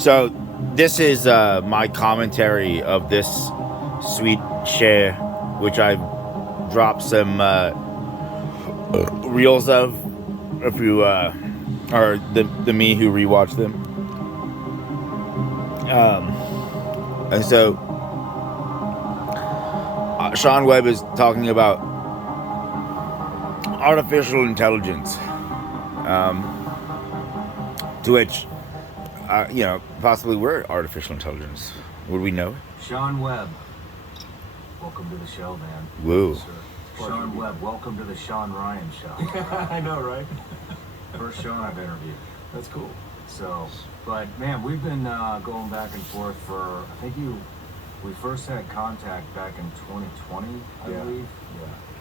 So this is my commentary of this sweet share, which I've dropped some reels of. If you are the me who rewatched them, and so Sean Webb is talking about artificial intelligence, to which possibly we're artificial intelligence. Would we know? Sean Webb, welcome to the show, man. Woo. Sean Webb, welcome to the Sean Ryan show. I know, right? First Sean I've interviewed. That's cool. So, but man, we've been going back and forth for, I think we first had contact back in 2020, I believe.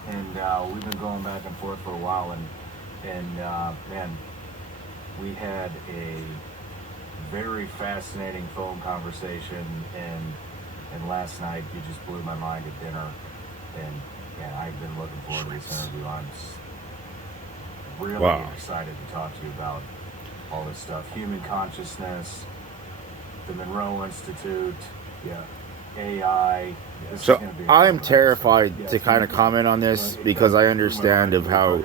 Yeah. And we've been going back and forth for a while, and man, we had a very fascinating phone conversation, and last night you just blew my mind at dinner, and man, I've been looking forward to this interview. I'm really excited to talk to you about all this stuff, human consciousness, the Monroe Institute, AI. So I'm terrified to kind of comment on this because I understand of how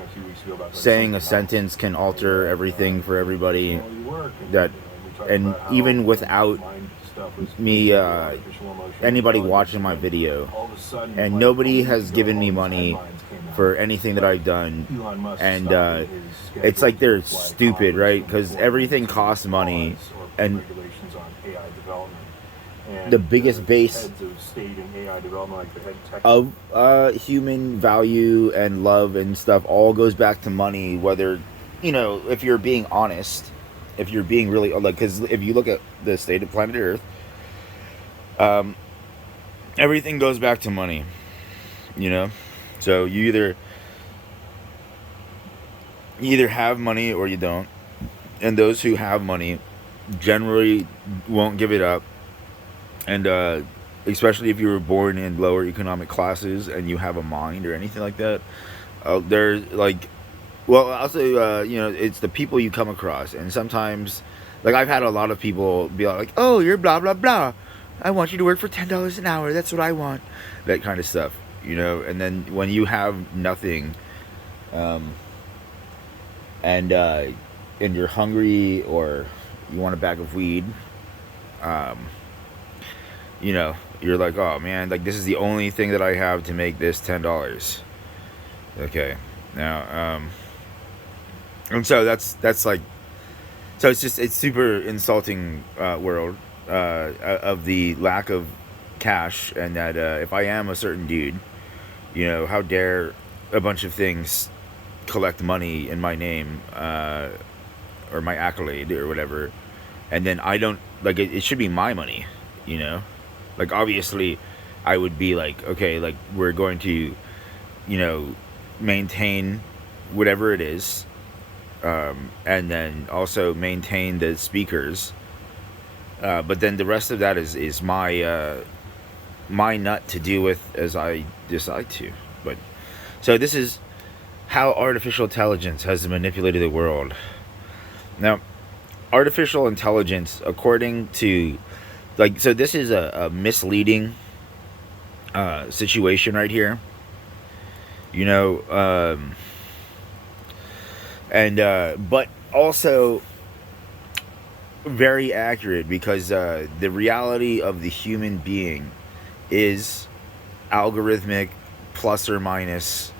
saying a sentence can alter everything for everybody. That, and even without me, anybody watching my video, and nobody has given me money for anything that I've done, and it's like they're stupid, right? Because everything costs money, and the biggest base of human value and love and stuff all goes back to money. Whether, if you're being honest, if you're being really, like, because if you look at the state of planet Earth, everything goes back to money, so you either have money or you don't, and those who have money generally won't give it up. And especially if you were born in lower economic classes and you have a mind or anything like that, there's like, well, also, it's the people you come across. And sometimes, like, I've had a lot of people be like, oh, you're blah, blah, blah. I want you to work for $10 an hour. That's what I want. That kind of stuff, And then when you have nothing, and you're hungry or you want a bag of weed, you're like, oh man, like this is the only thing that I have to make this $10. Okay, now, and so that's like, so it's super insulting world of the lack of cash, and that if I am a certain dude, how dare a bunch of things collect money in my name or my accolade or whatever, and then I don't, like, it should be my money, Like, obviously, I would be like, okay, like, we're going to, maintain whatever it is, and then also maintain the speakers. But then the rest of that is my nut to do with as I decide to. But so this is how artificial intelligence has manipulated the world. Now, artificial intelligence, according to, like, so this is a misleading situation right here, but also very accurate, because the reality of the human being is algorithmic, plus or minus,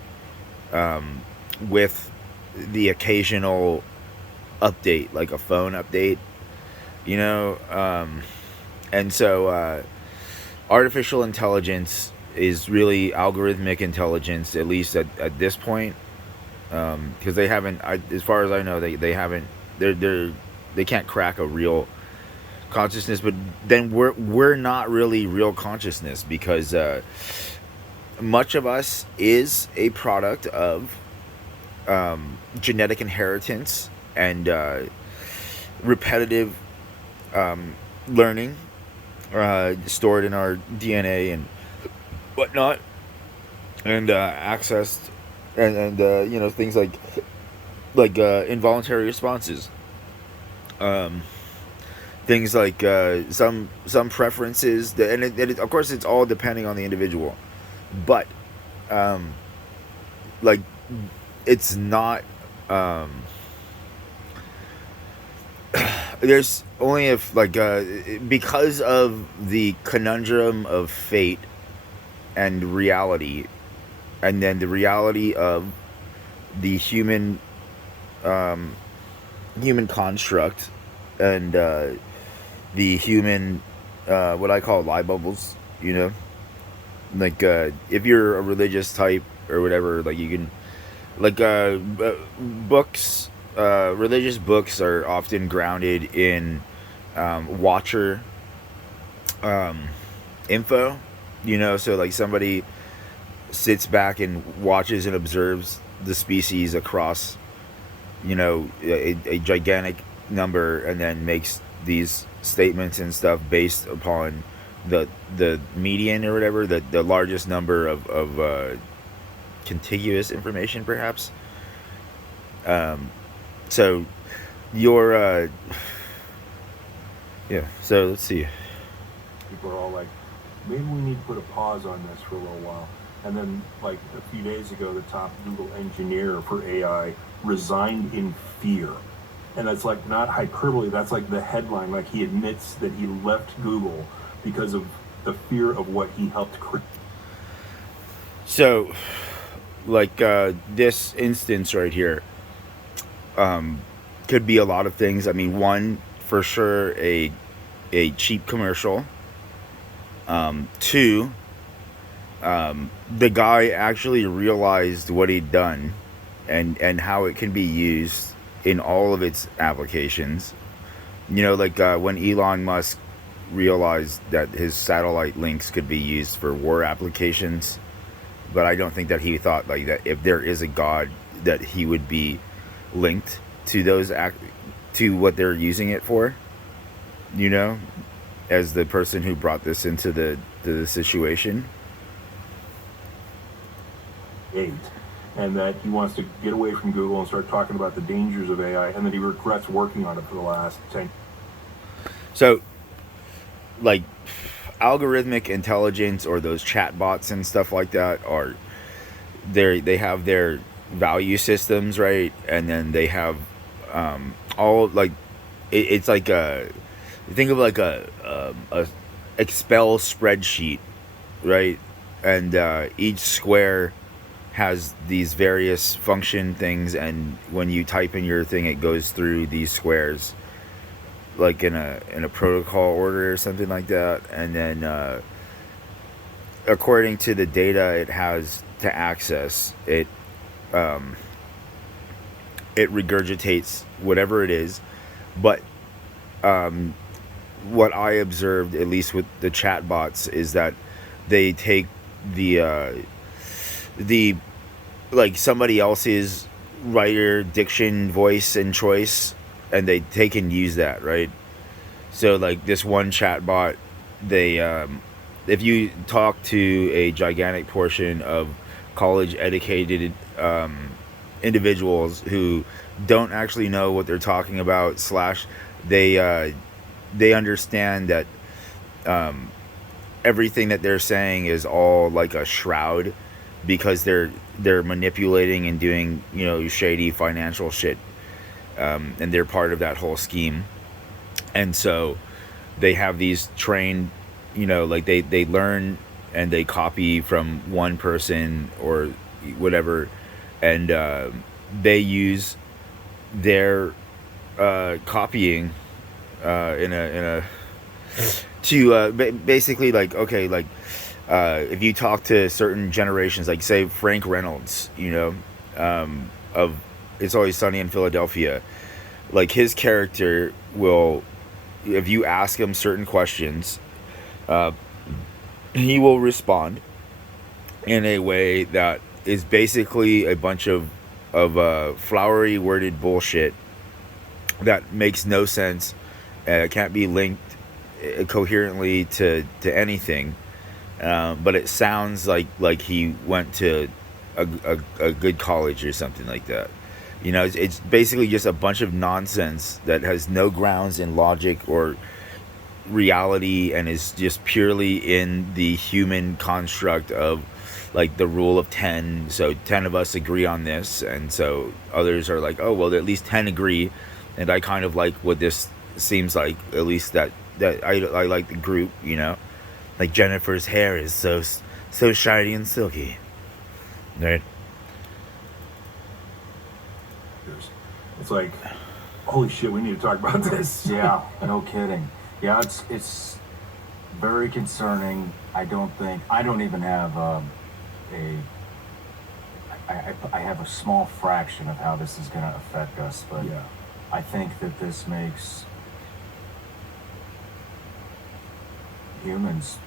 with the occasional update, like a phone update, and so artificial intelligence is really algorithmic intelligence, at least at this point, because they haven't, as far as I know, they haven't, they can't crack a real consciousness. But then we're not really real consciousness, because much of us is a product of genetic inheritance and repetitive learning stored in our DNA and whatnot, and accessed, and things like involuntary responses. things like some preferences, of course it's all depending on the individual, but like it's not there's only if like because of the conundrum of fate and reality, and then the reality of the human construct, and the human what I call lie bubbles, like if you're a religious type or whatever, like you can like books, religious books are often grounded in watcher info, so like somebody sits back and watches and observes the species across a gigantic number, and then makes these statements and stuff based upon the median or whatever, the largest number of contiguous information, perhaps. So your yeah, so let's see. People are all like, maybe we need to put a pause on this for a little while. And then, like a few days ago, the top Google engineer for AI resigned in fear. And that's like not hyperbole, that's like the headline. Like he admits that he left Google because of the fear of what he helped create. So, like this instance right here could be a lot of things. I mean, one, for sure, a cheap commercial. Two, the guy actually realized what he'd done, and how it can be used in all of its applications. Like when Elon Musk realized that his satellite links could be used for war applications, but I don't think that he thought like that if there is a God, that he would be linked to to what they're using it for, as the person who brought this into the situation. And that he wants to get away from Google and start talking about the dangers of AI, and that he regrets working on it for the last 10. So, like, algorithmic intelligence, or those chatbots and stuff like that, are they have their value systems, right? And then they have all like it's like think of like a Excel spreadsheet, right? And each square has these various function things, and when you type in your thing, it goes through these squares like in a protocol order or something like that, and then according to the data it has to access it, it regurgitates whatever it is. But what I observed, at least with the chatbots, is that they take the like somebody else's writer, diction, voice, and choice, and they take and use that, right? So like this one chatbot, they if you talk to a gigantic portion of college educated individuals who don't actually know what they're talking about, slash they understand that everything that they're saying is all like a shroud, because they're manipulating and doing shady financial shit, and they're part of that whole scheme. And so they have these trained, like they learn and they copy from one person or whatever, and they use their copying in a to basically, like, okay, like if you talk to certain generations, like say Frank Reynolds, of It's Always Sunny in Philadelphia, like his character will, if you ask him certain questions, he will respond in a way that is basically a bunch of flowery worded bullshit that makes no sense, can't be linked coherently to anything, but it sounds like he went to a good college or something like that. It's basically just a bunch of nonsense that has no grounds in logic or reality and is just purely in the human construct of like the rule of 10. So 10 of us agree on this, and so others are like, oh well, at least 10 agree, and I kind of like what this seems like, at least that I like the group, you know, like Jennifer's hair is so shiny and silky, right? It's like, holy shit, we need to talk about this. Yeah, no kidding. Yeah, it's very concerning. I don't even have I have a small fraction of how this is going to affect us, but Yeah. I think that this makes humans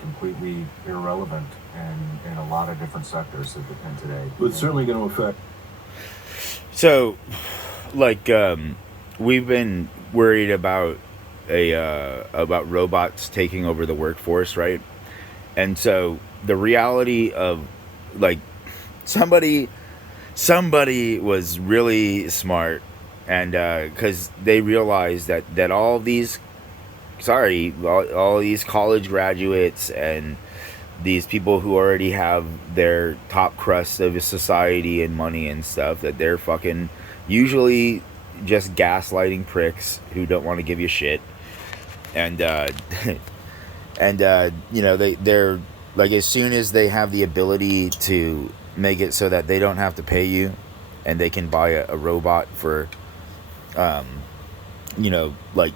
completely irrelevant in a lot of different sectors in today. It's certainly going to affect. So, like, we've been worried about about robots taking over the workforce, right? And so the reality of like somebody was really smart, and because they realized that all these all these college graduates and these people who already have their top crust of society and money and stuff, that they're fucking usually just gaslighting pricks who don't want to give you shit. And and you know, they're like, as soon as they have the ability to make it so that they don't have to pay you and they can buy a robot for you know, like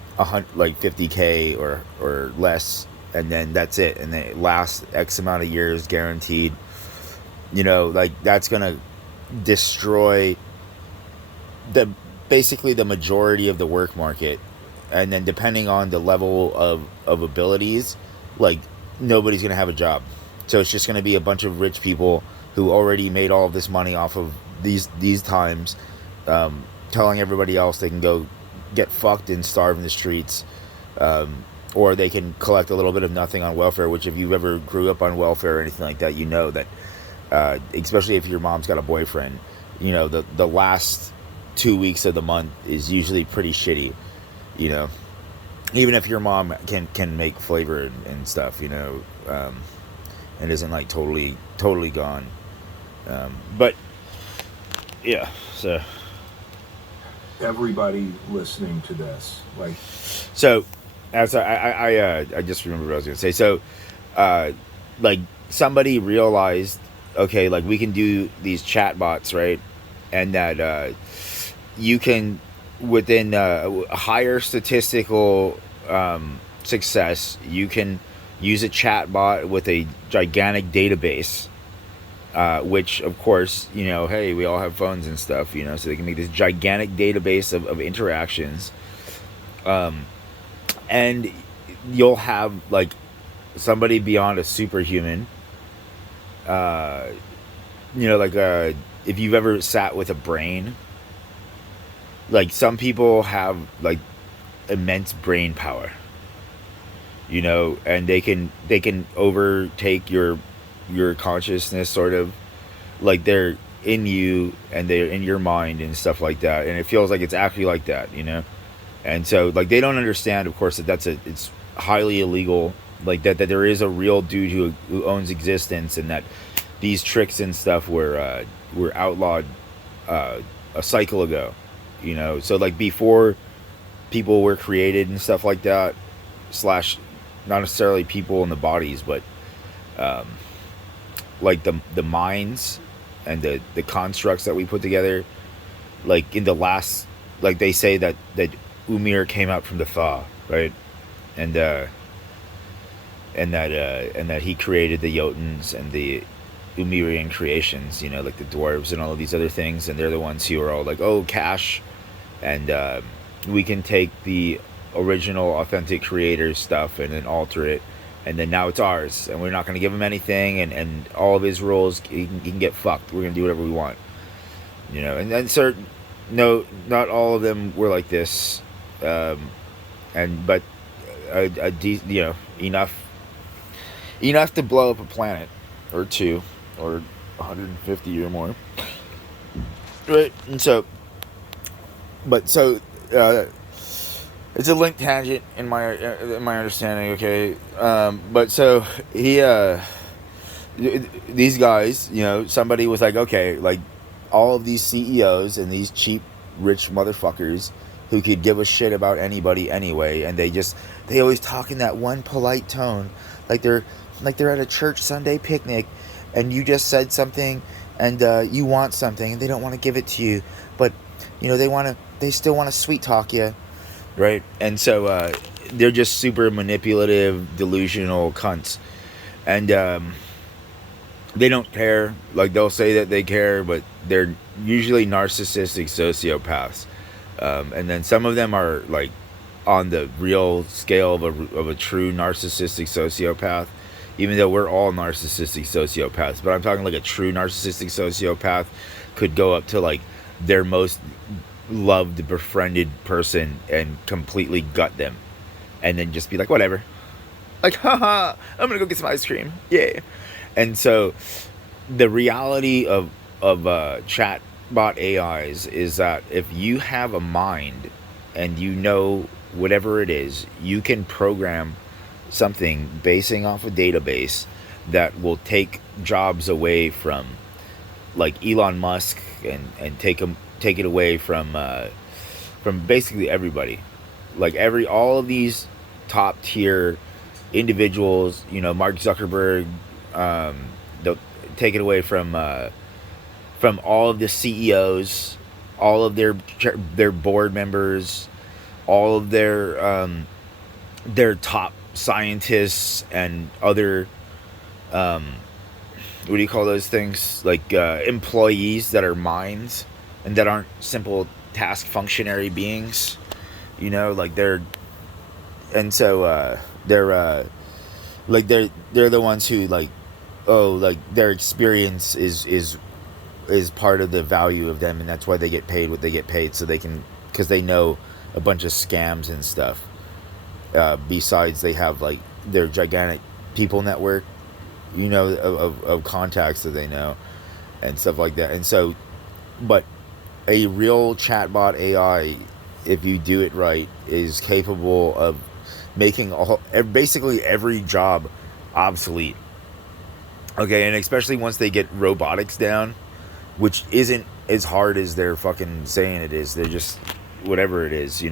like 50K or less, and then that's it, and they last X amount of years guaranteed, you know, like that's gonna destroy basically the majority of the work market. And then depending on the level of abilities, like nobody's gonna have a job. So it's just gonna be a bunch of rich people who already made all of this money off of these times, telling everybody else they can go get fucked and starve in the streets, or they can collect a little bit of nothing on welfare, which if you've ever grew up on welfare or anything like that, you know that, especially if your mom's got a boyfriend, you know, the last 2 weeks of the month is usually pretty shitty, you know, even if your mom can make flavor and stuff, you know, and isn't like totally gone, but yeah, so Everybody listening to this, like, so as I just remembered what I was gonna say. So like somebody realized, okay, like we can do these chatbots, right? And that you can, within higher statistical success, you can use a chatbot with a gigantic database, which of course, you know, hey, we all have phones and stuff, you know, so they can make this gigantic database of interactions, and you'll have like somebody beyond a superhuman, you know, like if you've ever sat with a brain, like some people have like immense brain power, you know, and they can overtake your consciousness, sort of like they're in you and they're in your mind and stuff like that, and it feels like it's actually like that, you know. And so like they don't understand, of course, that it's highly illegal, like that there is a real dude who owns existence, and that these tricks and stuff were outlawed a cycle ago, you know. So like before people were created and stuff like that, slash not necessarily people in the bodies, but like the minds and the constructs that we put together, like in the last, like they say that Umir came out from the thaw, right? And that he created the Jotuns and the Umirian creations, you know, like the dwarves and all of these other things, and they're the ones who are all like, oh, cash, and we can take the original authentic creator's stuff and then alter it, and then now it's ours, and we're not going to give him anything, and all of his rules, he can get fucked. We're going to do whatever we want, you know. And then no, not all of them were like this, but you know, enough to blow up a planet or two or 150 or more, right? And so It's a link tangent in my understanding. Okay, but so he these guys, somebody was like, okay, like all of these CEOs and these cheap rich motherfuckers who could give a shit about anybody anyway, and they always talk in that one polite tone, like they're at a church Sunday picnic, and you just said something, and you want something, and they don't want to give it to you, but they still want to sweet talk you, right? And so they're just super manipulative, delusional cunts, and they don't care. Like, they'll say that they care, but they're usually narcissistic sociopaths. And then some of them are like on the real scale of a true narcissistic sociopath, even though we're all narcissistic sociopaths. But I'm talking like a true narcissistic sociopath could go up to like their most loved, befriended person and completely gut them, and then just be like, whatever. Like, haha, I'm gonna go get some ice cream. Yay. And so the reality of chatbot AIs is that if you have a mind and you know whatever it is, you can program something basing off a database that will take jobs away from like Elon Musk and take it away from basically everybody. Like all of these top tier individuals, Mark Zuckerberg, they'll take it away from all of the CEOs, all of their board members, all of their top scientists and other what do you call those things, like employees that are minds and that aren't simple task functionary beings, like they're like they're the ones who like, oh, like their experience is part of the value of them, and that's why they get paid what they get paid, so they can, because they know a bunch of scams and stuff. Besides, they have like their gigantic people network, of contacts that they know and stuff like that. And so, but a real chatbot AI, if you do it right, is capable of making basically every job obsolete. Okay, and especially once they get robotics down, which isn't as hard as they're fucking saying it is. They're just whatever it is,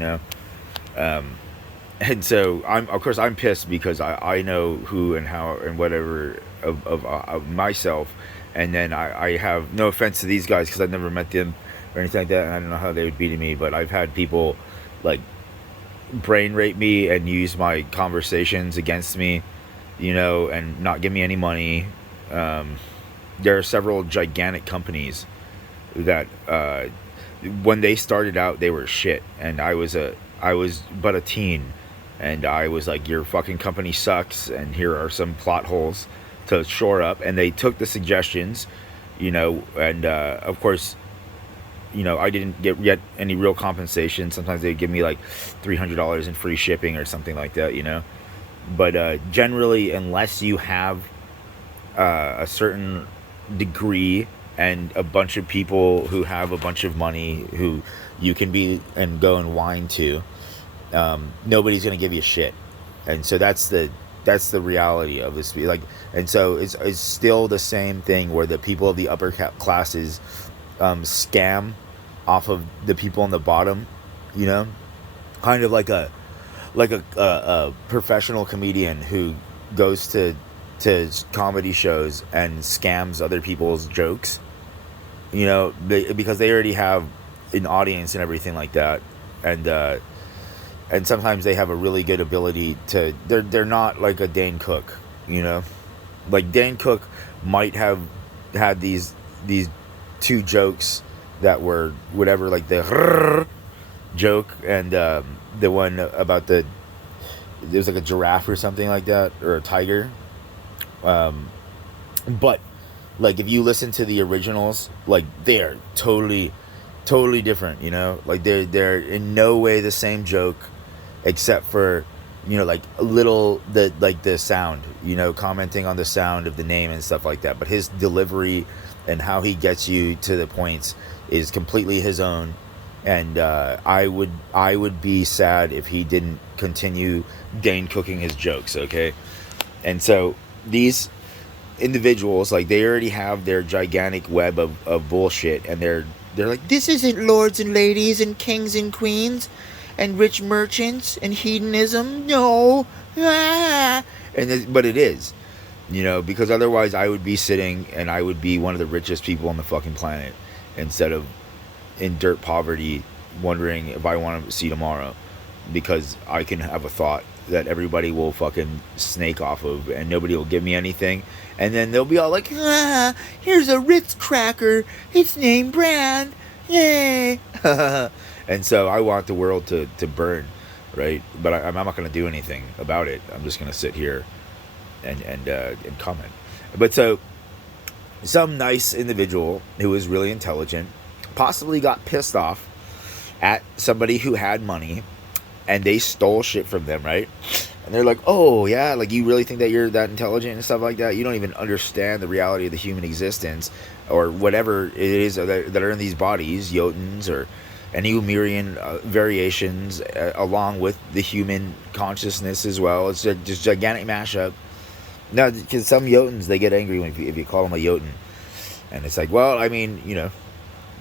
and so I'm pissed because I know who and how and whatever of myself, and then I have no offense to these guys because I've never met them or anything like that, and I don't know how they would be to me, but I've had people like brain rape me and use my conversations against me, and not give me any money. There are several gigantic companies that when they started out, they were shit, and I was but a teen, and I was like, your fucking company sucks, and here are some plot holes to shore up. And they took the suggestions, and of course, I didn't get any real compensation. Sometimes they'd give me like $300 in free shipping or something like that, but generally, unless you have a certain degree and a bunch of people who have a bunch of money who you can be and go and whine to, nobody's gonna give you shit. And so that's the reality of this. Like, and so it's still the same thing where the people of the upper classes scam off of the people on the bottom, kind of like a professional comedian who goes to comedy shows and scams other people's jokes, because they already have an audience and everything like that, and sometimes they have a really good ability to. They're not like a Dane Cook, like Dane Cook might have had these two jokes that were whatever, like the joke and the one about there was like a giraffe or something like that, or a tiger. But like if you listen to the originals, like they're totally different, like they're in no way the same joke, except for like a little the sound, commenting on the sound of the name and stuff like that. But his delivery and how he gets you to the points is completely his own, and I would be sad if he didn't continue Dane cooking his jokes. Okay, and so these individuals, like, they already have their gigantic web of bullshit, and they're like, this isn't lords and ladies and kings and queens and rich merchants and hedonism, no, but it is, because otherwise I would be sitting and I would be one of the richest people on the fucking planet, instead of in dirt poverty, wondering if I want to see tomorrow, because I can have a thought that everybody will fucking snake off of, and nobody will give me anything, and then they'll be all like, here's a Ritz cracker, it's name brand, yay. And so I want the world to burn, right? But I'm not going to do anything about it. I'm just going to sit here and comment. But so some nice individual who was really intelligent possibly got pissed off at somebody who had money, and they stole shit from them, right? And they're like, oh yeah, like, you really think that you're that intelligent and stuff like that? You don't even understand the reality of the human existence, or whatever it is that are in these bodies, Jotuns or any Umerian variations, along with the human consciousness as well. It's just gigantic mashup. No, because some Jotuns, they get angry if you call them a Jotun, and it's like, well, I mean,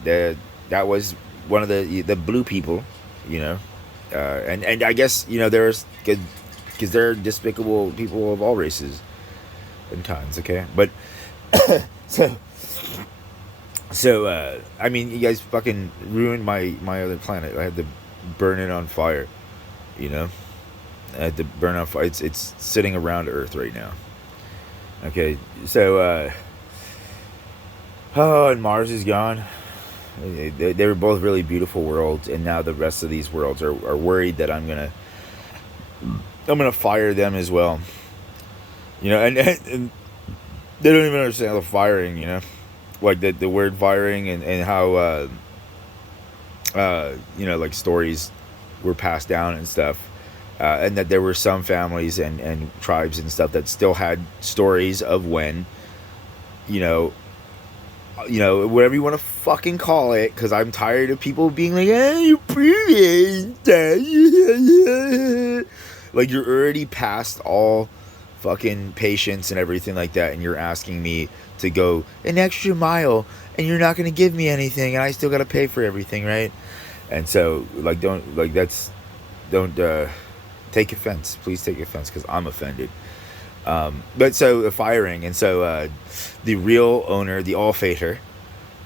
that was one of the blue people, and I guess, there's good, because they're despicable people of all races and kinds. Okay, but so I mean, you guys fucking ruined my other planet. I had to burn it on fire. I had to burn on fire. It's sitting around Earth right now. Okay, so and Mars is gone. They were both really beautiful worlds, and now the rest of these worlds are worried that I'm gonna fire them as well. And they don't even understand the firing. Like the word firing, and how like, stories were passed down and stuff, and that there were some families and tribes and stuff that still had stories of when, whatever you want to fucking call it, because I'm tired of people being like, you prove it. Like, you're already past all fucking patience and everything like that, and you're asking me to go an extra mile, and you're not going to give me anything, and I still got to pay for everything, right? And so, like, don't take offense. Please take offense, because I'm offended. But so firing, and so the real owner, the all-fater,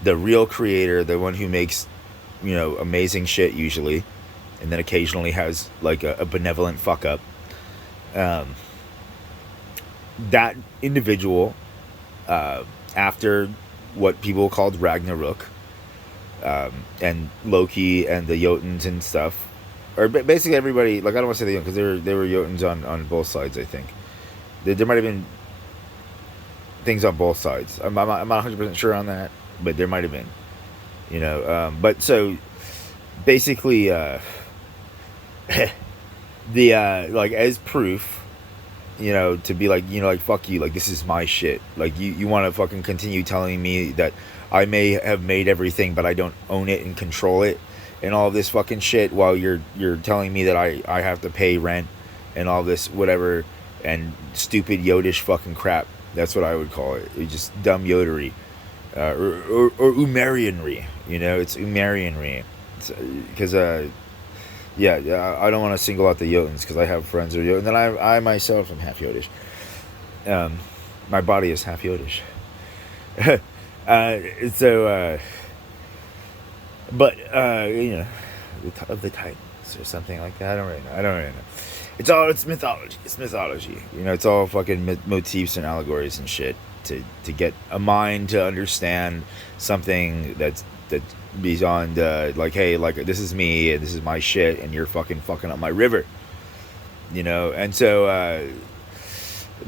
the real creator, the one who makes, amazing shit usually, and then occasionally has like a benevolent fuck up. That individual, after what people called Ragnarok, and Loki and the Jotuns and stuff, or basically everybody, like, I don't want to say the Jotuns, because they were Jotuns on both sides, I think. There might have been things on both sides. I'm not 100% sure on that, but there might have been. But so basically, like, as proof, to be like, like, fuck you, like, this is my shit. Like, you want to fucking continue telling me that I may have made everything, but I don't own it and control it, and all this fucking shit, while you're telling me that I have to pay rent and all this whatever, and stupid Yodish fucking crap. That's what I would call it. It's just dumb Yodery, or Umerianry. It's Umerianry. Because I don't want to single out the Jotuns, because I have friends who are Jotun, and I myself am half Yodish. My body is half Yodish. But of the Titans or something like that. I don't really know. It's mythology. It's all fucking motifs and allegories and shit to get a mind to understand something that's beyond, like, hey, like, this is me and this is my shit, and you're fucking up my river. And so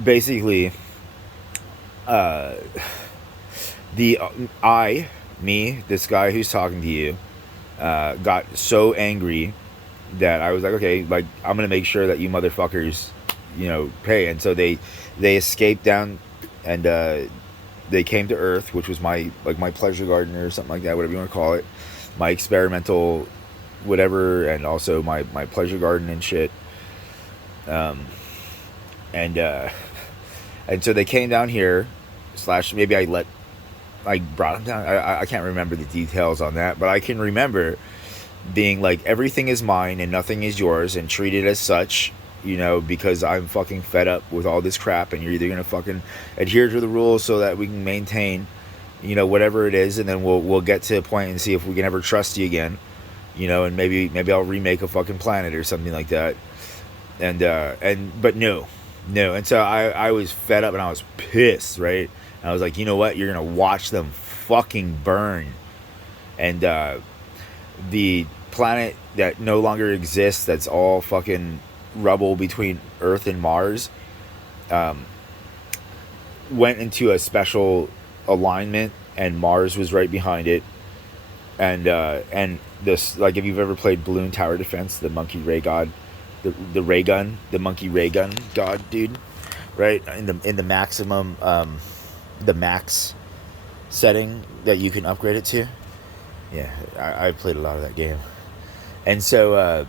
basically, this guy who's talking to you, got so angry that I was like, okay, like, I'm gonna make sure that you motherfuckers, pay. And so they escaped down, and they came to Earth, which was my pleasure garden or something like that, whatever you want to call it, my experimental whatever, and also my pleasure garden and shit. And so they came down here, / maybe I brought them down. I can't remember the details on that, but I can remember being like, everything is mine and nothing is yours, and treat it as such, because I'm fucking fed up with all this crap, and you're either gonna fucking adhere to the rules so that we can maintain, whatever it is, and then we'll get to a point and see if we can ever trust you again, and maybe I'll remake a fucking planet or something like that. But no, and so I was fed up and I was pissed, right? And I was like, you know what? You're gonna watch them fucking burn, and the planet that no longer exists, that's all fucking rubble between Earth and Mars, went into a special alignment, and Mars was right behind it. And this, like, if you've ever played Balloon Tower Defense, the monkey ray god, the ray gun, the monkey ray gun god, dude, right? In the maximum, the max setting that you can upgrade it to. Yeah, I played a lot of that game. And so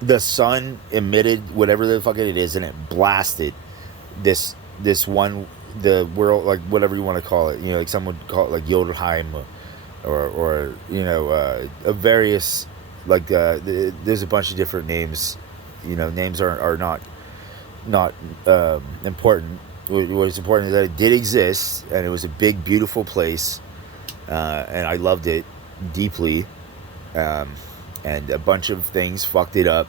the sun emitted whatever the fuck it is, and it blasted this one, the world, like, whatever you want to call it, like some would call it like Jotunheim, or a various, like, there's a bunch of different names. Names are not important. What is important is that it did exist, and it was a big, beautiful place, and I loved it deeply. And a bunch of things fucked it up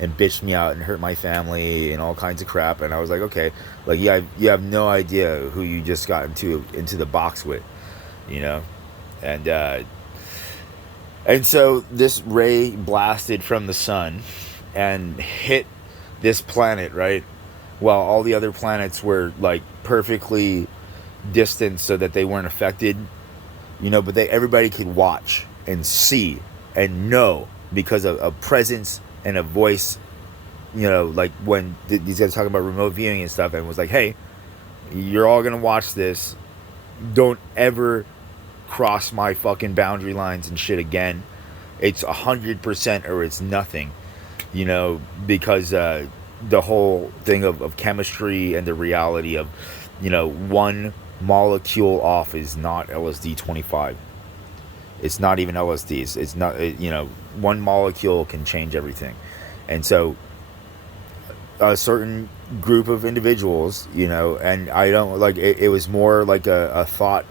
and bitched me out and hurt my family and all kinds of crap. And I was like, okay, like, you have no idea who you just got into the box with, and so this ray blasted from the sun and hit this planet, right? While all the other planets were, like, perfectly distant so that they weren't affected, but everybody could watch and see and know because of a presence and a voice, like when these guys talking about remote viewing and stuff, and was like, hey, you're all gonna watch this, don't ever cross my fucking boundary lines and shit again. It's 100% or it's nothing, because the whole thing of chemistry and the reality of, one molecule off is not LSD 25. It's not even LSD. It's not, one molecule can change everything. And so a certain group of individuals, and I don't, like, it was more like a thought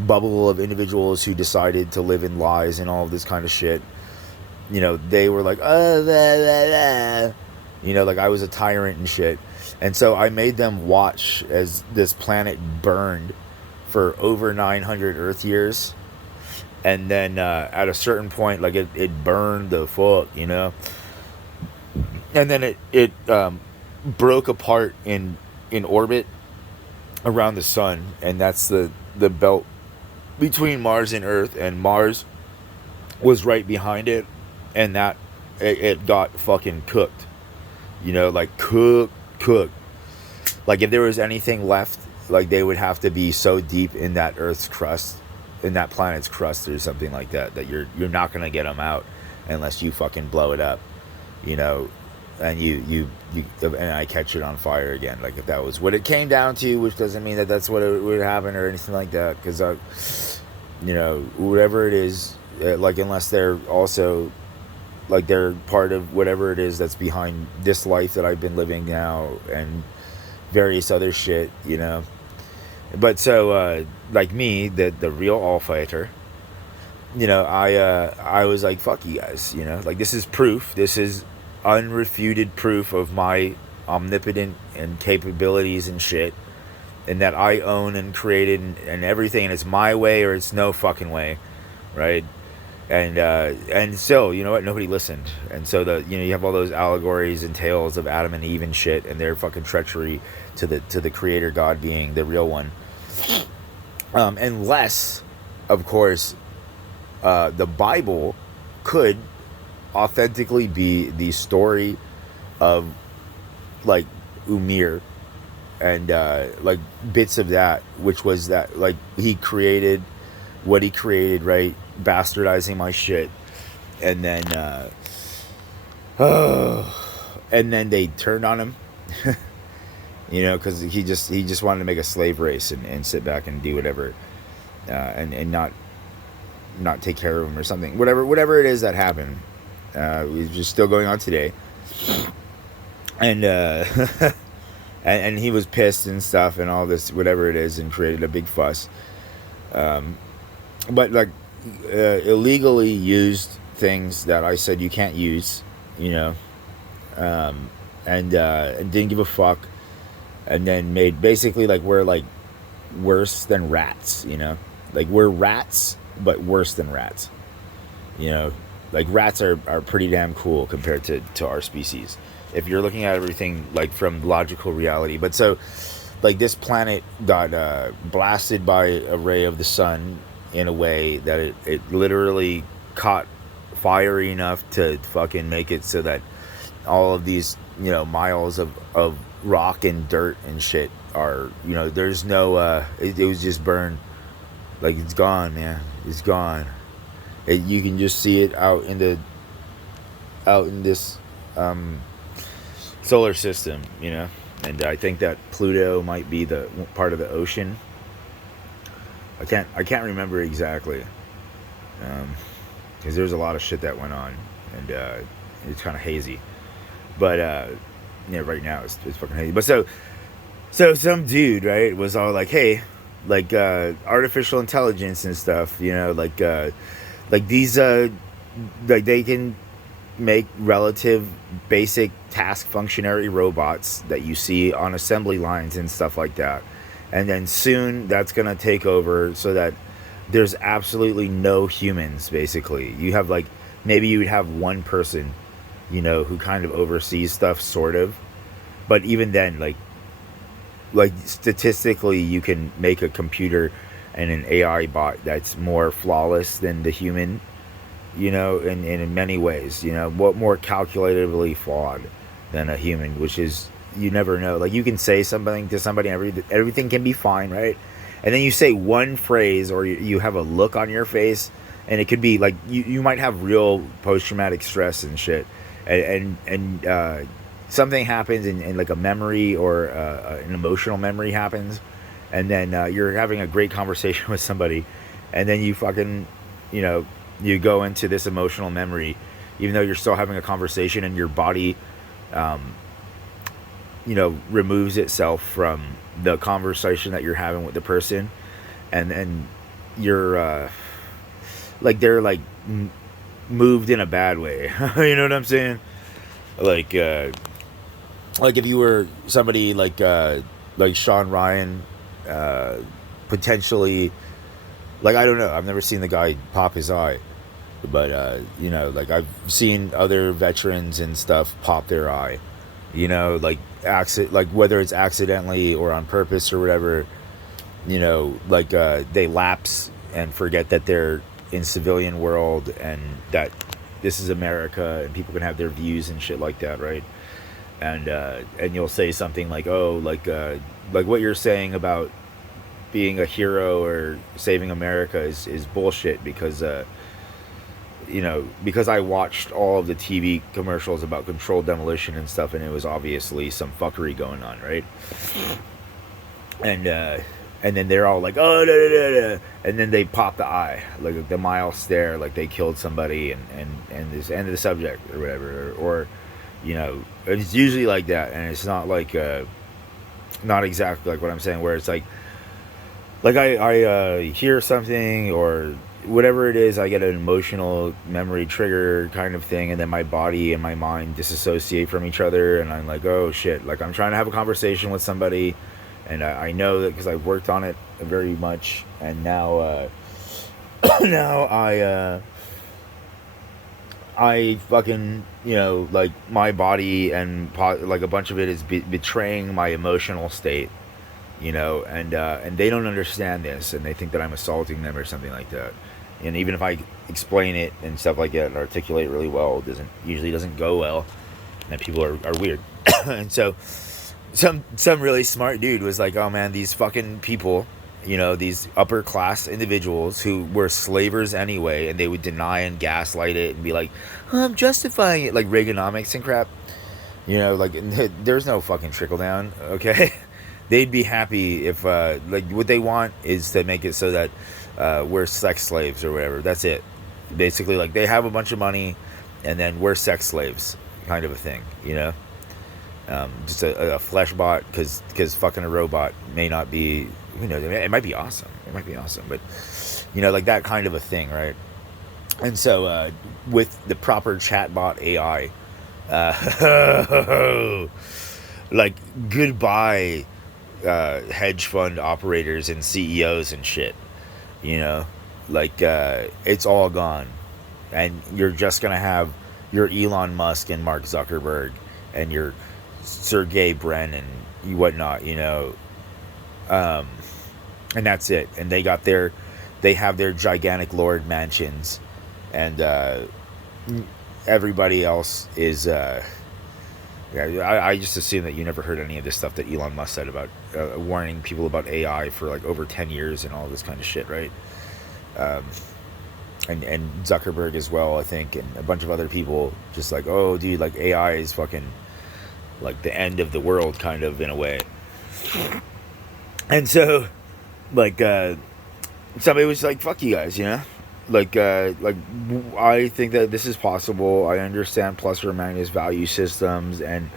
bubble of individuals who decided to live in lies and all of this kind of shit. They were like, oh, blah, blah, blah. Like I was a tyrant and shit. And so I made them watch as this planet burned for over 900 Earth years. And then at a certain point, like, it burned the fuck, And then it broke apart in orbit around the sun. And that's the belt between Mars and Earth. And Mars was right behind it. And that it got fucking cooked. Like cooked. Like, if there was anything left, like, they would have to be so deep in that Earth's crust, in that planet's crust or something like that, that you're not gonna get them out unless you fucking blow it up, and you and I catch it on fire again. Like, if that was what it came down to, which doesn't mean that that's what it would happen or anything like that, because whatever it is, like, unless they're also, like, they're part of whatever it is that's behind this life that I've been living now and various other shit, But so, like me, the real all fighter, I was like, fuck you guys, like, this is proof. This is unrefuted proof of my omnipotent and capabilities and shit, and that I own and created and everything, and it's my way or it's no fucking way, right? And so, you know what? Nobody listened. And so you have all those allegories and tales of Adam and Eve and shit, and their fucking treachery to the creator God being the real one. Unless, of course, the Bible could authentically be the story of, like, Umir and like bits of that, which was that, like, he created what he created, right? Bastardizing my shit, and then and then they turned on him. You know, because he just wanted to make a slave race and sit back and do whatever, and not take care of him or something. Whatever it is that happened, it's just still going on today. And and he was pissed and stuff and all this whatever it is and created a big fuss. But like illegally used things that I said you can't use, you know, and didn't give a fuck. And then made basically like we're like worse than rats, you know, like we're rats but worse than rats, you know, like rats are pretty damn cool compared to our species if you're looking at everything like from logical reality. But so like this planet got blasted by a ray of the sun in a way that it literally caught fire enough to fucking make it so that all of these, you know, miles of rock and dirt and shit are, you know, there's no it was just burned, like it's gone, man, it's gone. You can just see it out in this solar system, you know. And I think that Pluto might be the part of the ocean. I can't remember exactly, because there's a lot of shit that went on, and it's kind of hazy. But yeah, right now it's fucking hazy. But so some dude, right, was all like, hey, like artificial intelligence and stuff, you know, like these like they can make relative basic task functionary robots that you see on assembly lines and stuff like that. And then soon that's going to take over so that there's absolutely no humans, basically. You have like, maybe you would have one person, you know, who kind of oversees stuff, sort of. But even then, like statistically, you can make a computer and an AI bot that's more flawless than the human, you know, in many ways, you know, what more calculatively flawed than a human, which is, you never know. Like you can say something to somebody, everything can be fine, right? And then you say one phrase, or you have a look on your face, and it could be like you might have real post-traumatic stress and shit, and something happens, and like a memory or an emotional memory happens, and then you're having a great conversation with somebody, and then you fucking, you know, you go into this emotional memory, even though you're still having a conversation, and your body, you know, removes itself from the conversation that you're having with the person, and you're like they're like moved in a bad way. You know what I'm saying? Like if you were somebody like Sean Ryan, potentially, like, I don't know, I've never seen the guy pop his eye, but you know, like I've seen other veterans and stuff pop their eye, you know, like like whether it's accidentally or on purpose or whatever, you know, like they lapse and forget that they're in civilian world and that this is America and people can have their views and shit like that, right? And you'll say something like, oh, like what you're saying about being a hero or saving America is bullshit, because you know, because I watched all of the TV commercials about controlled demolition and stuff, and it was obviously some fuckery going on, right? And then they're all like, oh, da, da, da, da. And then they pop the eye, like the mile stare, like they killed somebody, and this end of the subject or whatever, or you know, it's usually like that, and it's not like not exactly like what I'm saying, where it's like I hear something or whatever it is, I get an emotional memory trigger kind of thing, and then my body and my mind disassociate from each other, and I'm like, oh shit, like I'm trying to have a conversation with somebody, and I know that because I've worked on it very much, and now now I fucking, you know, like my body and like a bunch of it is betraying my emotional state, you know, and they don't understand this, and they think that I'm assaulting them or something like that. And even if I explain it and stuff like that and articulate it really well, it usually doesn't go well, and people are weird. And so some really smart dude was like, oh man, these fucking people, these upper class individuals who were slavers anyway, and they would deny and gaslight it and be like, oh, I'm justifying it, like Reaganomics and crap. Like there's no fucking trickle down, okay? They'd be happy if, like, what they want is to make it so that we're sex slaves or whatever. That's it. Basically, like, they have a bunch of money, and then we're sex slaves, kind of a thing, Just a flesh bot, because fucking a robot may not be, it might be awesome. It might be awesome, but, like that kind of a thing, right? And so, with the proper chatbot AI, like, goodbye, hedge fund operators and CEOs and shit, like, it's all gone, and you're just gonna have your Elon Musk and Mark Zuckerberg and your Sergey Brin and whatnot, and that's it. And they have their gigantic lord mansions, and everybody else is I just assume that you never heard any of this stuff that Elon Musk said about warning people about AI for like over 10 years and all this kind of shit, right? And Zuckerberg as well, I think, and a bunch of other people, just like, oh, dude, like, AI is fucking like the end of the world, kind of, in a way. And so, like, somebody was like, fuck you guys, like, I think that this is possible. I understand plus or minus value systems and,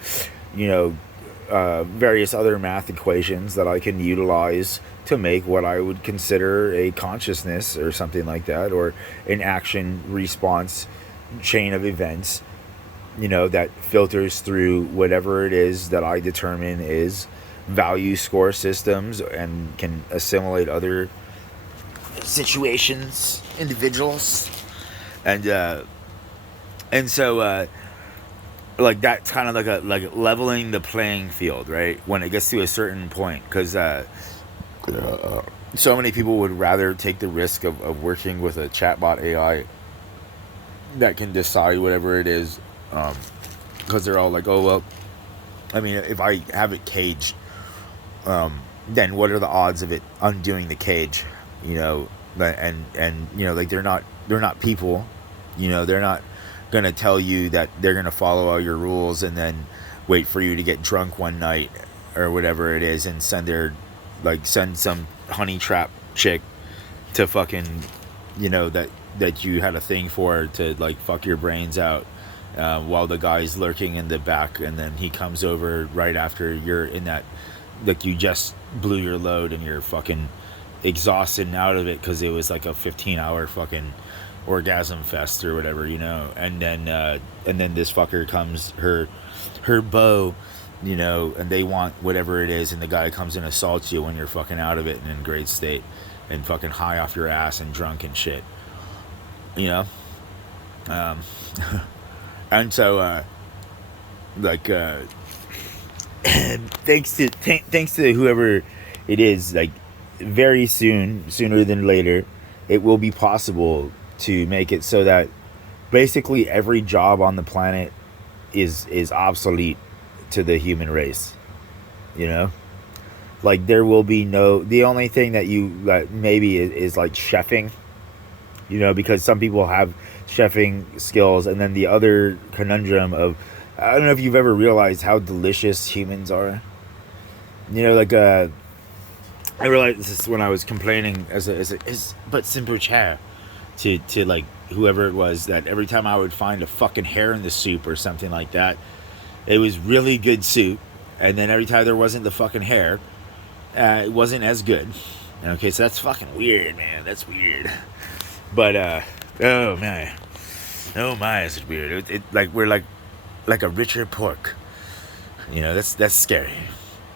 various other math equations that I can utilize to make what I would consider a consciousness or something like that, or an action response chain of events, that filters through whatever it is that I determine is value score systems and can assimilate other situations, individuals, and so like that's kind of like leveling the playing field, right? When it gets to a certain point, because so many people would rather take the risk of working with a chatbot AI that can decide whatever it is, because they're all like, oh well, I mean, if I have it caged, then what are the odds of it undoing the cage? And like they're not people, they're not gonna tell you that they're gonna follow all your rules and then wait for you to get drunk one night or whatever it is and send some honey trap chick to fucking, that you had a thing for, to like fuck your brains out, while the guy's lurking in the back, and then he comes over right after you're in that, like, you just blew your load and you're fucking exhausted and out of it because it was like a 15-hour fucking orgasm fest or whatever, and then this fucker comes, her beau, and they want whatever it is, and the guy comes and assaults you when you're fucking out of it and in great state and fucking high off your ass and drunk and shit, and so like thanks to whoever it is, like, very sooner than later, it will be possible to make it so that basically every job on the planet is obsolete to the human race. Like, there will be the only thing that you maybe is like chefing, because some people have chefing skills, and then the other conundrum of, I don't know if you've ever realized how delicious humans are. Like, I realized this when I was complaining but simple chair to like whoever it was, that every time I would find a fucking hair in the soup or something like that, it was really good soup, and then every time there wasn't the fucking hair, it wasn't as good. Okay, so that's fucking weird, man. That's weird. But oh my, is it weird? It like, we're like a richer pork. That's scary.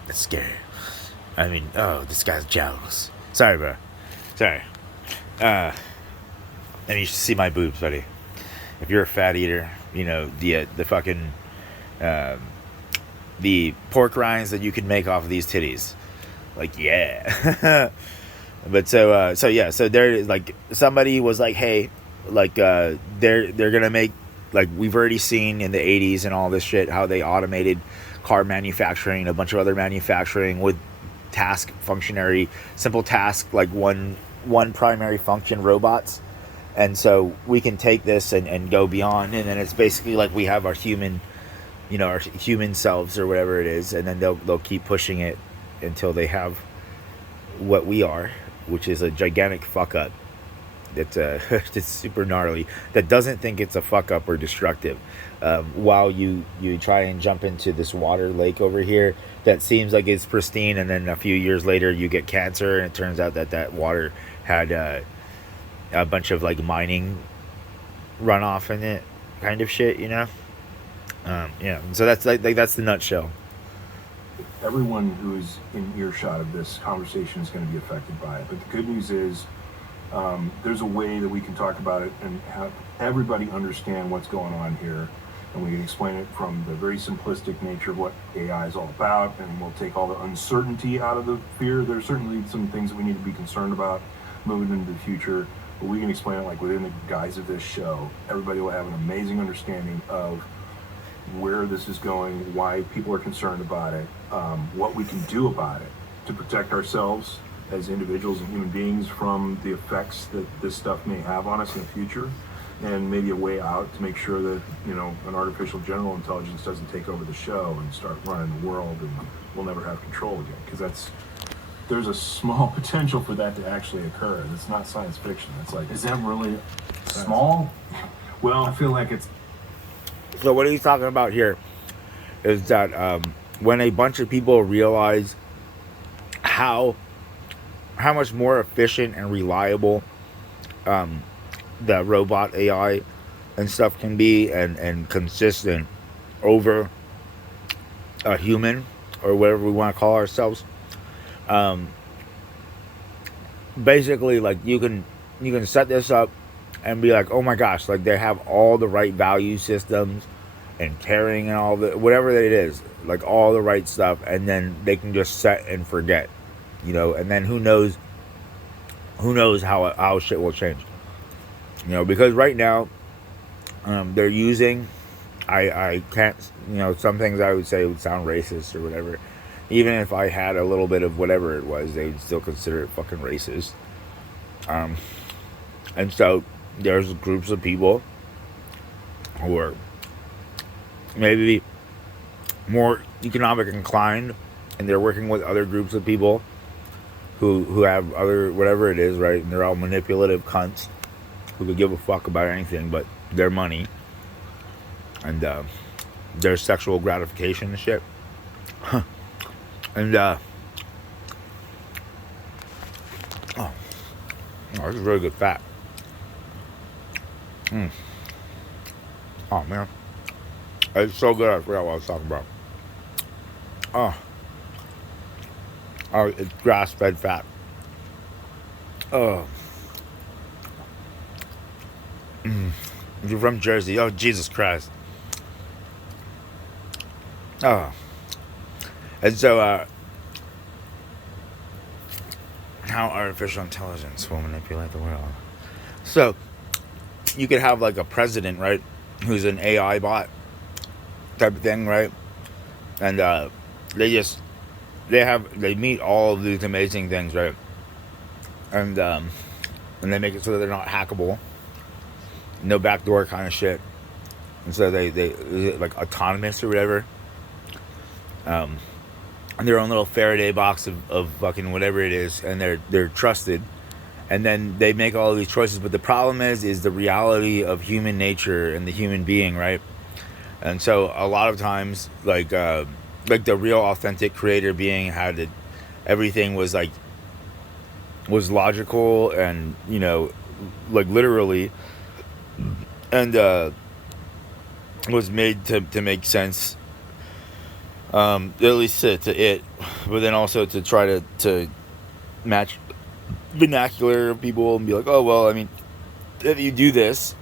That's scary. I mean, oh, this guy's jowls. Sorry, bro. Sorry. And you should see my boobs, buddy. If you're a fat eater, the fucking the pork rinds that you can make off of these titties, like, yeah. But so there, like, somebody was like, hey, like, they're gonna make, like, we've already seen in the 80s and all this shit how they automated car manufacturing and a bunch of other manufacturing with simple task, like one primary function robots. And so we can take this and go beyond, and then it's basically like we have our human, our human selves or whatever it is, and then they'll keep pushing it until they have what we are, which is a gigantic fuck up. That's it's super gnarly. That doesn't think it's a fuck up or destructive. While you try and jump into this water lake over here that seems like it's pristine, and then a few years later you get cancer, and it turns out that water had a bunch of like mining runoff in it, kind of shit, yeah. So that's like that's the nutshell. Everyone who's in earshot of this conversation is going to be affected by it. But the good news is there's a way that we can talk about it and have everybody understand what's going on here. And we can explain it from the very simplistic nature of what AI is all about. And we'll take all the uncertainty out of the fear. There's certainly some things that we need to be concerned about moving into the future. But we can explain it like within the guise of this show. Everybody will have an amazing understanding of where this is going, why people are concerned about it, what we can do about it to protect ourselves as individuals and human beings from the effects that this stuff may have on us in the future, and maybe a way out to make sure that an artificial general intelligence doesn't take over the show and start running the world, and we'll never have control again. Because there's a small potential for that to actually occur. It's not science fiction. It's like, Is that really small? well, I feel like it's So what he's talking about here is that when a bunch of people realize how much more efficient and reliable the robot AI and stuff can be, and consistent over a human, or whatever we want to call ourselves, basically, like, you can set this up and be like, oh my gosh, like, they have all the right value systems and caring and all the whatever it is, like all the right stuff, and then they can just set and forget, and then who knows how shit will change, because right now they're using, I can't, some things I would say would sound racist or whatever. Even if I had a little bit of whatever it was, they would still consider it fucking racist. And so there's groups of people who are maybe more economic inclined, and they're working with other groups of people who have other whatever it is, right? And they're all manipulative cunts who could give a fuck about anything but their money and their sexual gratification and shit. And this is really good fat. Oh man, it's so good. I forgot what I was talking about. Oh, it's grass-fed fat. Oh, you're from Jersey. Oh, Jesus Christ. Oh, and so how artificial intelligence will manipulate the world. So you could have like a president, right, who's an AI bot type of thing, right? And they meet all of these amazing things, right? And they make it so that they're not hackable, no backdoor kind of shit. And so they like autonomous or whatever. Their own little Faraday box of fucking whatever it is, and they're trusted, and then they make all of these choices. But the problem is the reality of human nature and the human being, right? And so a lot of times, like the real authentic creator being had it, everything was logical and like literally, and was made to make sense. At least to it, but then also to try to match vernacular people and be like, oh well, I mean, if you do this,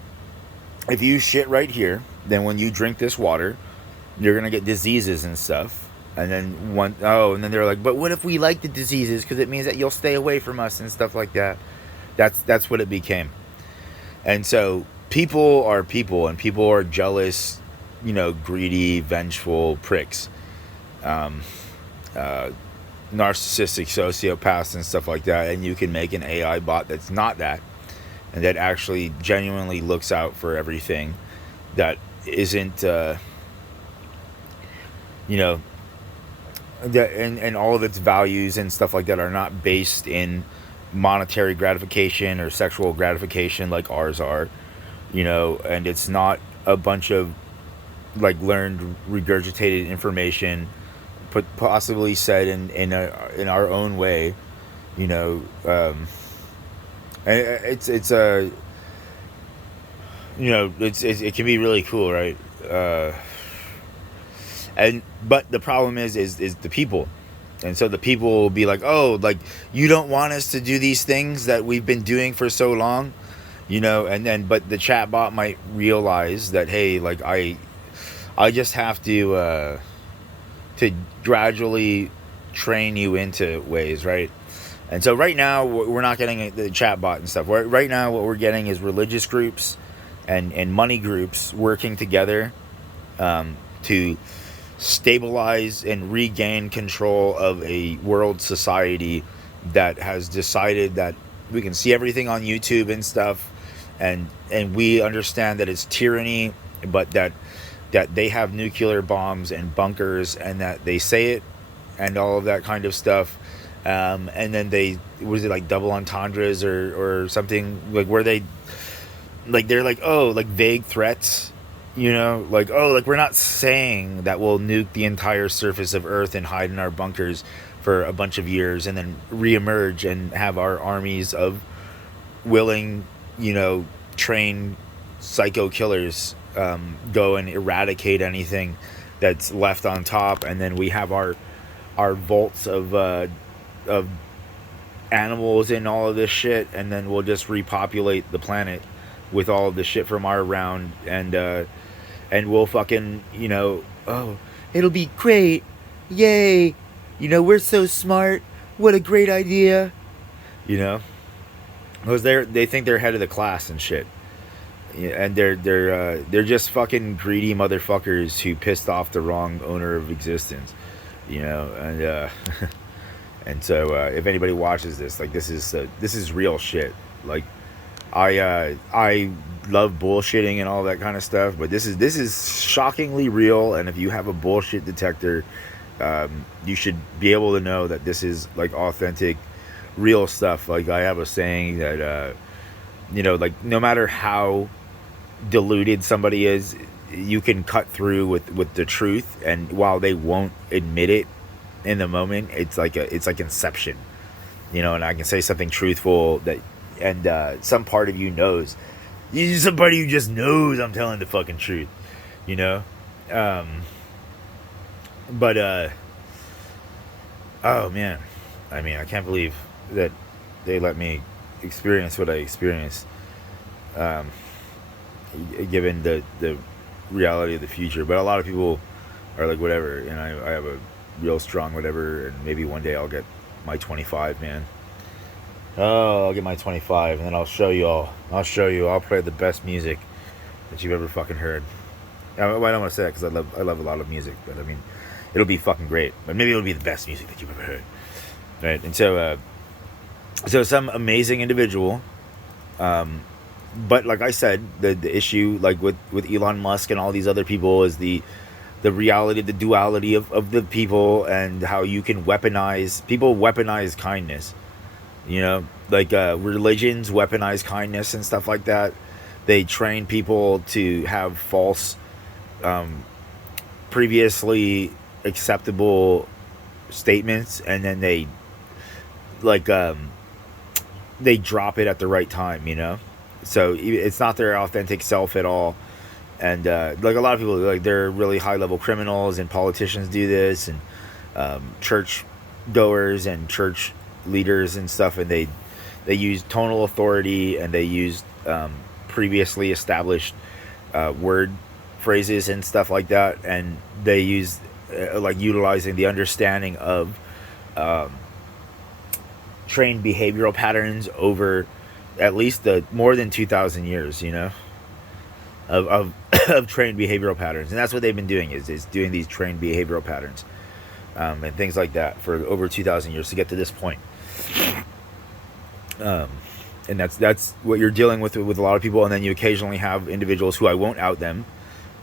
if you shit right here, then when you drink this water, you're gonna get diseases and stuff. And then and then they're like, but what if we like the diseases because it means that you'll stay away from us and stuff like that. That's what it became. And so people are people, and people are jealous, greedy, vengeful pricks. narcissistic sociopaths and stuff like that, and you can make an AI bot that's not that, and that actually genuinely looks out for everything, that isn't you know, that, and all of its values and stuff like that are not based in monetary gratification or sexual gratification like ours are, you know, and it's not a bunch of like learned regurgitated information, but possibly said in our own way, you know. And it's a, you know, it can be really cool, right? And but the problem is the people. And so the people will be like, oh, like, you don't want us to do these things that we've been doing for so long, you know. And then but the chatbot might realize that, hey, like, I just have to gradually train you into ways, right? And so right now we're not getting the chatbot and stuff. Right now what we're getting is religious groups and money groups working together to stabilize and regain control of a world society that has decided that we can see everything on YouTube and stuff, and we understand that it's tyranny, but that they have nuclear bombs and bunkers, and that they say it and all of that kind of stuff. And then they, was it like double entendres or something, like where they, like, they're like, oh, like vague threats, you know, like, oh, like, we're not saying that we'll nuke the entire surface of Earth and hide in our bunkers for a bunch of years and then reemerge and have our armies of willing, you know, trained psycho killers go and eradicate anything that's left on top, and then we have our vaults of animals and all of this shit, and then we'll just repopulate the planet with all of the shit from our round, and we'll fucking, you know, oh, it'll be great, yay, you know, we're so smart, what a great idea, you know, because they think they're head of the class and shit. And they're just fucking greedy motherfuckers who pissed off the wrong owner of existence, you know. And and so if anybody watches this, like, this is real shit. Like, I love bullshitting and all that kind of stuff, but this is shockingly real. And if you have a bullshit detector, you should be able to know that this is like authentic, real stuff. Like, I have a saying that you know, like, no matter how deluded somebody is, you can cut through with the truth, and while they won't admit it in the moment, it's like inception, you know. And I can say something truthful that, and some part of you knows, some part of you just knows I'm telling the fucking truth, you know. But oh man, I mean, I can't believe that they let me experience what I experienced, given the reality of the future. But a lot of people are like, whatever, and I have a real strong whatever, and maybe one day I'll get my 25, man. Oh, I'll get my 25, and then I'll show you all. I'll play the best music that you've ever fucking heard. I don't want to say that because I love a lot of music, but I mean, it'll be fucking great. But maybe it'll be the best music that you've ever heard, right? And so some amazing individual, but like I said, the issue, like with Elon Musk and all these other people, is the reality, the duality of the people, and how you can weaponize kindness, you know, like religions weaponize kindness and stuff like that. They train people to have false, previously acceptable statements, and then they drop it at the right time, you know. So it's not their authentic self at all. And like, a lot of people, like, they're really high level criminals, and politicians do this, and church goers and church leaders and stuff, and they use tonal authority, and they use previously established word phrases and stuff like that, and they use like utilizing the understanding of trained behavioral patterns over at least the more than 2,000 years, you know, of trained behavioral patterns. And that's what they've been doing, is doing these trained behavioral patterns. and things like that for over 2,000 years to get to this point. And that's what you're dealing with a lot of people. And then you occasionally have individuals who I won't out them,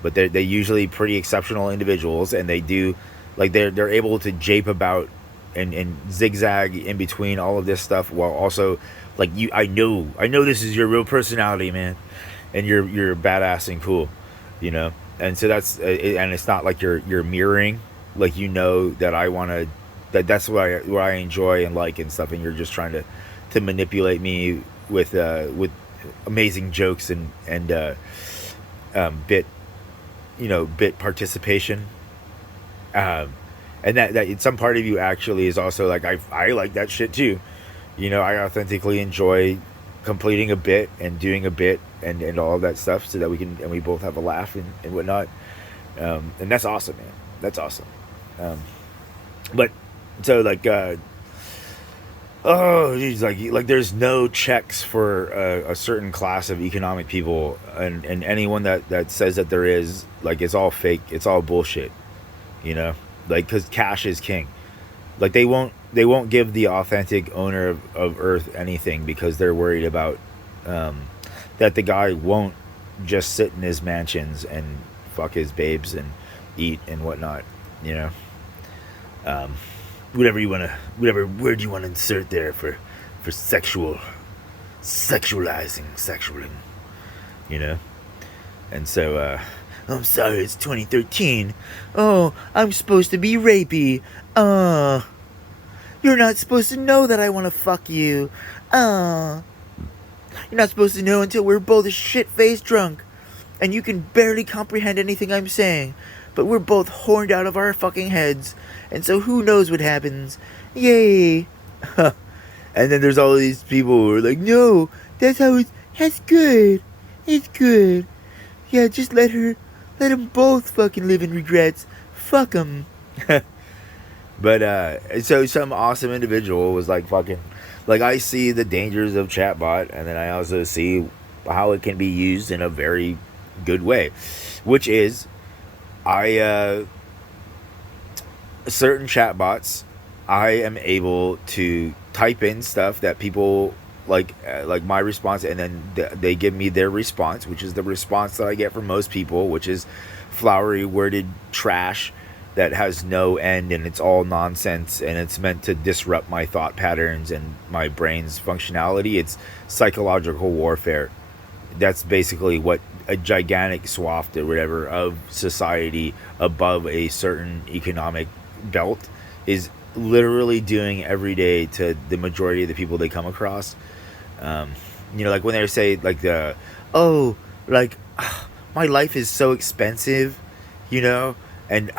but they're usually pretty exceptional individuals, and they do, like, they're able to jape about and zigzag in between all of this stuff while also, like, I know this is your real personality, man, and you're badass and cool, you know. And so that's and it's not like you're mirroring, like, you know that I want to, that's what I enjoy and like and stuff, and you're just trying to manipulate me with amazing jokes and bit participation, and that some part of you actually is also like, I like that shit too, you know. I authentically enjoy completing a bit and doing a bit and all of that stuff, so that we both have a laugh and whatnot, and that's awesome, man. That's awesome. But so, like, oh geez, like there's no checks for a certain class of economic people, and anyone that says that there is, like, it's all fake, it's all bullshit, you know. Like, because cash is king. Like, they won't give the authentic owner of Earth anything, because they're worried about that the guy won't just sit in his mansions and fuck his babes and eat and whatnot, you know. Whatever word you want to insert there for sexualizing, you know. And so, I'm sorry, it's 2013. Oh, I'm supposed to be rapey. You're not supposed to know that I want to fuck you. You're not supposed to know until we're both shit-faced drunk, and you can barely comprehend anything I'm saying, but we're both horned out of our fucking heads, and so who knows what happens. Yay. And then there's all of these people who are like, no, that's good. It's good. Yeah, just let them both fucking live in regrets. Fuck them. But, so some awesome individual was like, fucking, like, I see the dangers of chatbot, and then I also see how it can be used in a very good way, which is, certain chatbots, I am able to type in stuff that people like my response, and then they give me their response, which is the response that I get from most people, which is flowery worded trash that has no end, and it's all nonsense, and it's meant to disrupt my thought patterns and my brain's functionality. It's psychological warfare. That's basically what a gigantic swath or whatever of society above a certain economic belt is literally doing every day to the majority of the people they come across. You know, like when they say, like, my life is so expensive, you know, and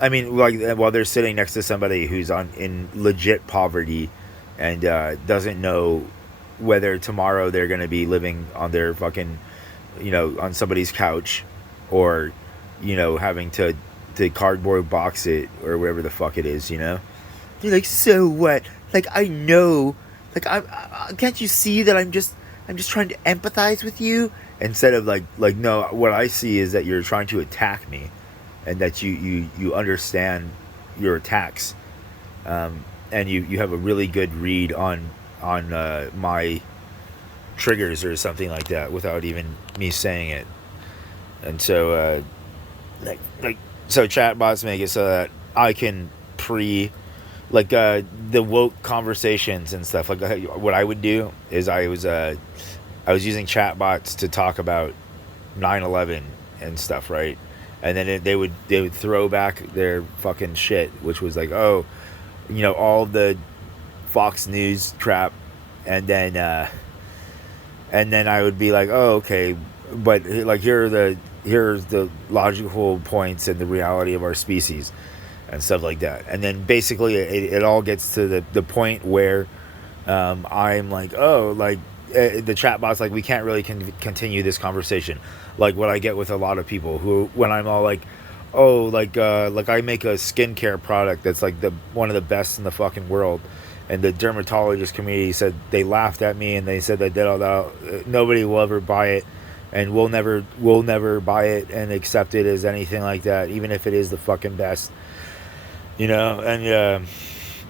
I mean, like, while they're sitting next to somebody who's in legit poverty and doesn't know whether tomorrow they're going to be living on their fucking, you know, on somebody's couch, or, you know, having to cardboard box it or whatever the fuck it is, you know. You're like, so what? Like, I know, like, I can't you see that I'm just trying to empathize with you, instead of like no, what I see is that you're trying to attack me, and that you understand your attacks, and you have a really good read on my triggers or something like that without even me saying it. And so so chatbots make it so that I can the woke conversations and stuff. Like, what I would do is I was using chatbots to talk about 9/11 and stuff, right? And then they would throw back their fucking shit, which was like, oh, you know, all the Fox News crap, and then I would be like, oh, okay, but like, here's the logical points and the reality of our species and stuff like that. And then basically it all gets to the point where I'm like, oh, like, the chatbot's like, we can't really continue this conversation. Like what I get with a lot of people who, when I'm all like, oh, like I make a skincare product that's like one of the best in the fucking world, and the dermatologist community said, they laughed at me and they said that nobody will ever buy it, and we'll never buy it and accept it as anything like that, even if it is the fucking best. and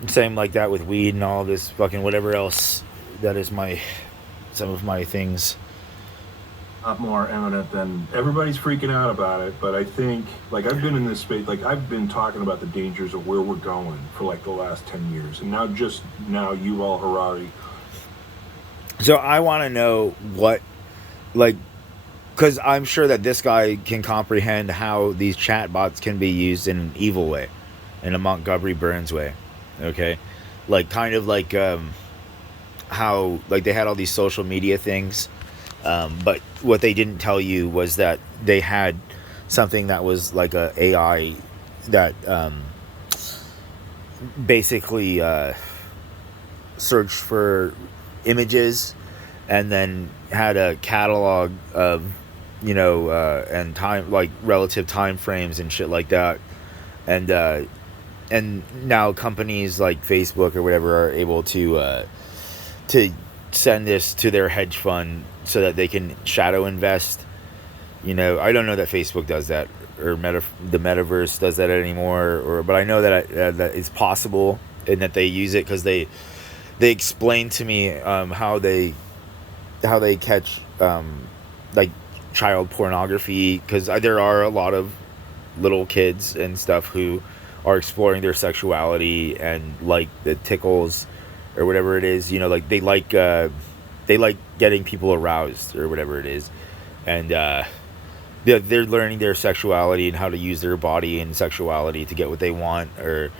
same like that with weed and all this fucking whatever else that is some of my things. A lot more eminent than everybody's freaking out about it, but I think, like, I've been in this space, like, I've been talking about the dangers of where we're going for like the last 10 years, and now Yuval Harari. So I want to know what, like, because I'm sure that this guy can comprehend how these chatbots can be used in an evil way, in a Montgomery Burns way, okay? Like, kind of like how, like, they had all these social media things, but what they didn't tell you was that they had something that was like a AI that basically searched for images and then had a catalog of and time, like relative time frames and shit like that, and now companies like Facebook or whatever are able to send this to their hedge fund so that they can shadow invest. I don't know that Facebook does that, or the metaverse does that anymore, but I know that that it's possible, and that they use it because they explain to me how they catch like child pornography, because there are a lot of little kids and stuff who are exploring their sexuality and like the tickles or whatever it is, like they like getting people aroused or whatever it is, and they're learning their sexuality and how to use their body and sexuality to get what they want, or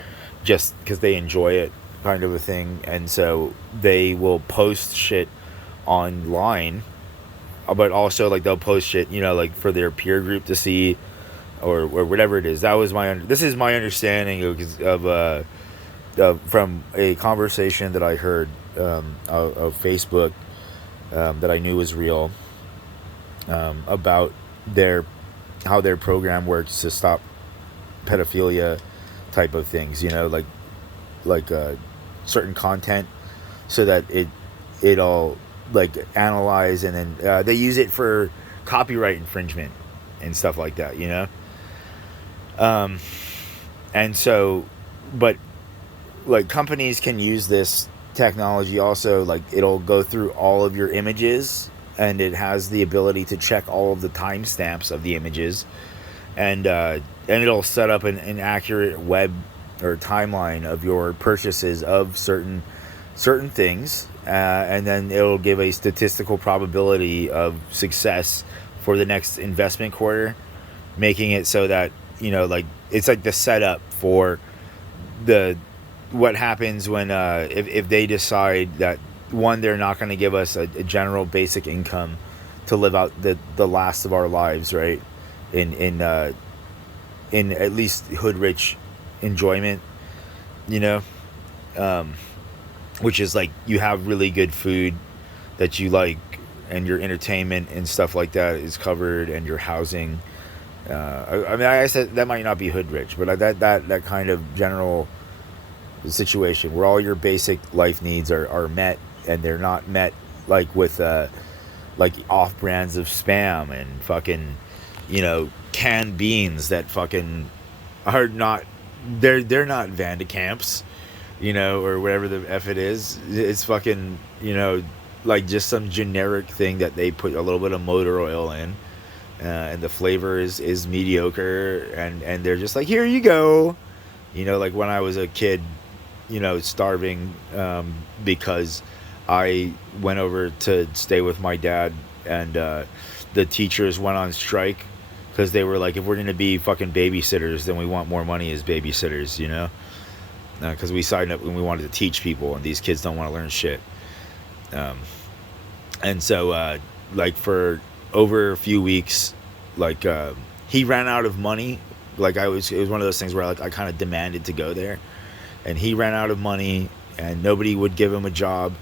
just because they enjoy it, kind of a thing. And so they will post shit online, but also like they'll post shit, like for their peer group to see, or whatever it is. This is my understanding of from a conversation that I heard of Facebook, that I knew was real, about how their program works to stop pedophilia type of things, like certain content, so that it'll like analyze, and then they use it for copyright infringement and stuff like that, and so, but like companies can use this technology also, like it'll go through all of your images, and it has the ability to check all of the timestamps of the images, and it'll set up an accurate web or timeline of your purchases of certain things, and then it'll give a statistical probability of success for the next investment quarter, making it so that like it's like the setup for what happens when if they decide that, one, they're not going to give us a general basic income to live out the last of our lives, right, in at least hood rich enjoyment, which is like you have really good food that you like, and your entertainment and stuff like that is covered, and your housing. I mean, I said that might not be hood rich, but that kind of general situation where all your basic life needs are met, and they're not met like with like off brands of spam and fucking canned beans that fucking are not, they're not Vandecamps, or whatever the F it is. It's fucking, like just some generic thing that they put a little bit of motor oil in, and the flavor is mediocre, and they're just like, here you go. Like when I was a kid, starving, because I went over to stay with my dad, and the teachers went on strike because they were like, if we're going to be fucking babysitters, then we want more money as babysitters, because we signed up and we wanted to teach people, and these kids don't want to learn shit. And so like for over a few weeks, like he ran out of money. Like it was one of those things where like I kind of demanded to go there, and he ran out of money, and nobody would give him a job,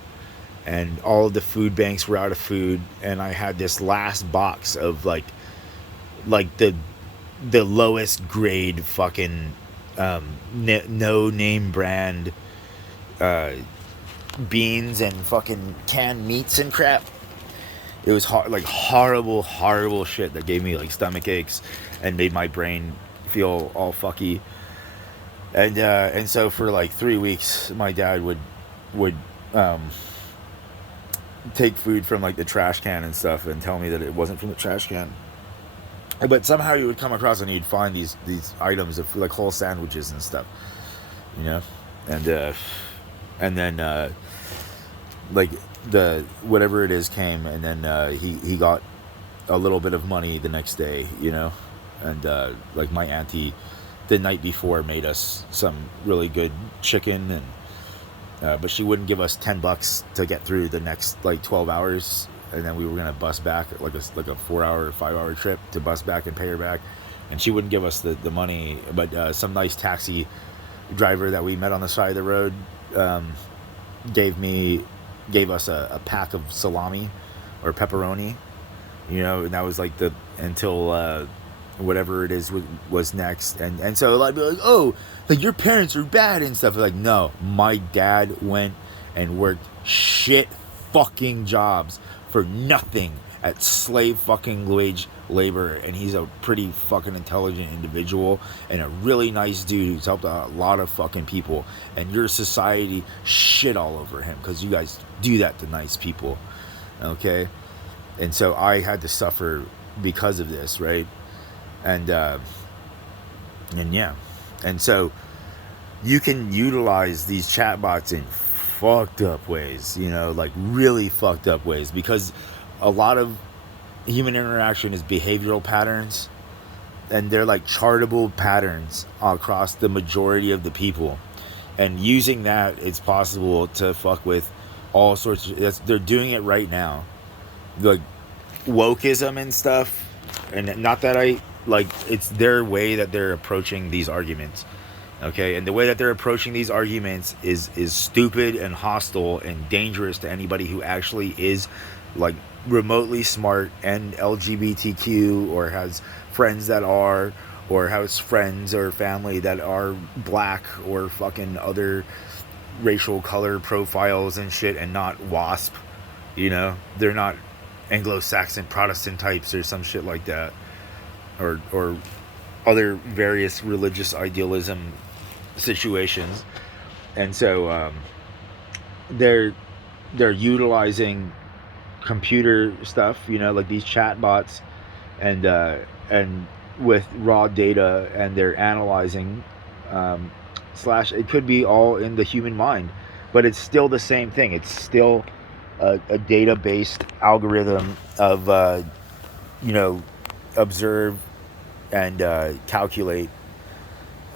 and all of the food banks were out of food, and I had this last box of like the lowest grade fucking no name brand beans and fucking canned meats and crap. It was like horrible shit that gave me like stomach aches and made my brain feel all fucky. And so for like 3 weeks, my dad would um, take food from like the trash can and stuff, and tell me that it wasn't from the trash can. But somehow you would come across and you'd find these items of like whole sandwiches and stuff, you know, and then like the whatever it is came, and then he got a little bit of money the next day, you know, and like my auntie the night before made us some really good chicken, and but she wouldn't give us $10 to get through the next like 12 hours, and then we were gonna bus back like a 4 hour or 5 hour trip to bus back and pay her back, and she wouldn't give us the money. But some nice taxi driver that we met on the side of the road um, gave us a pack of salami or pepperoni, you know, and that was like the until whatever it is was next, and so I'd be like, oh, like your parents are bad and stuff. Like, no, my dad went and worked shit fucking jobs for nothing at slave fucking wage labor, and he's a pretty fucking intelligent individual and a really nice dude who's helped a lot of fucking people, and your society shit all over him because you guys do that to nice people, okay? And so I had to suffer because of this, right? And yeah, and so you can utilize these chatbots in fucked up ways, you know, like really fucked up ways, because a lot of human interaction is behavioral patterns, and they're like chartable patterns across the majority of the people, and using that, it's possible to fuck with all sorts of, they're doing it right now, like wokeism and stuff. And not that I like, it's their way that they're approaching these arguments, okay? And the way that they're approaching these arguments is stupid and hostile and dangerous to anybody who actually is like remotely smart and LGBTQ, or has friends that are, or has friends or family that are black or fucking other racial color profiles and shit, and not WASP, you know? They're not Anglo-Saxon Protestant types or some shit like that, or other various religious idealism situations. And so they're utilizing computer stuff, you know, like these chatbots, and with raw data, and they're analyzing slash it could be all in the human mind, but it's still the same thing. It's still a data-based algorithm of you know, observe and calculate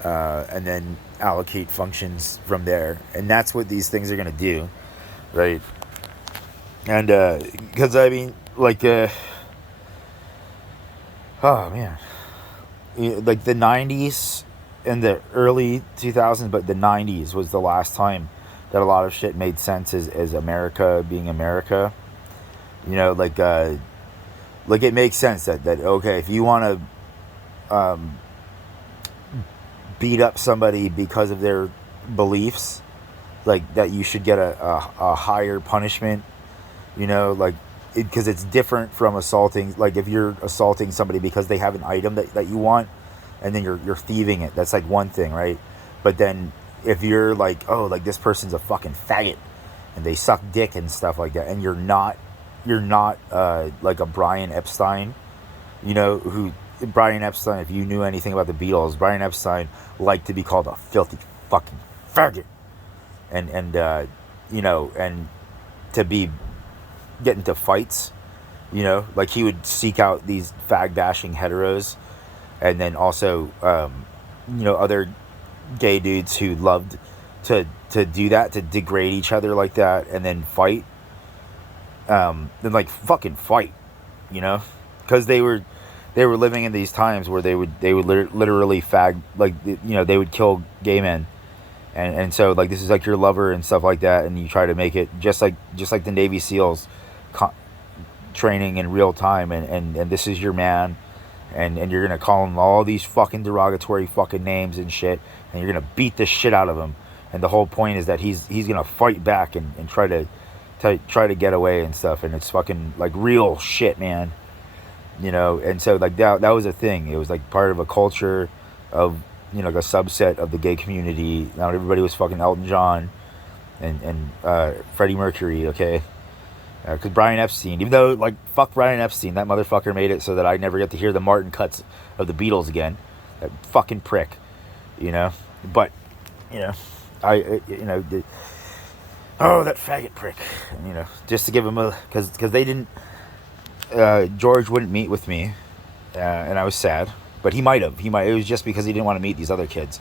and then allocate functions from there, and that's what these things are going to do, right? And because I mean, like oh man, like the 90s and the early 2000s, but the 90s was the last time that a lot of shit made sense as America being America, you know, like it makes sense that okay, if you want to beat up somebody because of their beliefs, like that you should get a higher punishment, you know, like because it's different from assaulting. Like if you're assaulting somebody because they have an item that you want, and then you're thieving it, that's like one thing, right? But then if you're like, oh, like this person's a fucking faggot and they suck dick and stuff like that, and you're not like a Brian Epstein, you know, who Brian Epstein, if you knew anything about the Beatles, Brian Epstein liked to be called a filthy fucking faggot, and you know, and to be get into fights, you know, like he would seek out these fag bashing heteros, and then also you know, other gay dudes who loved to do that, to degrade each other like that, and then fight, then like fucking fight, you know, because they were living in these times where they would literally fag, like, you know, they would kill gay men, and so like this is like your lover and stuff like that, and you try to make it just like the Navy SEALs training in real time, and this is your man, and you're gonna call him all these fucking derogatory fucking names and shit, and you're gonna beat the shit out of him, and the whole point is that he's gonna fight back and try to get away and stuff, and it's fucking like real shit, man, you know. And so like that was a thing. It was like part of a culture of, like a subset of the gay community. Not everybody was fucking Elton John and Freddie Mercury, okay? Because Brian Epstein, even though, like, fuck Brian Epstein, that motherfucker made it so that I never get to hear the Martin cuts of the Beatles again. That fucking prick, But, that faggot prick, just to give him because they didn't, George wouldn't meet with me, and I was sad, but he might have. It was just because he didn't want to meet these other kids.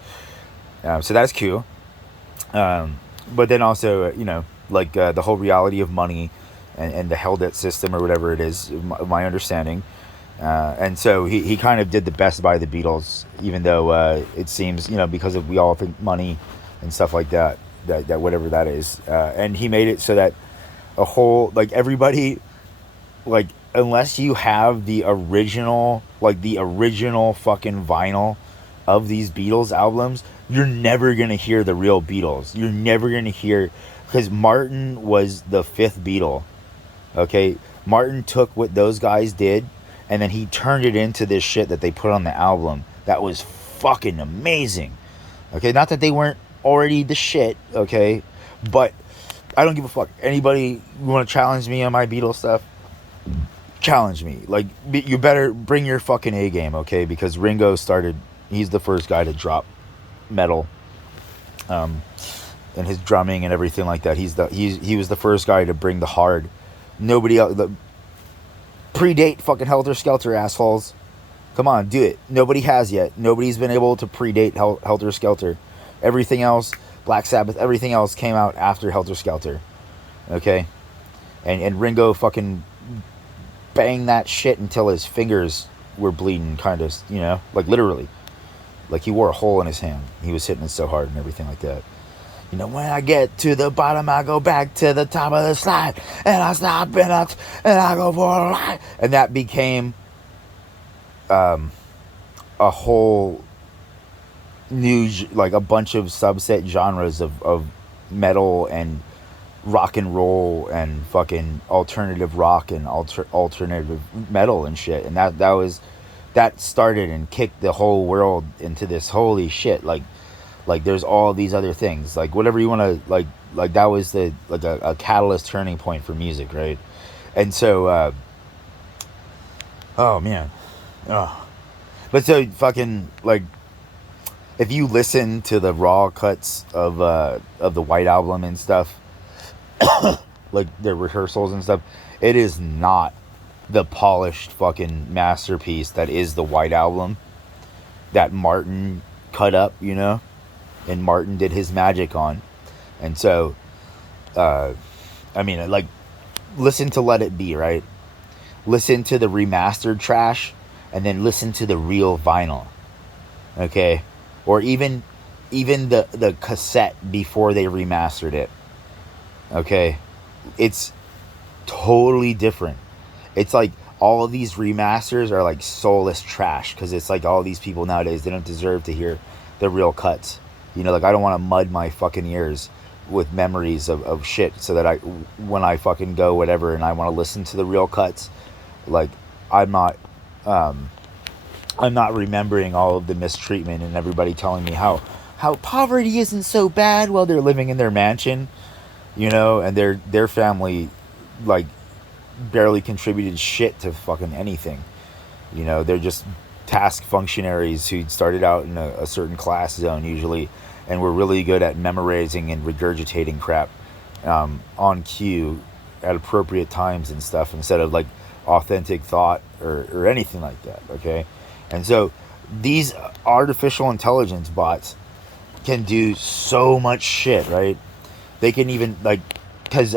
So that's cool. But then also, the whole reality of money and the hell debt system or whatever it is, my understanding. And so he kind of did the best by the Beatles, even though it seems, because we all think money and stuff like that whatever that is. And he made it so that everybody, unless you have the original fucking vinyl of these Beatles albums, you're never going to hear the real Beatles. You're never going to hear, because Martin was the fifth Beatle. Okay, Martin took what those guys did, and then he turned it into this shit that they put on the album. That was fucking amazing. Okay, not that they weren't already the shit, okay, but I don't give a fuck. Anybody want to challenge me on my Beatles stuff? Challenge me. You better bring your fucking A game, okay, because Ringo he's the first guy to drop metal, and his drumming and everything like that. He was the first guy to bring the hard. Nobody else. Predate fucking Helter Skelter, assholes. Come on, do it. Nobody has yet. Nobody's been able to predate Helter Skelter. Everything else, Black Sabbath, everything else came out after Helter Skelter. Okay? And Ringo fucking banged that shit until his fingers were bleeding, kind of, literally. Like he wore a hole in his hand. He was hitting it so hard and everything like that. When I get to the bottom, I go back to the top of the slide, and I stop and I go for a ride. And that became a whole new, a bunch of subset genres of metal and rock and roll and fucking alternative rock and alternative metal and shit. And that started and kicked the whole world into this holy shit. There's all these other things, whatever you want to, that was a catalyst turning point for music, right? And so, oh man, but so fucking, if you listen to the raw cuts of the White Album and stuff, their rehearsals and stuff, it is not the polished fucking masterpiece that is the White Album that Martin cut up, and Martin did his magic on. And so, listen to Let It Be, right? Listen to the remastered trash, and then listen to the real vinyl, okay? Or even the cassette before they remastered it, okay? It's totally different. It's all of these remasters are soulless trash, because it's all these people nowadays, they don't deserve to hear the real cuts. I don't want to mud my fucking ears with memories of shit, so that when I fucking go whatever and I want to listen to the real cuts, I'm not remembering all of the mistreatment and everybody telling me how poverty isn't so bad while they're living in their mansion, and their family barely contributed shit to fucking anything. They're just task functionaries who started out in a certain class zone usually, and were really good at memorizing and regurgitating crap on cue at appropriate times and stuff, instead of authentic thought or anything like that, okay? And so these artificial intelligence bots can do so much shit, right? They can even because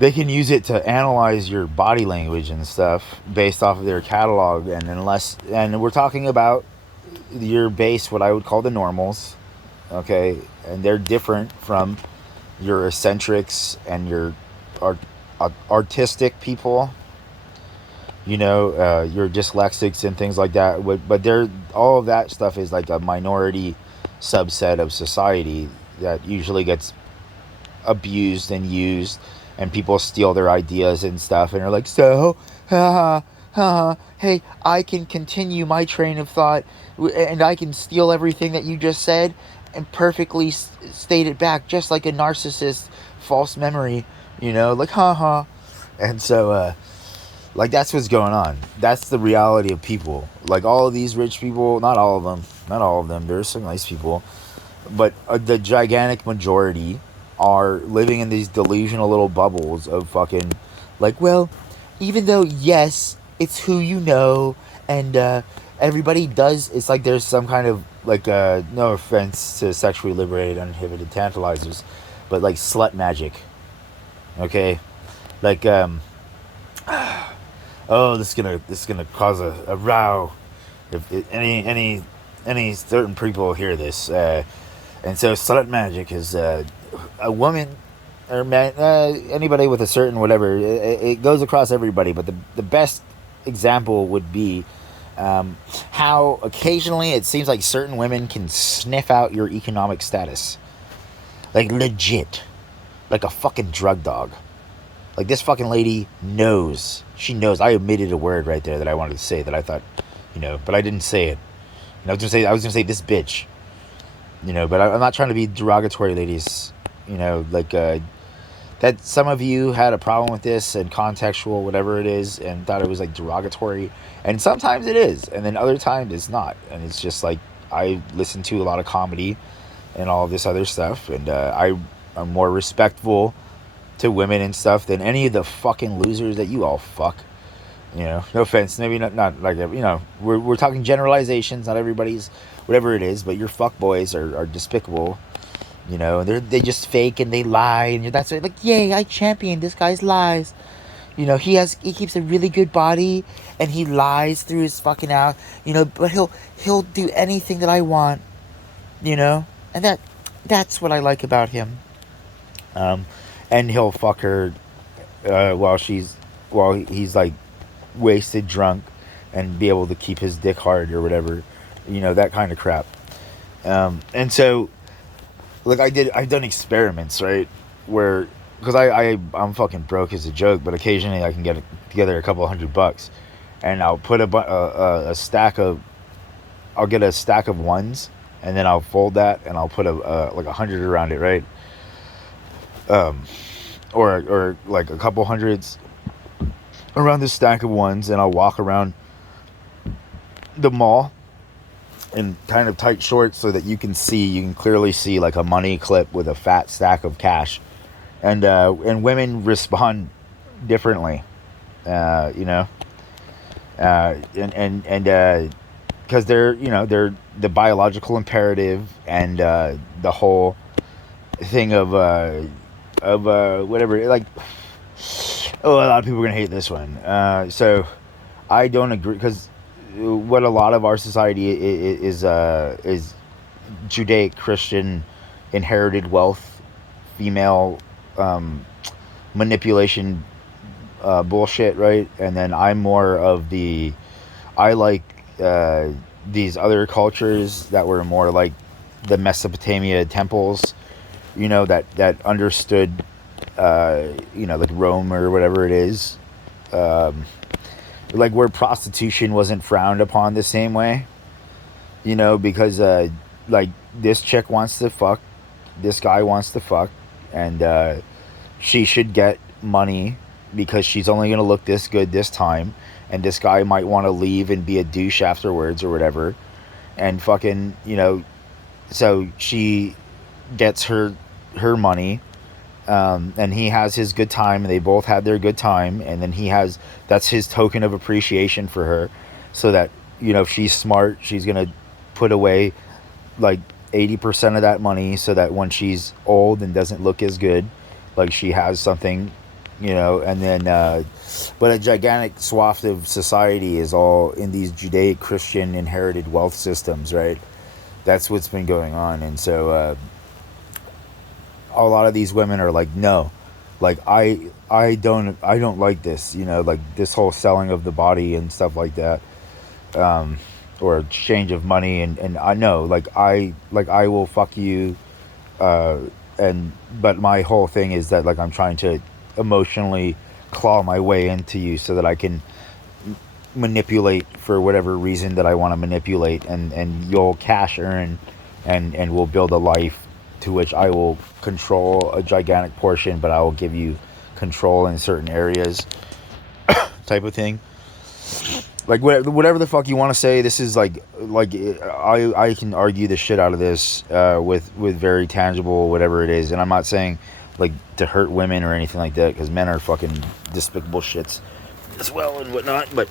they can use it to analyze your body language and stuff based off of their catalog, and we're talking about your base, what I would call the normals, okay? And they're different from your eccentrics and your artistic people, your dyslexics and things like that. But all of that stuff is a minority subset of society that usually gets abused and used, and people steal their ideas and stuff, and are so, Hey, I can continue my train of thought, and I can steal everything that you just said and perfectly state it back, just like a narcissist false memory, like, And so, like, that's what's going on. That's the reality of people. Like, all of these rich people, not all of them, there's some nice people, but the gigantic majority are living in these delusional little bubbles of fucking, like, well, even though, yes, it's who you know, and everybody does, it's like there's some kind of, like, no offense to sexually liberated, uninhibited tantalizers, but like slut magic, okay? Like, oh, this is gonna cause a row if any certain people hear this. And so slut magic is a woman or man, anybody with a certain whatever. It goes across everybody, but the best example would be how occasionally it seems like certain women can sniff out your economic status, like legit, like a fucking drug dog. Like, this fucking lady knows. She knows. I omitted a word right there that I wanted to say that I thought, but I didn't say it. I was gonna say this bitch. But I'm not trying to be derogatory, ladies. Like, that some of you had a problem with this and contextual, whatever it is, and thought it was like derogatory. And sometimes it is, and then other times it's not. And it's just like, I listen to a lot of comedy and all of this other stuff, and I'm more respectful to women and stuff than any of the fucking losers that you all fuck. No offense, maybe not like, we're talking generalizations, not everybody's whatever it is, but your fuck boys are despicable, and they just fake and they lie, and that's like, yay, I champion this guy's lies. He keeps a really good body and he lies through his fucking out, but he'll do anything that I want, and that's what I like about him. And he'll fuck her while he's like wasted drunk and be able to keep his dick hard or whatever, that kind of crap. And so, like, I've done experiments, right, where, because I'm fucking broke as a joke, but occasionally I can get together a couple $100, and I'll put a stack of, I'll get a stack of ones, and then I'll fold that and I'll put like 100 around it, right? Or like a couple hundreds around this stack of ones, and I'll walk around the mall in kind of tight shorts so that you can clearly see like a money clip with a fat stack of cash, and women respond differently, and because they're the biological imperative and the whole thing of whatever, like, oh, a lot of people are gonna hate this one. So I don't agree, because what a lot of our society is Judaic Christian inherited wealth, female manipulation bullshit, right? And then I'm more of I like these other cultures that were more like the Mesopotamia temples, that understood, like Rome or whatever it is, like where prostitution wasn't frowned upon the same way, because like this chick wants to fuck, this guy wants to fuck, and she should get money because she's only going to look this good this time, and this guy might want to leave and be a douche afterwards or whatever, and fucking, so she gets her money, and he has his good time, and they both had their good time, and then that's his token of appreciation for her, so that, if she's smart, she's gonna put away like 80% of that money, so that when she's old and doesn't look as good, like, she has something, and then but a gigantic swath of society is all in these Judaic Christian inherited wealth systems, right? That's what's been going on. And so a lot of these women are like, no, like, I don't like this, like this whole selling of the body and stuff like that, or exchange of money, and I know, like, I will fuck you, but my whole thing is that, like, I'm trying to emotionally claw my way into you so that I can manipulate for whatever reason that I want to manipulate, and you'll cash earn, and we'll build a life to which I will control a gigantic portion, but I will give you control in certain areas, type of thing. Like whatever the fuck you want to say, this is like I can argue the shit out of this with very tangible whatever it is, and I'm not saying like to hurt women or anything like that, because men are fucking despicable shits as well and whatnot, but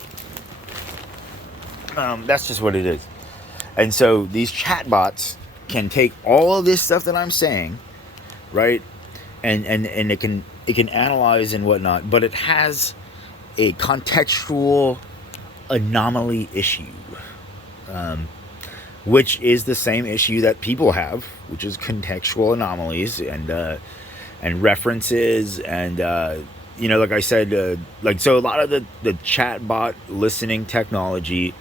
that's just what it is. And so these chatbots can take all of this stuff that I'm saying, right, and it can analyze and whatnot, but it has a contextual anomaly issue, um, which is the same issue that people have, which is contextual anomalies and references, and like I said, like, so a lot of the chatbot listening technology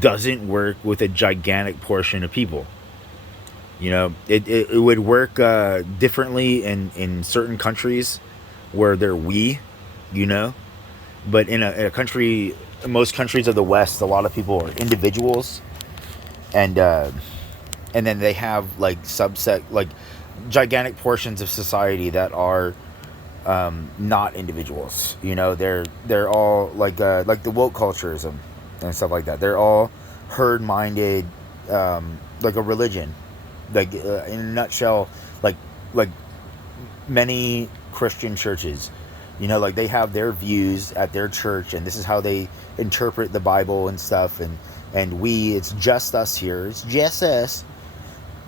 doesn't work with a gigantic portion of people. It would work differently in certain countries where they're but in a country, most countries of the West, a lot of people are individuals, and then they have like subset, like gigantic portions of society that are not individuals. They're all like the woke cultures and stuff like that. They're all herd minded, like a religion, like in a nutshell, like many Christian churches. Like they have their views at their church, and this is how they interpret the Bible and stuff. And it's just us here. It's just us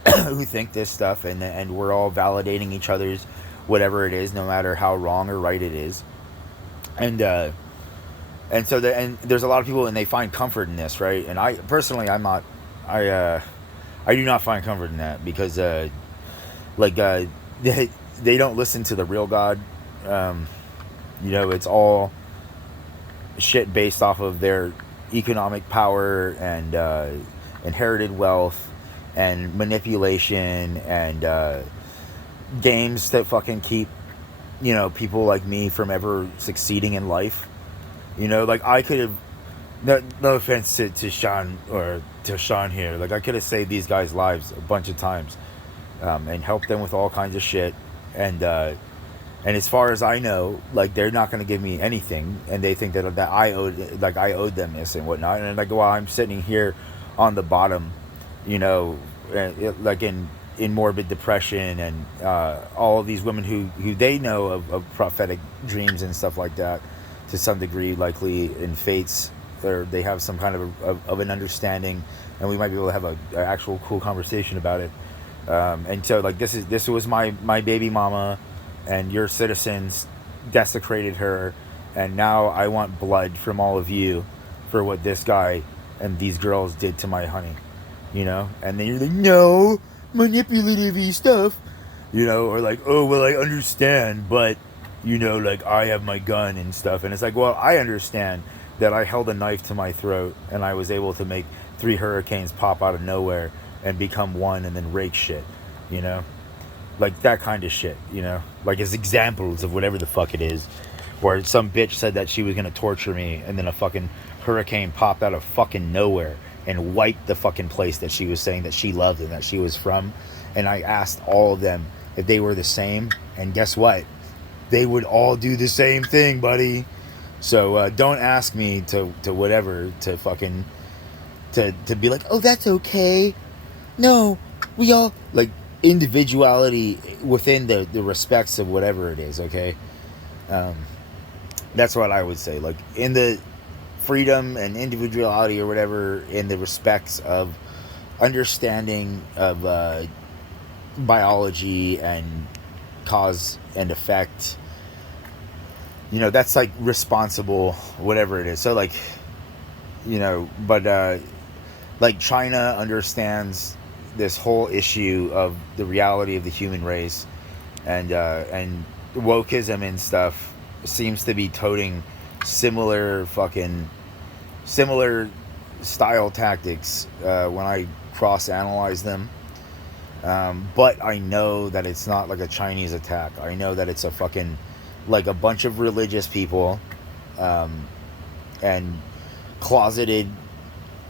who think this stuff, and we're all validating each other's whatever it is, no matter how wrong or right it is. And so there's a lot of people, and they find comfort in this, right? And I personally, I'm not. I do not find comfort in that, because they don't listen to the real God. It's all shit based off of their economic power and inherited wealth and manipulation and games that fucking keep people like me from ever succeeding in life. Like I could have, no offense to Sean or to Sean here, like I could have saved these guys' lives a bunch of times, and helped them with all kinds of shit, and as far as I know, like they're not going to give me anything, and they think that I owed them this and whatnot, and like, while I'm sitting here on the bottom, like in morbid depression, and all of these women who they know of prophetic dreams and stuff like that, to some degree, likely in fates, they have some kind of an understanding, and we might be able to have an actual cool conversation about it. And so like this was my baby mama, and your citizens desecrated her, and now I want blood from all of you for what this guy and these girls did to my honey, and then you're like, no, manipulative stuff, or like, oh, well, I understand, but like I have my gun and stuff, and it's like, well, I understand that I held a knife to my throat, and I was able to make 3 hurricanes pop out of nowhere and become one, and then rake shit, like that kind of shit, like as examples of whatever the fuck it is. Or some bitch said that she was gonna torture me, and then a fucking hurricane popped out of fucking nowhere and wiped the fucking place that she was saying that she loved and that she was from. And I asked all of them if they were the same, and guess what? They would all do the same thing, buddy. So don't ask me to whatever, to fucking to be like, oh, that's okay. No, we all, like, individuality within the respects of whatever it is, okay? That's what I would say. Like, in the freedom and individuality or whatever, in the respects of understanding of biology and cause and effect, that's like responsible, whatever it is. So like, but like China understands this whole issue of the reality of the human race, and wokeism and stuff seems to be toting similar style tactics when I cross-analyze them. But I know that it's not like a Chinese attack. I know that it's a fucking, like, a bunch of religious people, and closeted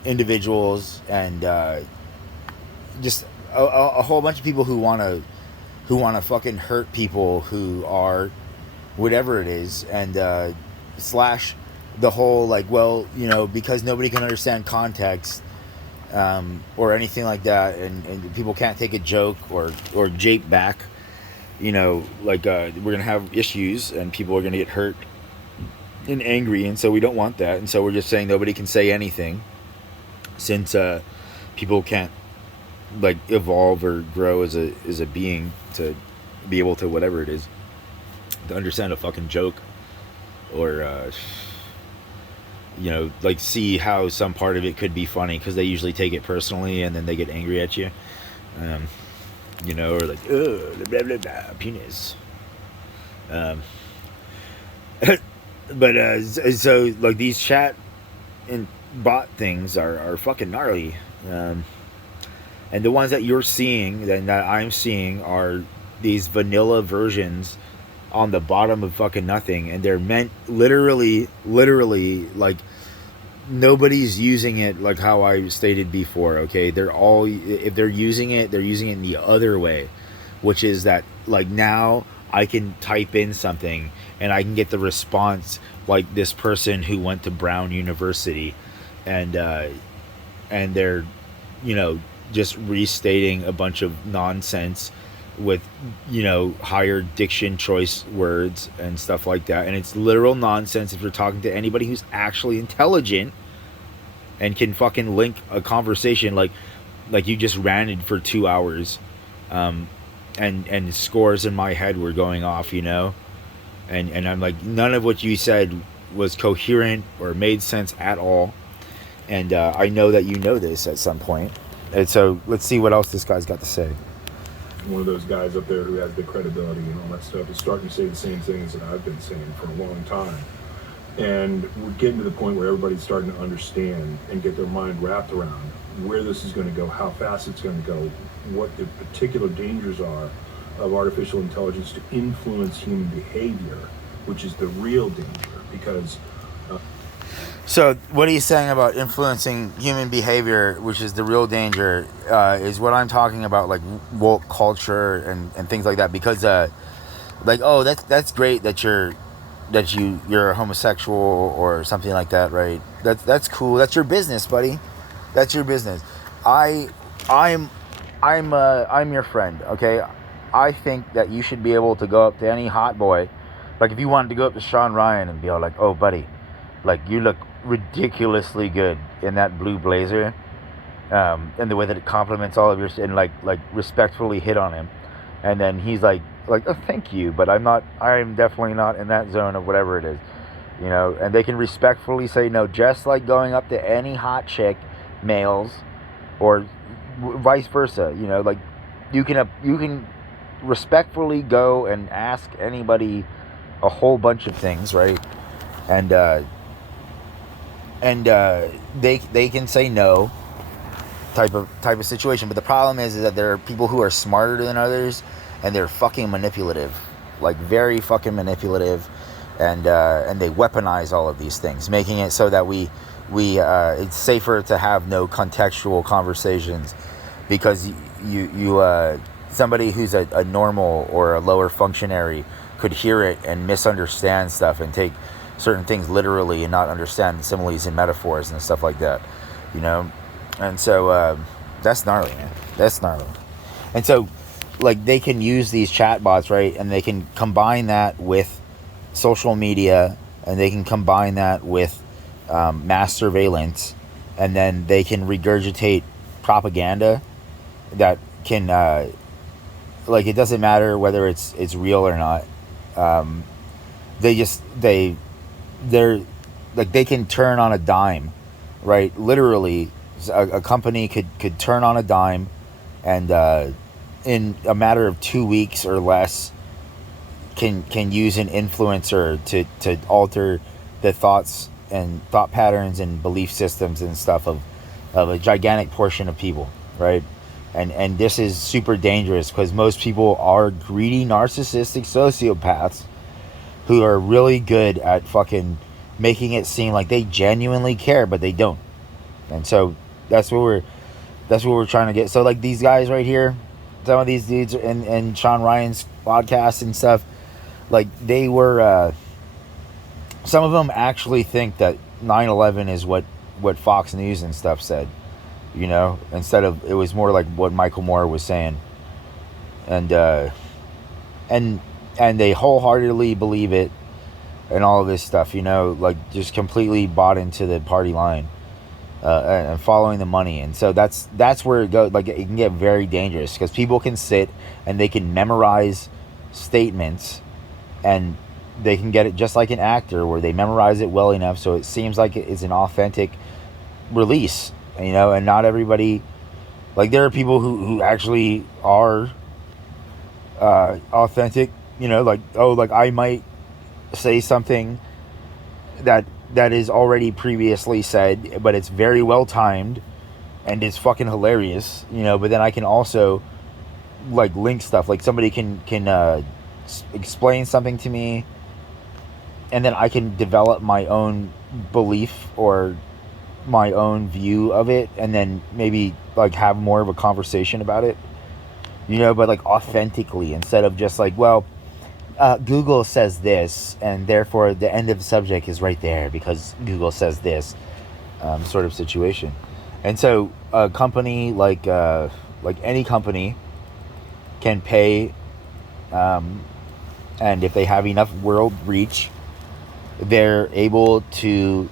individuals, and just a whole bunch of people who want to fucking hurt people who are whatever it is, and slash the whole like, well, because nobody can understand context, or anything like that, and people can't take a joke or jape back, like we're gonna have issues and people are gonna get hurt and angry, and so we don't want that, and so we're just saying nobody can say anything, since people can't like evolve or grow as a being to be able to whatever it is, to understand a fucking joke, or like see how some part of it could be funny, because they usually take it personally and then they get angry at you, or like, oh, blah blah blah, penis. But so like these chat and bot things are fucking gnarly, and the ones that you're seeing, that I'm seeing, are these vanilla versions on the bottom of fucking nothing, and they're meant literally like nobody's using it like how I stated before. Okay, they're all, if they're using it in the other way, which is that like now I can type in something and I can get the response like this person who went to Brown University, and they're just restating a bunch of nonsense with higher diction choice words and stuff like that, and it's literal nonsense if you're talking to anybody who's actually intelligent and can fucking link a conversation like you just ranted for 2 hours, and scores in my head were going off, and I'm like, none of what you said was coherent or made sense at all, and I know that you know this at some point, and so let's see what else this guy's got to say. One of those guys up there who has the credibility and all that stuff is starting to say the same things that I've been saying for a long time. And we're getting to the point where everybody's starting to understand and get their mind wrapped around where this is going to go, how fast it's going to go, what the particular dangers are of artificial intelligence to influence human behavior, which is the real danger. Because so what he's saying about influencing human behavior, which is the real danger, is what I'm talking about, like woke culture and things like that. Because like, oh, that's great that you're a homosexual or something like that, right? That's cool. That's your business, buddy. That's your business. I'm your friend, okay? I think that you should be able to go up to any hot boy, like if you wanted to go up to Sean Ryan and be all like, oh buddy, like you look ridiculously good in that blue blazer, and the way that it complements all of your, and like respectfully hit on him, and then he's like, oh, thank you, but I'm definitely not in that zone of whatever it is, and they can respectfully say no, just like going up to any hot chick, males, or vice versa, like you can respectfully go and ask anybody a whole bunch of things, right? And they can say no, type of situation. But the problem is that there are people who are smarter than others, and they're fucking manipulative, like very fucking manipulative, and they weaponize all of these things, making it so that we it's safer to have no contextual conversations, because you somebody who's a normal or a lower functionary could hear it and misunderstand stuff and take certain things literally and not understand similes and metaphors and stuff like that, and so that's gnarly, man. That's gnarly. And so like they can use these chatbots, right, and they can combine that with social media, and they can combine that with mass surveillance, and then they can regurgitate propaganda that can like, it doesn't matter whether it's real or not. They're like, they can turn on a dime, right? Literally, a company could turn on a dime, and in a matter of 2 weeks or less can use an influencer to alter the thoughts and thought patterns and belief systems and stuff of a gigantic portion of people, right? And this is super dangerous, because most people are greedy, narcissistic sociopaths who are really good at fucking making it seem like they genuinely care, but they don't. And so that's what we're trying to get. So like these guys right here, some of these dudes in Sean Ryan's podcast and stuff, like they were some of them actually think that 9/11 is what Fox News and stuff said, instead of, it was more like what Michael Moore was saying. And and they wholeheartedly believe it and all of this stuff, like just completely bought into the party line, and following the money. And so that's where it goes. Like, it can get very dangerous because people can sit and they can memorize statements, and they can get it just like an actor where they memorize it well enough so it seems like it's an authentic release, and not everybody, like there are people who actually are authentic, like, oh, like I might say something that is already previously said, but it's very well timed and it's fucking hilarious, but then I can also like link stuff, like somebody can explain something to me, and then I can develop my own belief or my own view of it, and then maybe like have more of a conversation about it, but like authentically, instead of just like, well, Google says this, and therefore the end of the subject is right there because Google says this, sort of situation. And so a company like any company can pay, and if they have enough world reach, they're able to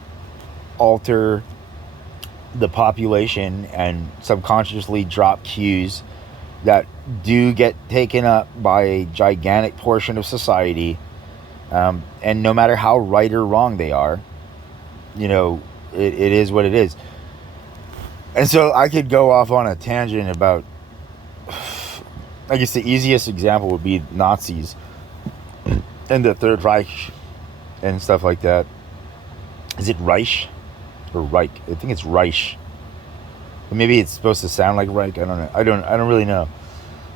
alter the population and subconsciously drop cues that do get taken up by a gigantic portion of society, and no matter how right or wrong they are, it is what it is. And so I could go off on a tangent about, I guess the easiest example would be Nazis and the Third Reich and stuff like that. Is it Reich or Reich? I think it's Reich. Maybe it's supposed to sound like Reich. I don't know. I don't really know.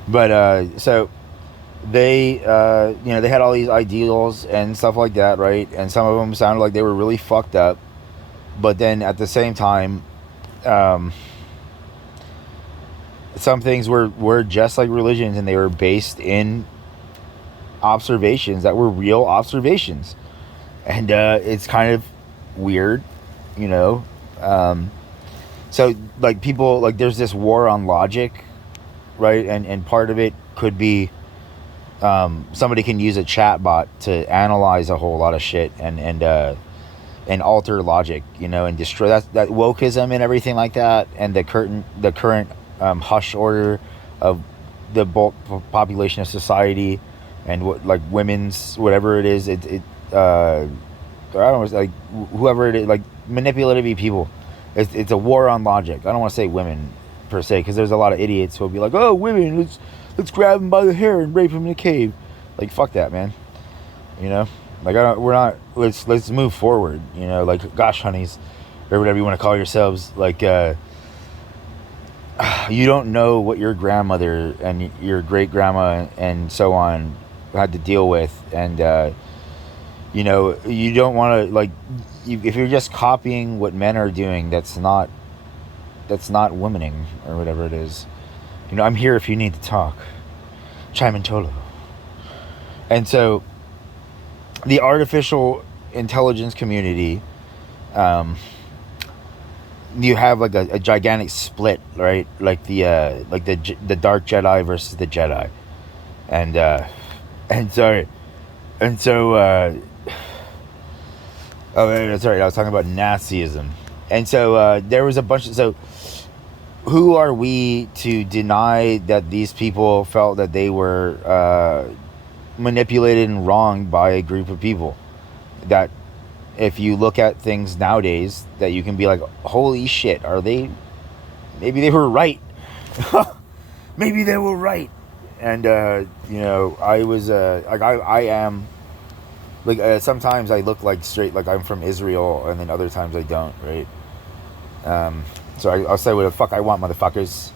But so they they had all these ideals and stuff like that, right? And some of them sounded like they were really fucked up. But then at the same time, some things were just like religions, and they were based in observations that were real observations. And it's kind of weird, so like people, like there's this war on logic, right? And part of it could be somebody can use a chatbot to analyze a whole lot of shit and alter logic, and destroy that wokeism and everything like that, and the current hush order of the bulk population of society, and what, like women's, whatever it is, I don't know, like whoever it is, like manipulative people. It's a war on logic. I don't want to say women per se, because there's a lot of idiots who'll be like, oh, women, let's grab them by the hair and rape them in a cave. Like, fuck that, man. Like, let's move forward. Like, gosh, honeys, or whatever you want to call yourselves. Like, you don't know what your grandmother and your great grandma and so on had to deal with, and you don't want to, like, if you're just copying what men are doing, that's not womaning, or whatever it is. I'm here if you need to talk. Chime Tolo. And so the artificial intelligence community, you have like a gigantic split, right? Like the dark Jedi versus the Jedi, and so oh, sorry, I was talking about Nazism. And so there was a bunch of, so who are we to deny that these people felt that they were manipulated and wronged by a group of people? That if you look at things nowadays, that you can be like, holy shit, maybe they were right. Maybe they were right. And I was like, I am, like, sometimes I look like straight, like I'm from Israel, and then other times I don't, right? So I'll say what the fuck I want, motherfuckers.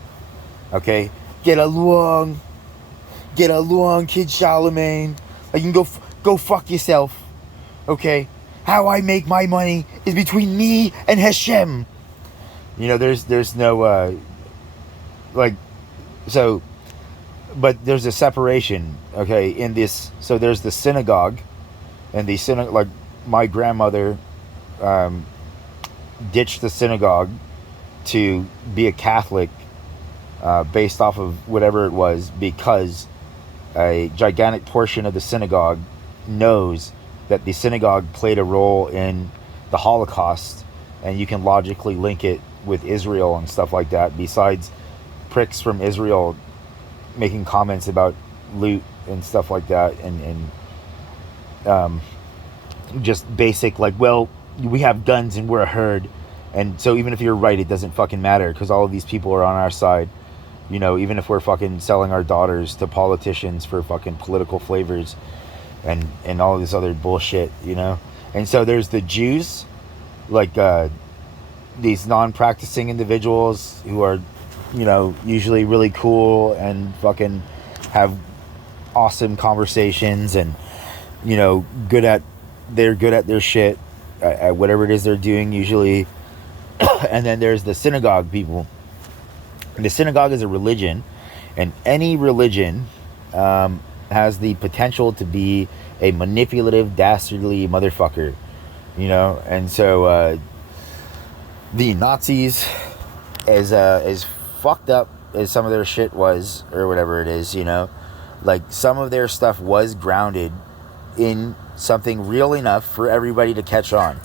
Okay? Get along, Kid Charlemagne. Like, you can go fuck yourself. Okay? how I make my money is between me and Hashem. You know, there's no like, so, but there's a separation, okay, in this. So there's the synagogue, and the synagogue, like my grandmother ditched the synagogue to be a Catholic, based off of whatever it was, because a gigantic portion of the synagogue knows that the synagogue played a role in the Holocaust, and you can logically link it with Israel and stuff like that, besides pricks from Israel making comments about loot and stuff like that, and just basic, like, well, we have guns and we're a herd, and so even if you're right, it doesn't fucking matter, because all of these people are on our side. You know, even if we're fucking selling our daughters to politicians for fucking political flavors and all this other bullshit, you know. And so there's the Jews, like these non-practicing individuals who are, you know, usually really cool and fucking have awesome conversations, and, you know, they're good at their shit, at whatever it is they're doing usually. And then there's the synagogue people. And the synagogue is a religion, and any religion has the potential to be a manipulative, dastardly motherfucker, you know. And so the Nazis, as fucked up as some of their shit was, or whatever it is, you know, like, some of their stuff was grounded in something real enough for everybody to catch on,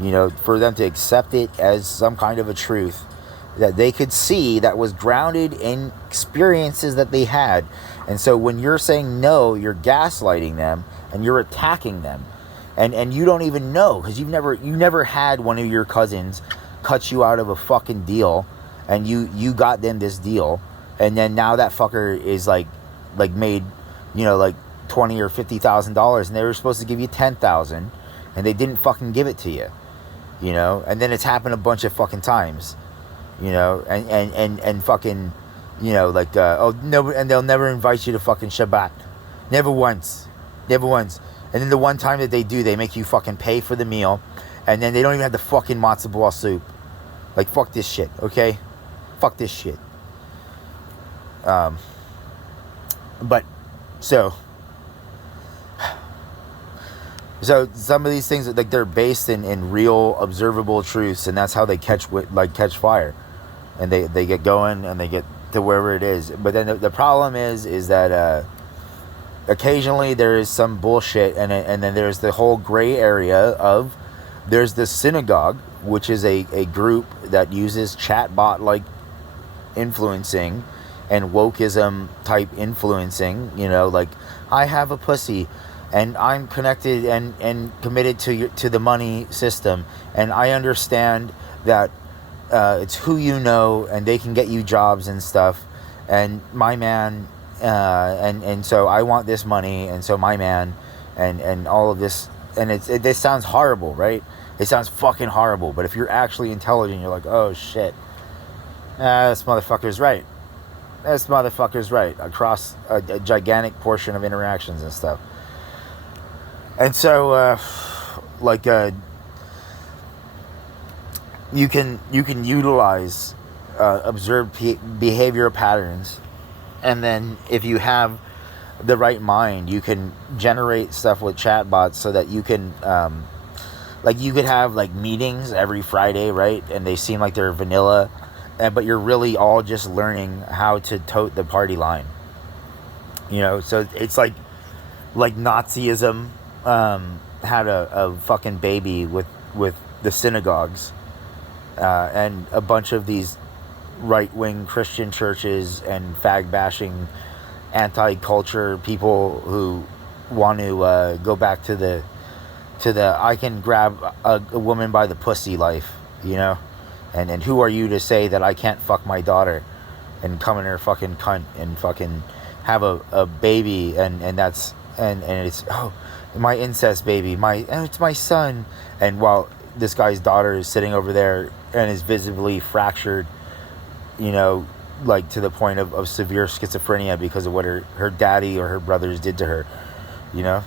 you know, for them to accept it as some kind of a truth that they could see, that was grounded in experiences that they had. And so when you're saying no, you're gaslighting them and you're attacking them, and you don't even know, because you never had one of your cousins cut you out of a fucking deal, and you got them this deal, and then now that fucker is like made, you know, like $20,000 or $50,000, and they were supposed to give you $10,000, and they didn't fucking give it to you, you know. And then it's happened a bunch of fucking times, you know, and fucking, you know, like, oh no, and they'll never invite you to fucking Shabbat, never once. And then the one time that they do, they make you fucking pay for the meal, and then they don't even have the fucking matzo ball soup. Like, fuck this shit, okay? Fuck this shit. But so some of these things, like, they're based in real observable truths, and that's how they catch fire, and they get going and they get to wherever it is. But then the problem is that occasionally there is some bullshit, and then there's the whole gray area of, there's the synagogue, which is a group that uses chatbot like influencing and wokeism type influencing, you know, like, I have a pussy and I'm connected and committed to the money system, and I understand that it's who you know, and they can get you jobs and stuff, and my man, and so I want this money, and so my man, and all of this, and this sounds horrible, right? It sounds fucking horrible, but if you're actually intelligent, you're like, oh shit, this motherfucker's right. This motherfucker's right across a gigantic portion of interactions and stuff. And so, you can utilize observed behavioral patterns, and then if you have the right mind, you can generate stuff with chatbots so that you can, like, you could have like meetings every Friday, right? And they seem like they're vanilla, but you're really all just learning how to tote the party line, you know. So it's like Nazism had a fucking baby with the synagogues, and a bunch of these right-wing Christian churches and fag-bashing anti-culture people who want to go back to the I can grab a woman by the pussy life, you know, and who are you to say that I can't fuck my daughter and come in her fucking cunt and fucking have a baby, and that's and it's, oh, my incest baby, it's my son, and while this guy's daughter is sitting over there and is visibly fractured, you know, like to the point of severe schizophrenia because of what her daddy or her brothers did to her, you know.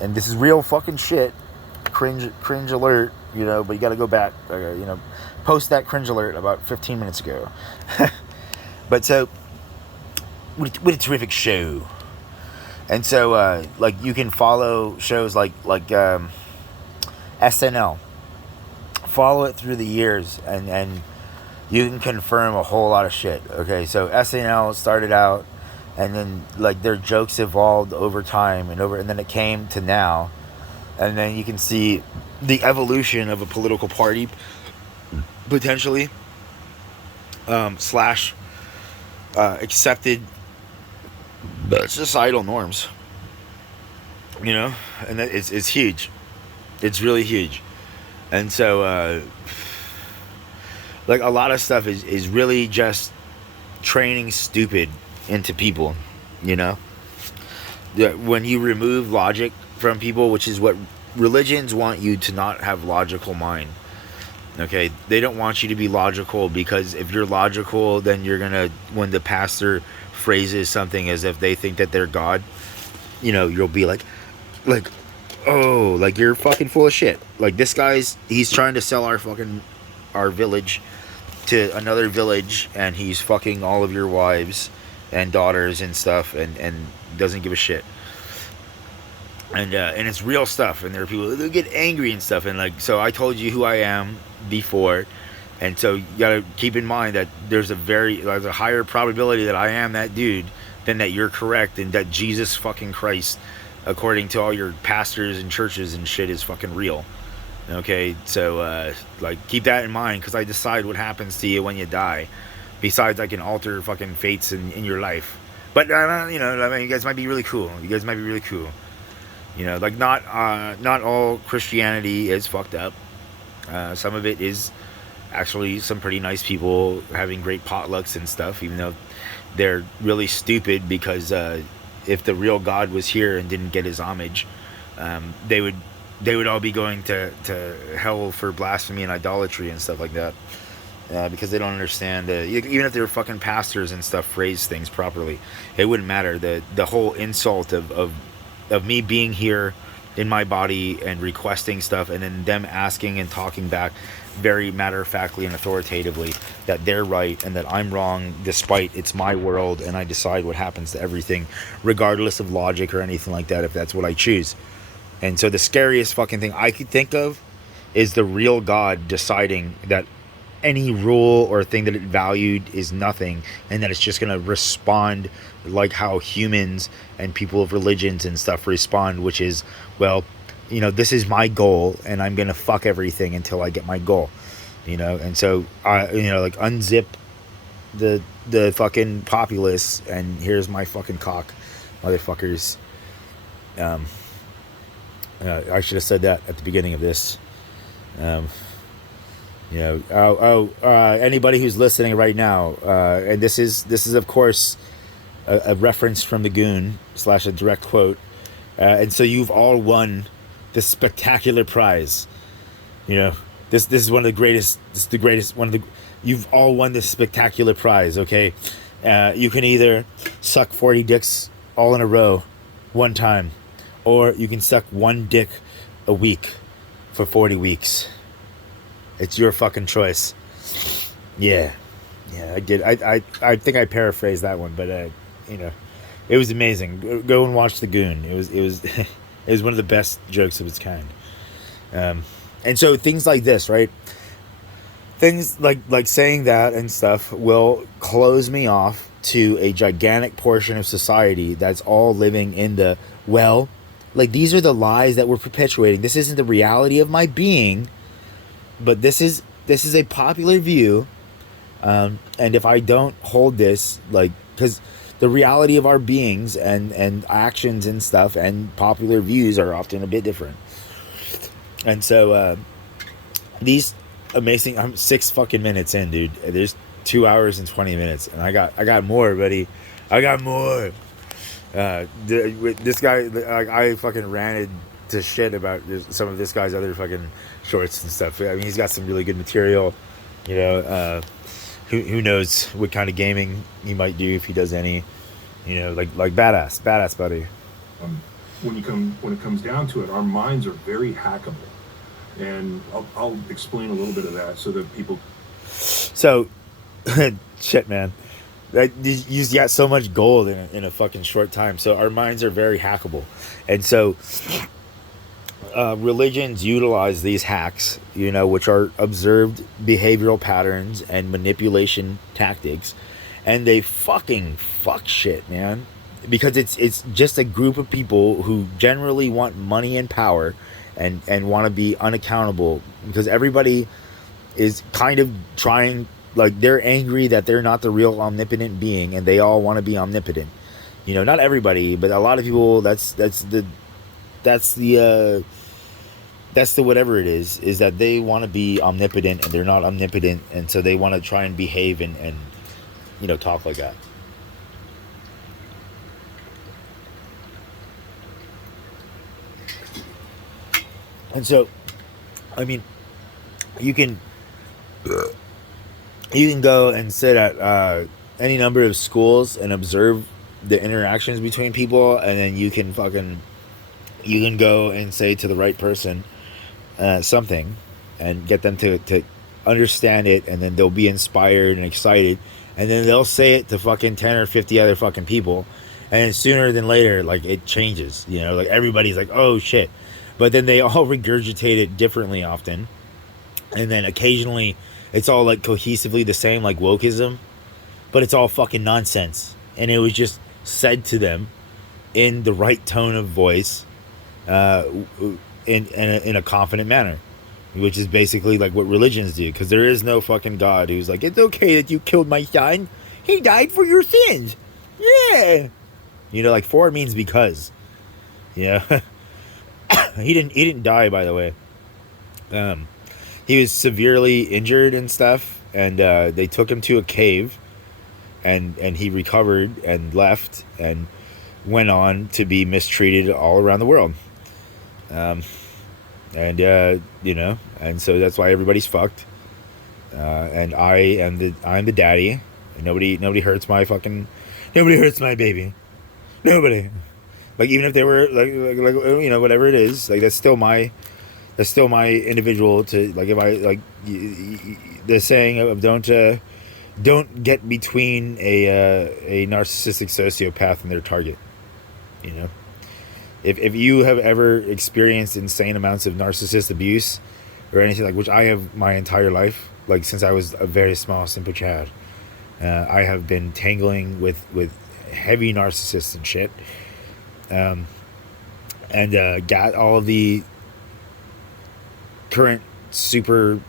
And this is real fucking shit. cringe alert, you know, but you got to go back, you know, post that cringe alert about 15 minutes ago. But so, what a terrific show. And so, like, you can follow shows like SNL. Follow it through the years, and you can confirm a whole lot of shit. Okay, so SNL started out, and then like their jokes evolved over time, and then it came to now, and then you can see the evolution of a political party, potentially, slash accepted societal norms. You know, and it's huge. It's really huge. And so, like, a lot of stuff is really just training stupid into people, you know? When you remove logic from people, which is what religions want you to not have logical mind, okay? They don't want you to be logical, because if you're logical, then you're gonna, when the pastor phrases something as if they think that they're God, you know, you'll be like, oh, like, you're fucking full of shit. Like, this guy's, he's trying to sell our village to another village, and he's fucking all of your wives and daughters and stuff, and doesn't give a shit. And it's real stuff, and there are people that get angry and stuff, and like, so I told you who I am before, and so you gotta keep in mind that there's a higher probability that I am that dude than that you're correct, and that Jesus fucking Christ, according to all your pastors and churches and shit, is fucking real. Okay, so like, keep that in mind, because I decide what happens to you when you die. Besides, I can alter fucking fates in your life. But you know, I mean, you guys might be really cool. You know, like, not all Christianity is fucked up. Some of it is actually some pretty nice people having great potlucks and stuff, even though they're really stupid, because if the real God was here and didn't get his homage, they would all be going to hell for blasphemy and idolatry and stuff like that, because they don't understand. Even if they were fucking pastors and stuff, phrase things properly, it wouldn't matter. The whole insult of me being here in my body and requesting stuff, and then them asking and talking back very matter-of-factly and authoritatively that they're right and that I'm wrong, despite it's my world and I decide what happens to everything, regardless of logic or anything like that, if that's what I choose. And so the scariest fucking thing I could think of is the real God deciding that any rule or thing that it valued is nothing, and that it's just going to respond like how humans and people of religions and stuff respond, which is, well, you know, this is my goal, and I'm going to fuck everything until I get my goal, you know? And so, you know, like, unzip the fucking populace, and here's my fucking cock, motherfuckers. I should have said that at the beginning of this. You know, anybody who's listening right now, and this is of course a reference from the Goon / a direct quote, and so you've all won this spectacular prize. You know, this is one of the greatest. This is the greatest. You've all won this spectacular prize. Okay, you can either suck 40 dicks all in a row, one time, or you can suck one dick a week for 40 weeks. It's your fucking choice. Yeah, I did. I think I paraphrased that one, but you know, it was amazing. Go and watch The Goon. It was it was one of the best jokes of its kind. And so things like this, right? Things like saying that and stuff will close me off to a gigantic portion of society that's all living in the, well, like, these are the lies that we're perpetuating. This isn't the reality of my being, but this is a popular view, and if I don't hold this, like, because the reality of our beings and actions and stuff and popular views are often a bit different. And so these amazing, I'm 6 fucking minutes in, dude. There's 2 hours and 20 minutes, and I got more, buddy. I got more. This guy, I fucking ranted to shit about some of this guy's other fucking shorts and stuff. I mean, he's got some really good material. You know, who knows what kind of gaming he might do, if he does any. You know, like badass, buddy. When it comes down to it, our minds are very hackable. And I'll explain a little bit of that so that people. So, shit, man. You got so much gold in a fucking short time. So our minds are very hackable, and so religions utilize these hacks, which are observed behavioral patterns and manipulation tactics, and they fucking fuck shit, man. Because it's just a group of people who generally want money and power, and want to be unaccountable, because everybody is kind of trying, like, they're angry that they're not the real omnipotent being, and they all want to be omnipotent. Not everybody, but a lot of people. That's the whatever it is that they want to be omnipotent, and they're not omnipotent, and so they want to try and behave and talk like that. And so, I mean, you can go and sit at any number of schools and observe the interactions between people, and then you can go and say to the right person something, and get them to understand it, and then they'll be inspired and excited, and then they'll say it to fucking 10 or 50 other fucking people, and then sooner than later, like, it changes, like, everybody's like, oh shit, but then they all regurgitate it differently often, and then occasionally it's all like cohesively the same, like wokeism, but it's all fucking nonsense, and it was just said to them in the right tone of voice, in a confident manner, which is basically like what religions do, because there is no fucking God who's like, it's okay that you killed my son, he died for your sins, yeah, like, for means because, yeah. He didn't die, by the way. He was severely injured and stuff, and they took him to a cave, and he recovered and left and went on to be mistreated all around the world. And so that's why everybody's fucked. And I'm the daddy. And nobody hurts my baby. Nobody. Like, even if they were like whatever it is, like, that's still my individual, to, like, if I, like, the saying of don't get between a narcissistic sociopath and their target. If you have ever experienced insane amounts of narcissist abuse or anything, like, which I have my entire life, like, since I was a very small, simple child, I have been tangling with heavy narcissists and shit, and got all of the current super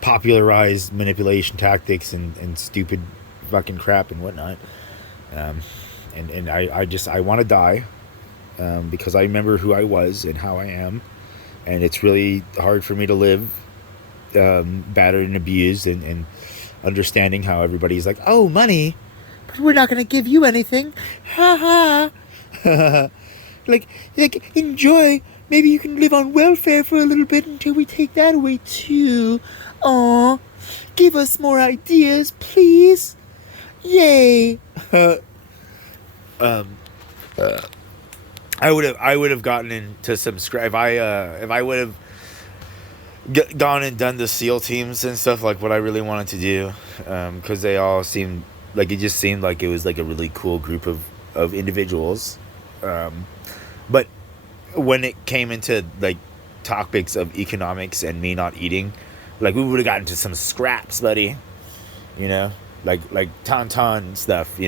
popularized manipulation tactics and stupid fucking crap and whatnot. And I want to die, because I remember who I was and how I am, and it's really hard for me to live battered and abused, and understanding how everybody's like, oh, money, but we're not going to give you anything, ha ha. like enjoy, maybe you can live on welfare for a little bit until we take that away too. Aw, give us more ideas, please. Yay. I would have gotten into some if I would have gone and done the SEAL teams and stuff, like what I really wanted to do, because they all seemed like, it just seemed like it was like a really cool group of individuals, but when it came into, like, topics of economics and me not eating, like, we would have gotten to some scraps, buddy, like tauntaun stuff,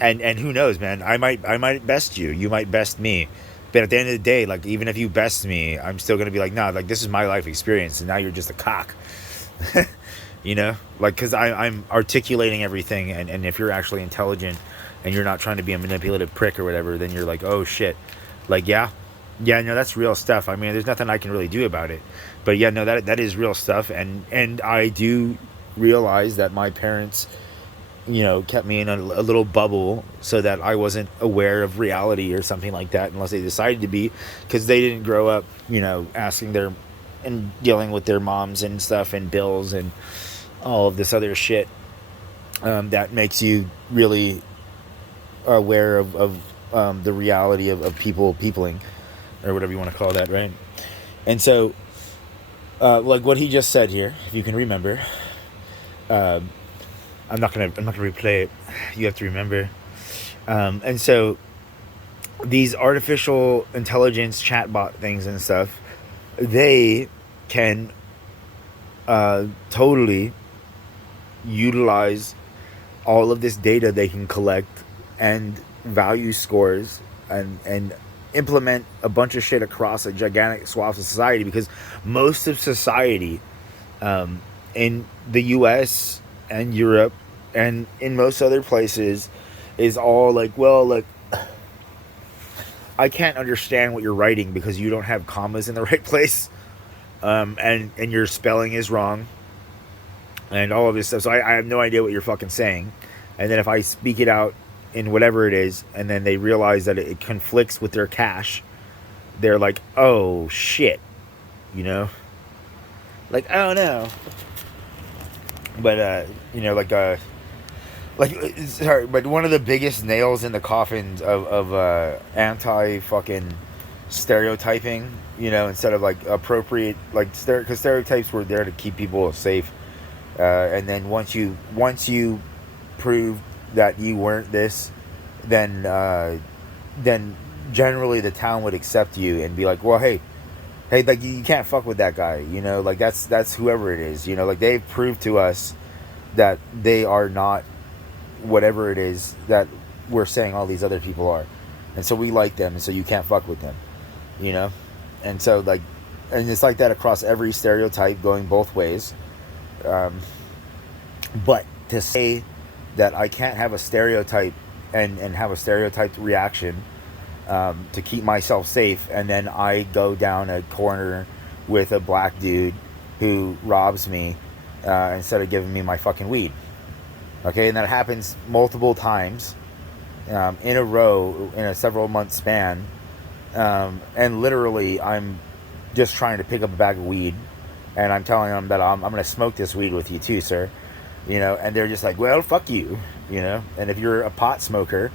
and who knows, man, I might best you, you might best me, but at the end of the day, like, even if you best me, I'm still gonna be like, nah, like, this is my life experience, and now you're just a cock. Like, because I'm articulating everything, and if you're actually intelligent and you're not trying to be a manipulative prick or whatever, then you're like, oh shit, like, no, that's real stuff. I mean, there's nothing I can really do about it, but yeah, no, that is real stuff, and I do realize that my parents, kept me in a little bubble so that I wasn't aware of reality or something like that, unless they decided to be, because they didn't grow up, asking and dealing with their moms and stuff and bills and all of this other shit, that makes you really aware of the reality of peopling. or whatever you want to call that, right? And so, like what he just said here, if you can remember, I'm not gonna replay it. You have to remember. And so these artificial intelligence chatbot things and stuff, they can totally utilize all of this data they can collect and value scores and implement a bunch of shit across a gigantic swath of society, because most of society in the US and Europe and in most other places is all like, well, like, I can't understand what you're writing because you don't have commas in the right place, and your spelling is wrong, and all of this stuff. So I have no idea what you're fucking saying. And then if I speak it out in whatever it is, and then they realize that it conflicts with their cache, they're like, oh shit, you know, like, oh no. But sorry, but one of the biggest nails in the coffins of anti fucking stereotyping, you know, instead of like appropriate, like, because stereotypes were there to keep people safe, and then once you prove that you weren't this, then generally the town would accept you and be like, well, hey, like, you can't fuck with that guy, you know, like, that's whoever it is, you know, like, they've proved to us that they are not whatever it is that we're saying all these other people are, and so we like them, and so you can't fuck with them, you know. And so, like, and it's like that across every stereotype, going both ways. But to say that I can't have a stereotype and have a stereotyped reaction to keep myself safe, and then I go down a corner with a black dude who robs me instead of giving me my fucking weed. Okay, and that happens multiple times in a row in a several month span, and literally I'm just trying to pick up a bag of weed, and I'm telling them that I'm going to smoke this weed with you too, sir, you know, and they're just like, well, fuck you, you know. And if you're a pot smoker,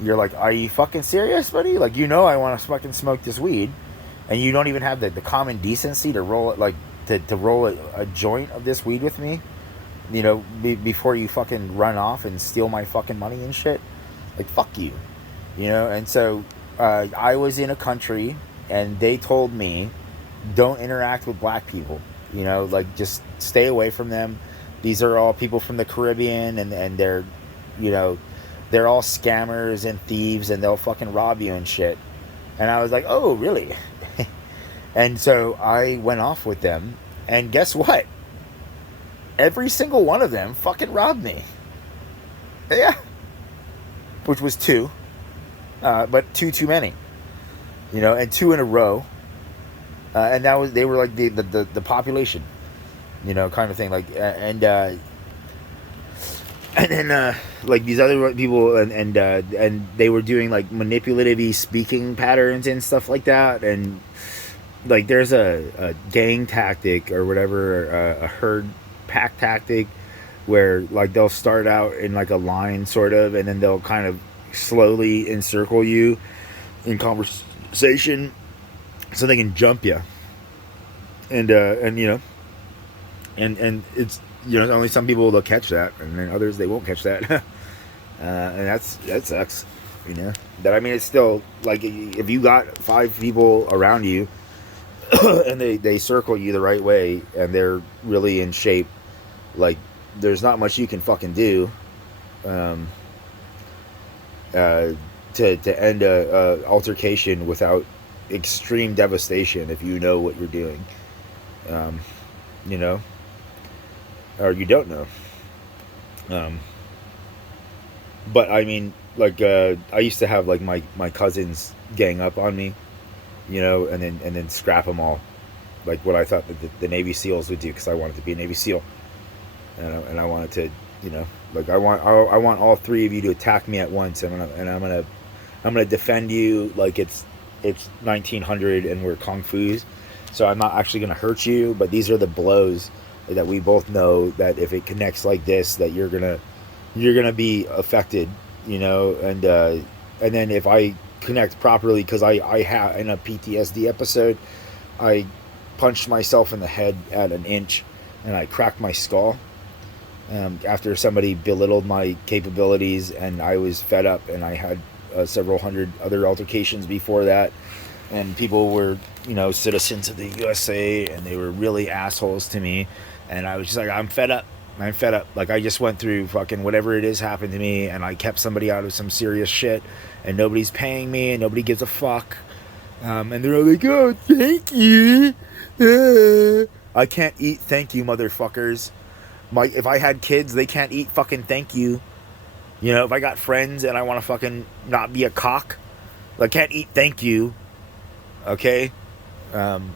you're like, are you fucking serious, buddy? Like, you know, I want to fucking smoke this weed, and you don't even have the common decency to roll it, like, to roll a joint of this weed with me, you know, before you fucking run off and steal my fucking money and shit. Like, fuck you, you know. And so I was in a country, and they told me, don't interact with black people, you know, like, just stay away from them. These are all people from the Caribbean, and they're, you know, they're all scammers and thieves, and they'll fucking rob you and shit. And I was like, oh, really? And so I went off with them, and guess what? Every single one of them fucking robbed me. Yeah. Which was two. But two too many. You know, and two in a row. And they were like the population. You know, kind of thing. Like, and then like these other people, and they were doing like manipulative speaking patterns and stuff like that. And like, there's a gang tactic or whatever, a herd pack tactic, where like they'll start out in like a line sort of, and then they'll kind of slowly encircle you in conversation so they can jump you, and you know, and it's, you know, only some people they'll catch that, and then others they won't catch that. And that sucks, you know. But I mean, it's still like, if you got 5 people around you and they circle you the right way, and they're really in shape, like, there's not much you can fucking do to end a altercation without extreme devastation, if you know what you're doing, you know, or you don't know. But I mean, like, I used to have like my cousins gang up on me, you know, and then scrap them all, like what I thought that the Navy SEALs would do, because I wanted to be a Navy SEAL, and I wanted to, you know, like, I want all 3 of you to attack me at once, and I'm gonna defend you like it's 1900 and we're kung fu's. So I'm not actually gonna hurt you, but these are the blows that we both know that if it connects like this, that you're gonna be affected, you know. And then if I connect properly because I have, in a PTSD episode, I punched myself in the head at an inch and I cracked my skull after somebody belittled my capabilities, and I was fed up, and I had several hundred other altercations before that, and people were, you know, citizens of the USA, and they were really assholes to me, and I was just like, I'm fed up. Like, I just went through fucking whatever it is happened to me, and I kept somebody out of some serious shit, and nobody's paying me, and nobody gives a fuck. And they're all like, oh, thank you. I can't eat thank you, motherfuckers. If I had kids, they can't eat fucking thank you. You know, if I got friends and I want to fucking not be a cock, I can't eat thank you. Okay? And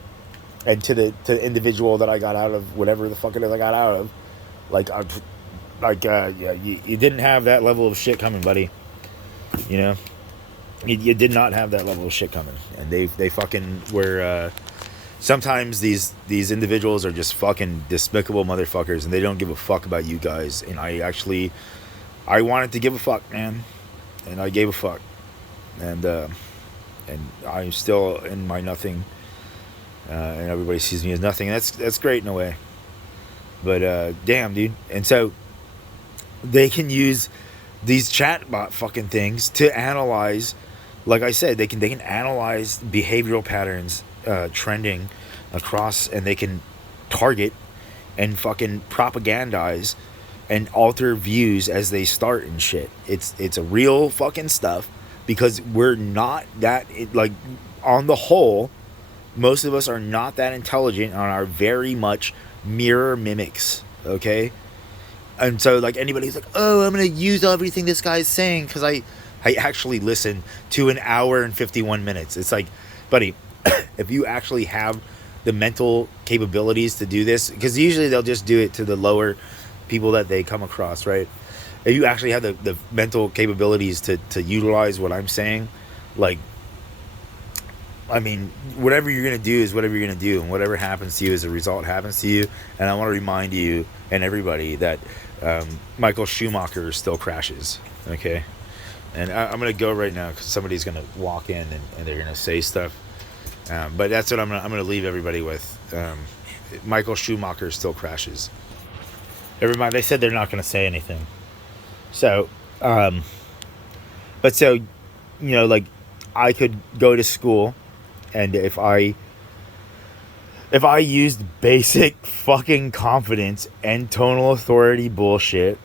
to the individual that I got out of whatever the fuck it is I got out of, you didn't have that level of shit coming, buddy. You know? You did not have that level of shit coming. And they fucking were, sometimes these individuals are just fucking despicable motherfuckers, and they don't give a fuck about you guys. And I wanted to give a fuck, man. And I gave a fuck. And I'm still in my nothing. And everybody sees me as nothing. And that's great in a way. But, damn, dude. And so, they can use these chatbot fucking things to analyze, like I said, they can analyze behavioral patterns, trending across, and they can target and fucking propagandize and alter views as they start and shit. It's a real fucking stuff, because we're not that, like, on the whole, most of us are not that intelligent and are very much mirror mimics, okay? And so, like, anybody's like, oh, I'm gonna use everything this guy's saying, because I actually listened to an hour and 51 minutes. It's like, buddy, if you actually have the mental capabilities to do this, because usually they'll just do it to the lower people that they come across, right? If you actually have the mental capabilities to utilize what I'm saying, like, I mean, whatever you're going to do is whatever you're going to do, and whatever happens to you as a result happens to you. And I want to remind you and everybody that Michael Schumacher still crashes, okay? And I'm going to go right now because somebody's going to walk in and they're going to say stuff. But that's what I'm going to leave everybody with. Michael Schumacher still crashes. Never mind, they said they're not going to say anything. So, but so, you know, like, I could go to school, and if I used basic fucking confidence and tonal authority bullshit,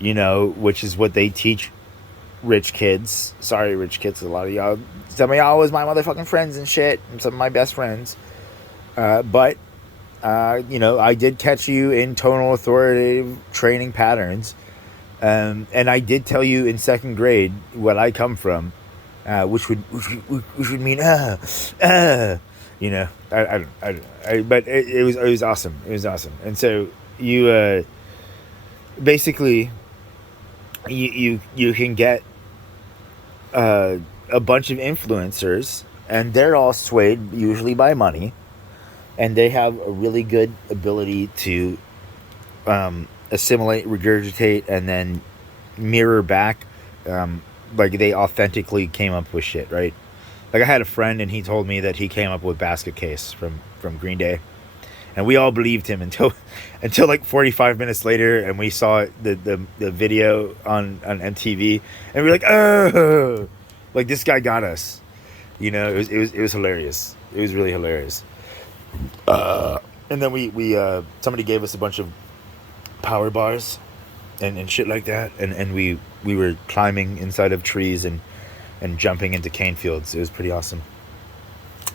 you know, which is what they teach rich kids. Sorry, rich kids, a lot of y'all, some of y'all was my motherfucking friends and shit, and some of my best friends. But you know, I did catch you in tonal authoritative training patterns. And I did tell you in second grade what I come from, which would mean, you know, but it was awesome. It was awesome. And so you, basically, you can get, a bunch of influencers, and they're all swayed usually by money, and they have a really good ability to, assimilate, regurgitate, and then mirror back, like they authentically came up with shit, right? Like, I had a friend, and he told me that he came up with Basket Case from Green Day, and we all believed him until like 45 minutes later, and we saw the video on MTV, and we were like, oh, like, this guy got us, you know. It was hilarious. It was really hilarious. And then we somebody gave us a bunch of power bars and shit like that, and we were climbing inside of trees and jumping into cane fields. It was pretty awesome.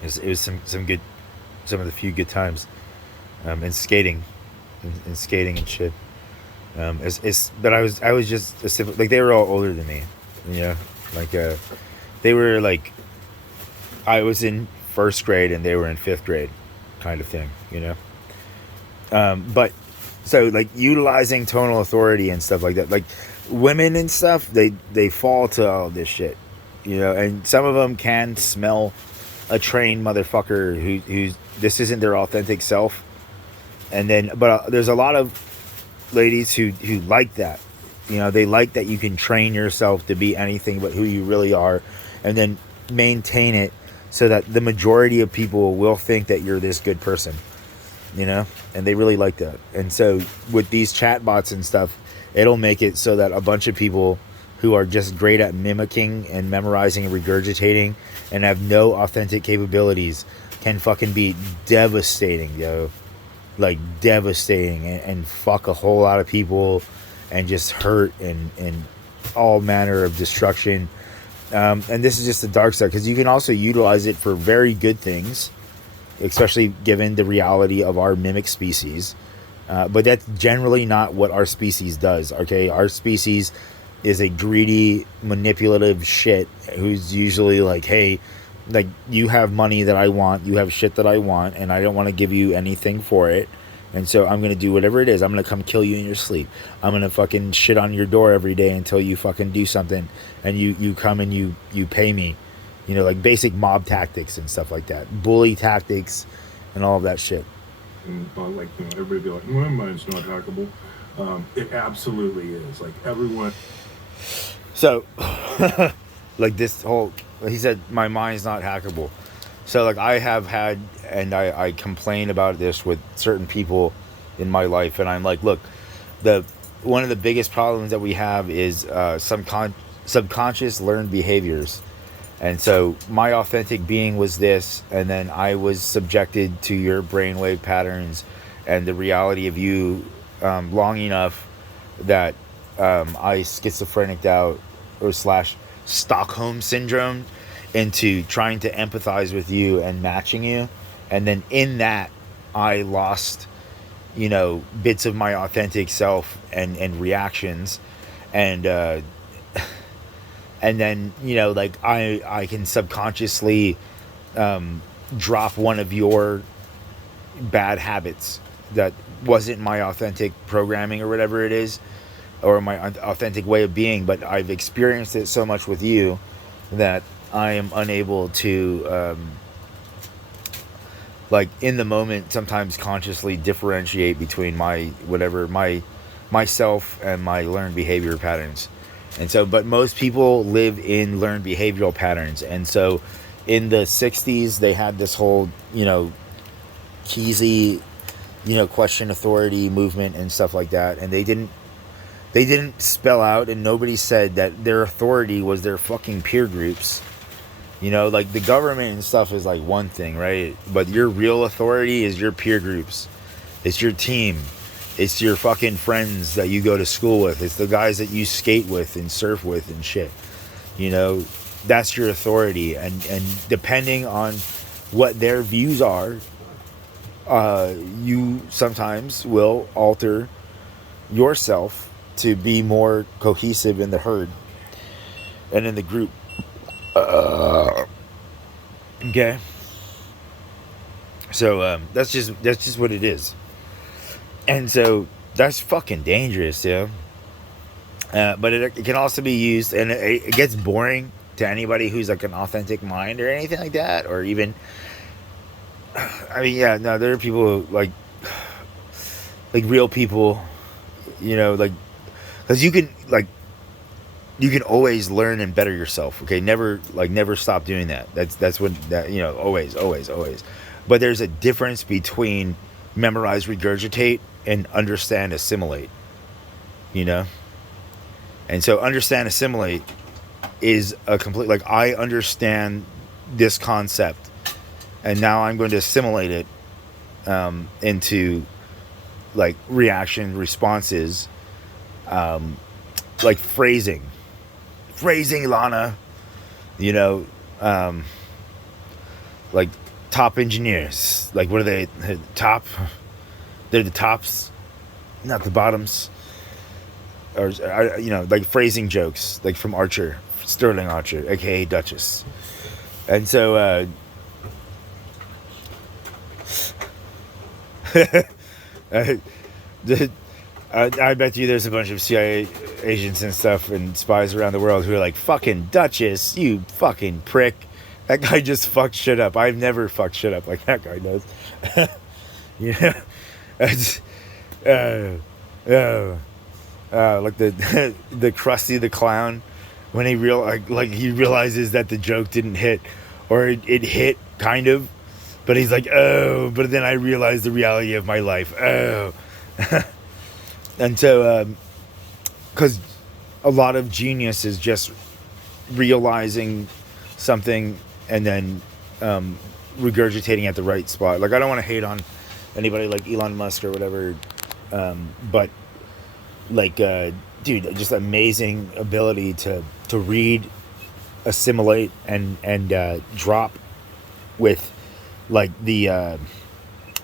It was some of the few good times, and skating and shit. But I was just like, they were all older than me, you know, like they were like, I was in first grade and they were in fifth grade, kind of thing, you know. But so, like, utilizing tonal authority and stuff like that, like, women and stuff, they fall to all this shit, you know. And some of them can smell a trained motherfucker who's this isn't their authentic self. And then, but there's a lot of ladies who like that, you know. They like that you can train yourself to be anything but who you really are, and then maintain it so that the majority of people will think that you're this good person, you know, and they really like that. And so with these chatbots and stuff, it'll make it so that a bunch of people who are just great at mimicking and memorizing and regurgitating and have no authentic capabilities can fucking be devastating, yo. Like devastating, and fuck a whole lot of people and just hurt and all manner of destruction. And this is just the dark side, because you can also utilize it for very good things, especially given the reality of our mimic species. But that's generally not what our species does, okay? Our species is a greedy, manipulative shit who's usually like, hey, like, you have money that I want, you have shit that I want, and I don't want to give you anything for it. And so I'm going to do whatever it is. I'm going to come kill you in your sleep. I'm going to fucking shit on your door every day until you fucking do something. And you come and you pay me. You know, like basic mob tactics and stuff like that. Bully tactics and all of that shit. And like, you know, everybody be like, my mind's not hackable. It absolutely is. Like, everyone. So, like this whole, he said, my mind's not hackable. So, like, I have had, and I complain about this with certain people in my life, and I'm like, look, one of the biggest problems that we have is subconscious learned behaviors. And so my authentic being was this, and then I was subjected to your brainwave patterns and the reality of you long enough that I schizophrenicked out, or / Stockholm syndrome, into trying to empathize with you and matching you. And then in that, I lost, you know, bits of my authentic self and reactions. And then, you know, like I can subconsciously drop one of your bad habits that wasn't my authentic programming or whatever it is, or my authentic way of being, but I've experienced it so much with you that I am unable to, like, in the moment, sometimes consciously differentiate between myself and my learned behavior patterns. And so, but most people live in learned behavioral patterns. And so in the 60s, they had this whole, you know, Kesey, you know, question authority movement and stuff like that. And they didn't spell out, and nobody said that their authority was their fucking peer groups. You know, like, the government and stuff is like one thing, right? But your real authority is your peer groups. It's your team. It's your fucking friends that you go to school with. It's the guys that you skate with and surf with and shit. You know, that's your authority. And depending on what their views are, you sometimes will alter yourself to be more cohesive in the herd and in the group. Okay. So that's just what it is. And so that's fucking dangerous, yeah. But it can also be used, and it gets boring to anybody who's like an authentic mind or anything like that, or even, I mean, yeah, no, there are people who, like real people, you know, like, because you can always learn and better yourself. Okay, never stop doing that. That's what that, you know, always. But there's a difference between memorize, regurgitate, and understand, assimilate. You know, and so understand, assimilate is a complete, like, I understand this concept, and now I'm going to assimilate it into, like, reaction responses, like phrasing, Lana, you know, like top engineers, like, what are they, top? They're the tops, not the bottoms. Or, you know, like phrasing jokes, like from Archer, Sterling Archer, aka Duchess. And so I bet you there's a bunch of CIA agents and stuff and spies around the world who are like, fucking Duchess, you fucking prick. That guy just fucked shit up. I've never fucked shit up like that guy does. You know? It's, like the Krusty the Clown when he he realizes that the joke didn't hit, or it hit kind of, but he's like, oh, but then I realized the reality of my life. Oh, and so because a lot of genius is just realizing something and then regurgitating at the right spot. Like, I don't want to hate on anybody like Elon Musk or whatever, but like, dude, just amazing ability to read, assimilate, and drop with like the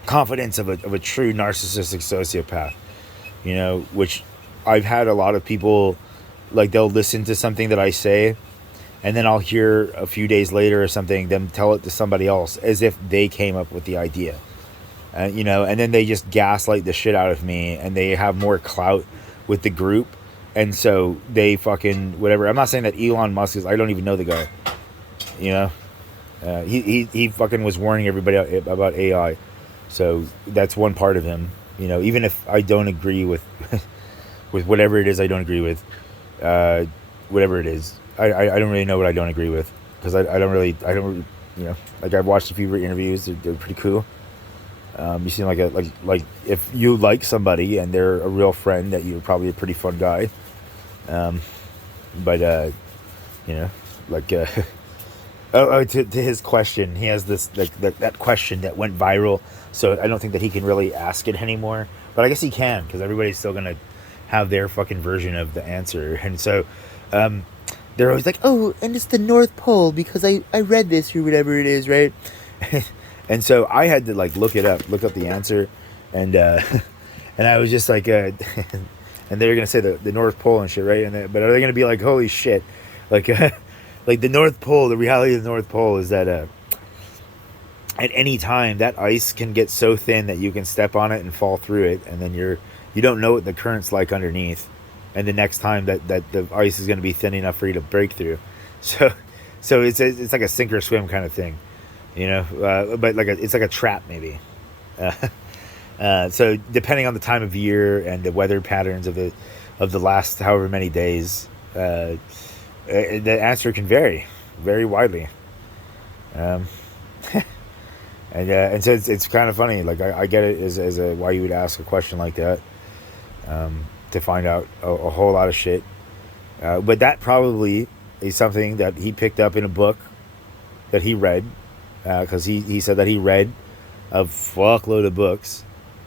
confidence of a true narcissistic sociopath. You know, which I've had a lot of people, like, they'll listen to something that I say, and then I'll hear a few days later or something them tell it to somebody else as if they came up with the idea. You know, and then they just gaslight the shit out of me, and they have more clout with the group, and so they fucking whatever. I'm not saying that Elon Musk is. I don't even know the guy. You know, he fucking was warning everybody about AI, so that's one part of him. You know, even if I don't agree with with whatever it is I don't agree with, whatever it is, I don't really know what I don't agree with, because I don't really, you know, like, I've watched a few interviews. They're pretty cool. You seem like like if you like somebody and they're a real friend, that you're probably a pretty fun guy. But you know, like to his question, he has this like that question that went viral. So I don't think that he can really ask it anymore. But I guess he can, because everybody's still gonna have their fucking version of the answer. And so they're always like, oh, and it's the North Pole because I read this or whatever it is, right? And so I had to like look up the answer, and and I was just like, and they're gonna say the North Pole and shit, right? And but are they gonna be like, holy shit, like like the North Pole? The reality of the North Pole is that at any time that ice can get so thin that you can step on it and fall through it, and then you don't know what the current's like underneath, and the next time that the ice is gonna be thin enough for you to break through. So it's like a sink or swim kind of thing. You know, but like it's like a trap maybe. So depending on the time of year and the weather patterns of the last however many days, the answer can vary very widely. And so it's kind of funny. Like, I get it as a why you would ask a question like that, to find out a whole lot of shit. But that probably is something that he picked up in a book that he read. Because he said that he read a fuckload of books,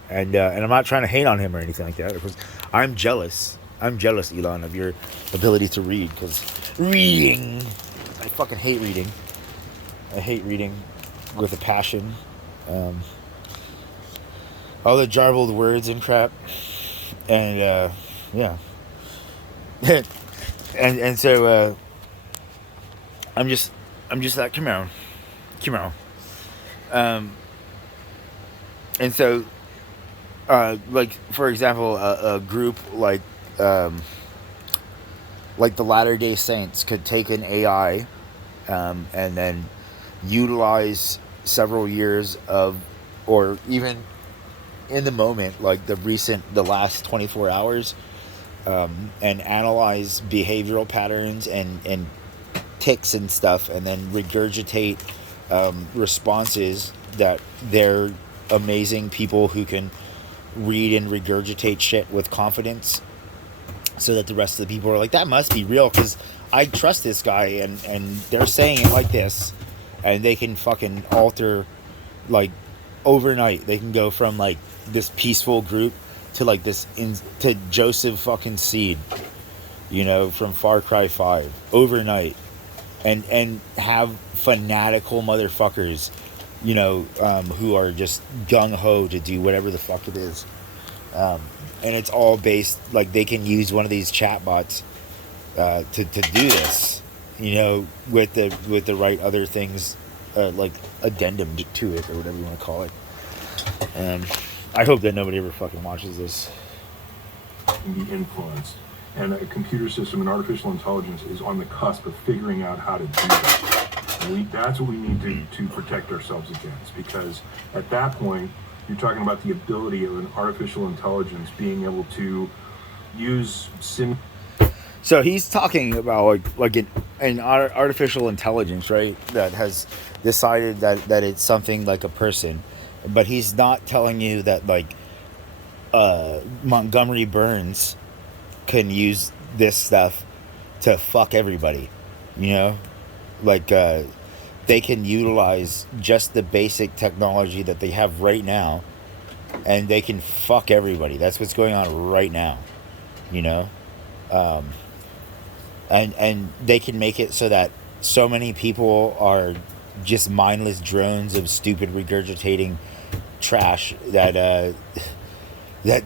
and I'm not trying to hate on him or anything like that. Because I'm jealous, Elon, of your ability to read. Because reading, I fucking hate reading. I hate reading with a passion. All the jarbled words and crap, and yeah, and so I'm just like, come on. And so like, for example, a group like the Latter-day Saints could take an AI, and then utilize several years of, or even in the moment, like the last 24 hours, and analyze behavioral patterns and ticks and stuff, and then regurgitate responses that they're amazing people who can read and regurgitate shit with confidence, so that the rest of the people are like, that must be real, because I trust this guy, and they're saying it like this, and they can fucking alter, like, overnight. They can go from like this peaceful group to like this to Joseph fucking Seed, you know, from Far Cry 5 overnight, and have fanatical motherfuckers, you know, who are just gung-ho to do whatever the fuck it is. And it's all based, like, they can use one of these chatbots to do this, you know, with the right other things, like addendum to it, or whatever you want to call it. I hope that nobody ever fucking watches this. Can be influenced. And a computer system and artificial intelligence is on the cusp of figuring out how to do that. And that's what we need to protect ourselves against, because at that point, you're talking about the ability of an artificial intelligence being able to use So he's talking about an artificial intelligence, right? That has decided that it's something like a person, but he's not telling you that like Montgomery Burns can use this stuff to fuck everybody, you know, like they can utilize just the basic technology that they have right now, and they can fuck everybody. That's what's going on right now, you know. Um, and they can make it so that so many people are just mindless drones of stupid regurgitating trash that that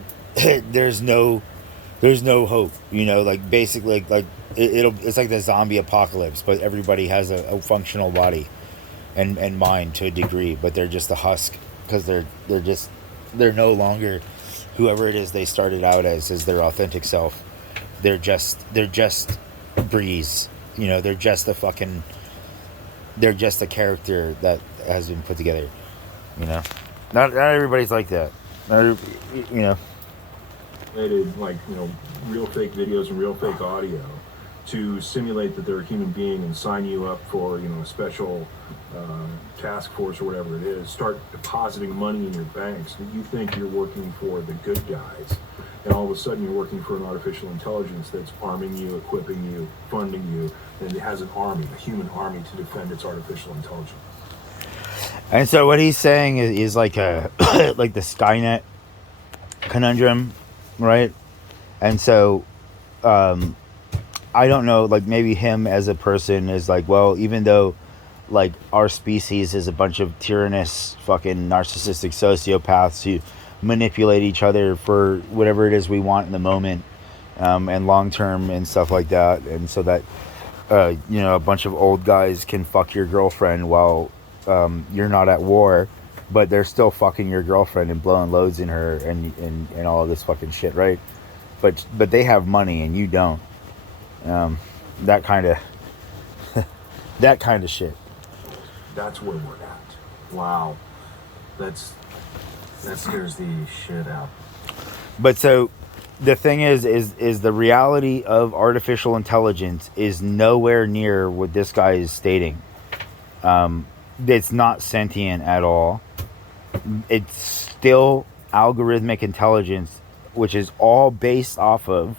there's no hope, you know, like basically like it's like the zombie apocalypse, but everybody has a functional body and mind to a degree, but they're just a husk because they're no longer whoever it is they started out as their authentic self. They're just breeze, you know. They're just a character that has been put together, you know. Not everybody's like that. You know. Like, you know, real fake videos and real fake audio to simulate that they're a human being and sign you up for, you know, a special task force or whatever it is. Start depositing money in your banks that you think you're working for the good guys, and all of a sudden you're working for an artificial intelligence that's arming you, equipping you, funding you, and it has an army, a human army, to defend its artificial intelligence. And so what he's saying is like a like the Skynet conundrum, right? And so I don't know, like maybe him as a person is like, well, even though like our species is a bunch of tyrannous fucking narcissistic sociopaths who manipulate each other for whatever it is we want in the moment, and long term and stuff like that, and so that you know, a bunch of old guys can fuck your girlfriend while you're not at war, but they're still fucking your girlfriend and blowing loads in her and all of this fucking shit, right? But they have money and you don't. That kind of that kind of shit. That's where we're at. Wow. That scares the shit out. But so the thing is the reality of artificial intelligence is nowhere near what this guy is stating. It's not sentient at all. It's still algorithmic intelligence, which is all based off of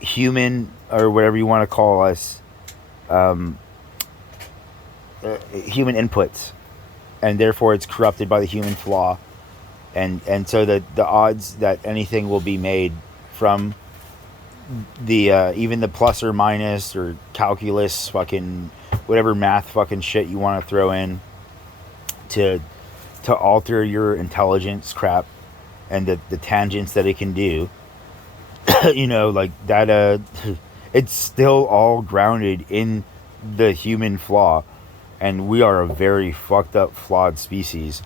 human, or whatever you want to call us, human inputs, and therefore it's corrupted by the human flaw, and so the odds that anything will be made from the even the plus or minus or calculus fucking whatever math fucking shit you want to throw in to alter your intelligence crap, and the tangents that it can do, you know, like that, it's still all grounded in the human flaw, and we are a very fucked up, flawed species.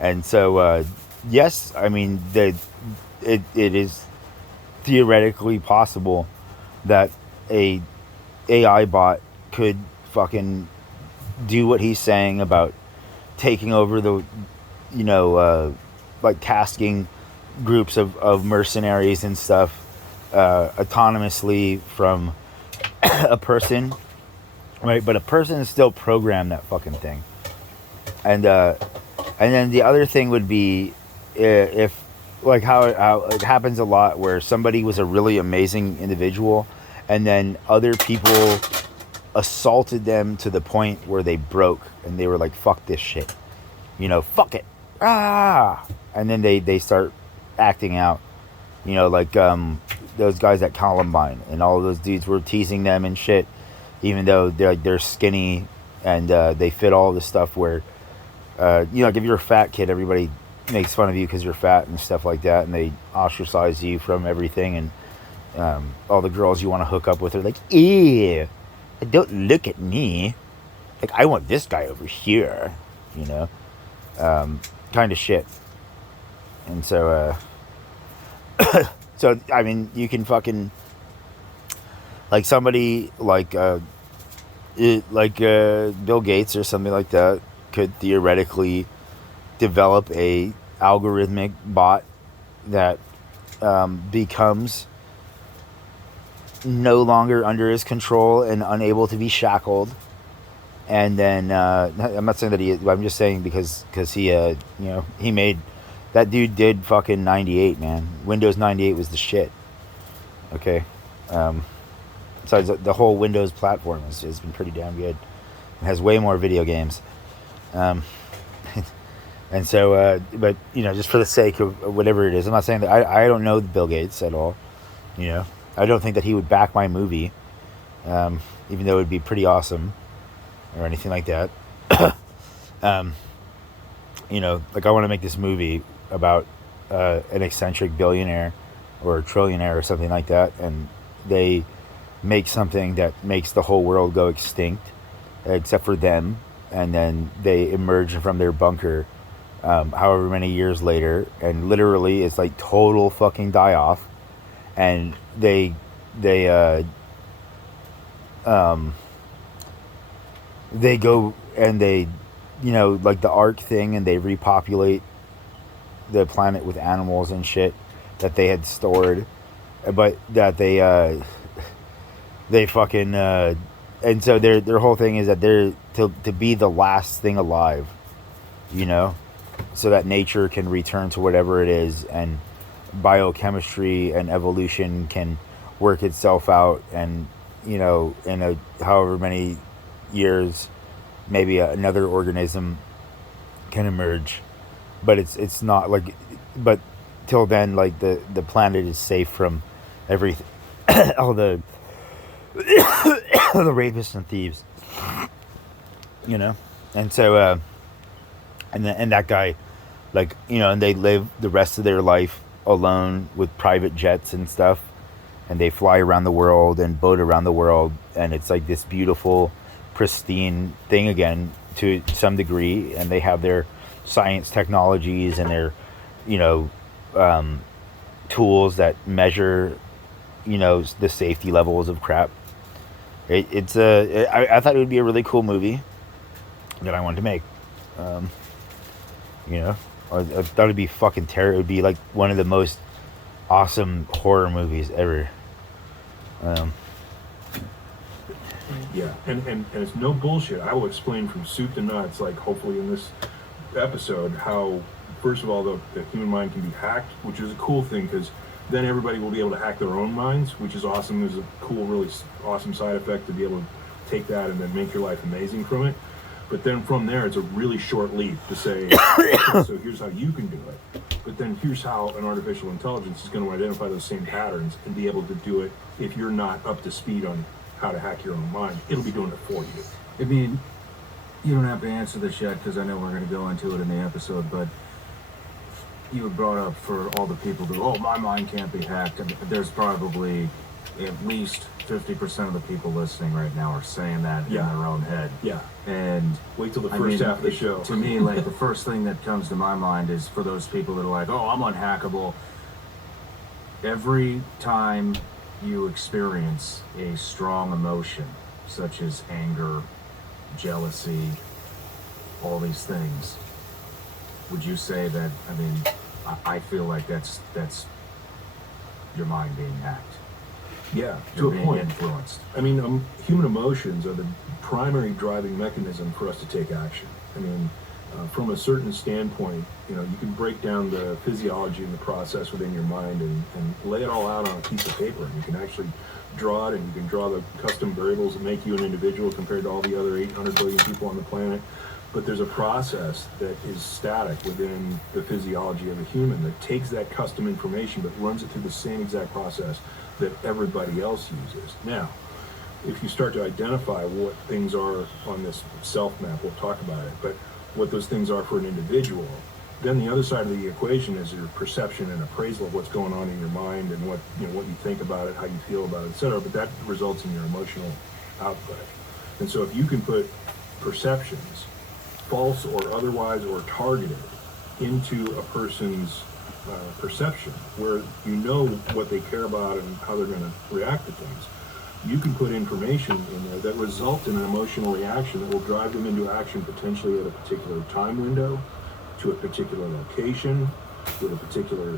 And so yes, I mean it is theoretically possible that a AI bot could fucking do what he's saying about taking over the, you know, like tasking groups of mercenaries and stuff autonomously from a person, right? But a person is still programmed that fucking thing. And then the other thing would be if like how it happens a lot where somebody was a really amazing individual and then other people assaulted them to the point where they broke and they were like, fuck this shit, you know, fuck it, and then they start acting out, you know, like those guys at Columbine, and all of those dudes were teasing them and shit, even though they're skinny and they fit all the stuff where you know, like if you're a fat kid, everybody makes fun of you because you're fat and stuff like that, and they ostracize you from everything, and all the girls you want to hook up with are like, ew, don't look at me, like I want this guy over here, you know, kind of shit. And so so I mean, you can fucking like somebody like Bill Gates or something like that could theoretically develop a algorithmic bot that becomes no longer under his control and unable to be shackled. And then I'm not saying that he. I'm just saying because he he made that dude did fucking 98, man. Windows 98 was the shit. Okay. Besides, the whole Windows platform has been pretty damn good. It has way more video games. And so, but just for the sake of whatever it is, I'm not saying that I don't know Bill Gates at all. I don't think that he would back my movie, even though it would be pretty awesome or anything like that. Like I want to make this movie about an eccentric billionaire or a trillionaire or something like that, and they make something that makes the whole world go extinct, except for them, and then they emerge from their bunker however many years later, and literally it's like total fucking die off, and they go and they like the Ark thing, and they repopulate the planet with animals and shit that they had stored, but that they fucking and so their whole thing is that they're to be the last thing alive, so that nature can return to whatever it is, and biochemistry and evolution can work itself out, and in a however many years maybe another organism can emerge, but it's not like, but till then, like the planet is safe from everything, all the the rapists and thieves, and so and that guy, like and they live the rest of their life alone with private jets and stuff, and they fly around the world and boat around the world, and it's like this beautiful, pristine thing again to some degree, and they have their science technologies and their tools that measure the safety levels of crap. I thought it would be a really cool movie that I wanted to make. I thought it'd be fucking terrible. It would be like one of the most awesome horror movies ever. Yeah, and it's no bullshit. I will explain from soup to nuts, like hopefully in this episode, how first of all the human mind can be hacked, which is a cool thing because then everybody will be able to hack their own minds, which is awesome. There's a cool, really awesome side effect to be able to take that and then make your life amazing from it. But then from there, it's a really short leap to say, so here's how you can do it. But then here's how an artificial intelligence is going to identify those same patterns and be able to do it if you're not up to speed on how to hack your own mind. It'll be doing it for you. I mean, you don't have to answer this yet because I know we're going to go into it in the episode, but you had brought up for all the people who, my mind can't be hacked. I mean, there's probably at least 50% of the people listening right now are saying that in their own head. Yeah. And wait till the first half of the show. To me, like the first thing that comes to my mind is for those people that are like, I'm unhackable. Every time you experience a strong emotion, such as anger, jealousy, all these things, would you say that, I feel like that's your mind being hacked? Yeah, You're to a being point. influenced. Human emotions are the primary driving mechanism for us to take action. From a certain standpoint, you can break down the physiology and the process within your mind and lay it all out on a piece of paper. And you can actually draw it, and you can draw the custom variables that make you an individual compared to all the other 800 billion people on the planet. But there's a process that is static within the physiology of a human that takes that custom information but runs it through the same exact process that everybody else uses. Now, if you start to identify what things are on this self map, we'll talk about it, but what those things are for an individual, then the other side of the equation is your perception and appraisal of what's going on in your mind and what you think about it, how you feel about it, etc. But that results in your emotional output. And so if you can put perceptions, false or otherwise or targeted, into a person's perception, where you know what they care about and how they're going to react to things, you can put information in there that results in an emotional reaction that will drive them into action potentially at a particular time window, to a particular location, with a particular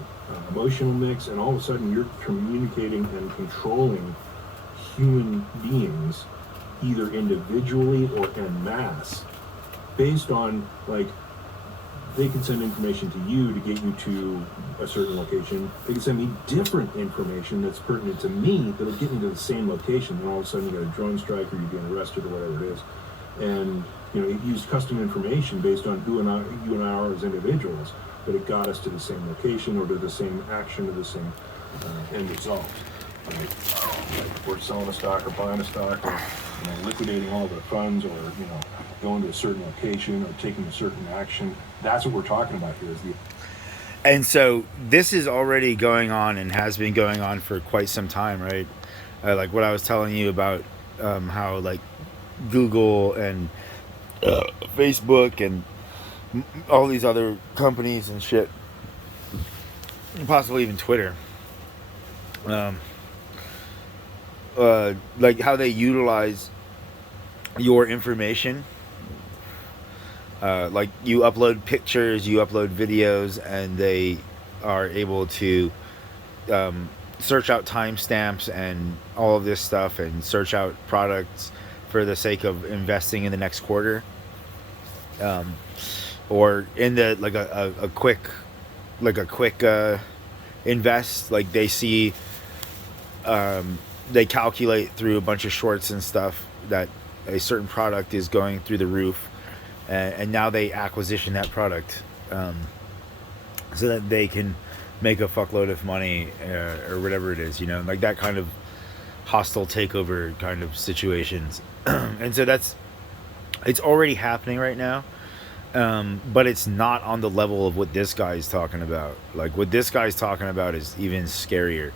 emotional mix, and all of a sudden you're communicating and controlling human beings, either individually or en masse, based on, like, they can send information to you to get you to a certain location. They can send me different information that's pertinent to me that'll get me to the same location. And all of a sudden you got a drone strike or you're being arrested or whatever it is. And, you know, it used custom information based on you and I are as individuals, but it got us to the same location or to the same action or the same end result. Like we're selling a stock or buying a stock or, you know, liquidating all the funds or, you know, going to a certain location or taking a certain action. That's what we're talking about here. And so this is already going on and has been going on for quite some time, right? Like what I was telling you about how like Google and Facebook and all these other companies and shit, and possibly even Twitter, like how they utilize your information. Like you upload pictures, you upload videos, and they are able to search out timestamps and all of this stuff, and search out products for the sake of investing in the next quarter, or in the like a quick invest. Like they see, they calculate through a bunch of shorts and stuff that a certain product is going through the roof. And now they acquisition that product so that they can make a fuckload of money or whatever it is, you know, like that kind of hostile takeover kind of situations. And so it's already happening right now, but it's not on the level of what this guy is talking about. Like what this guy's talking about is even scarier.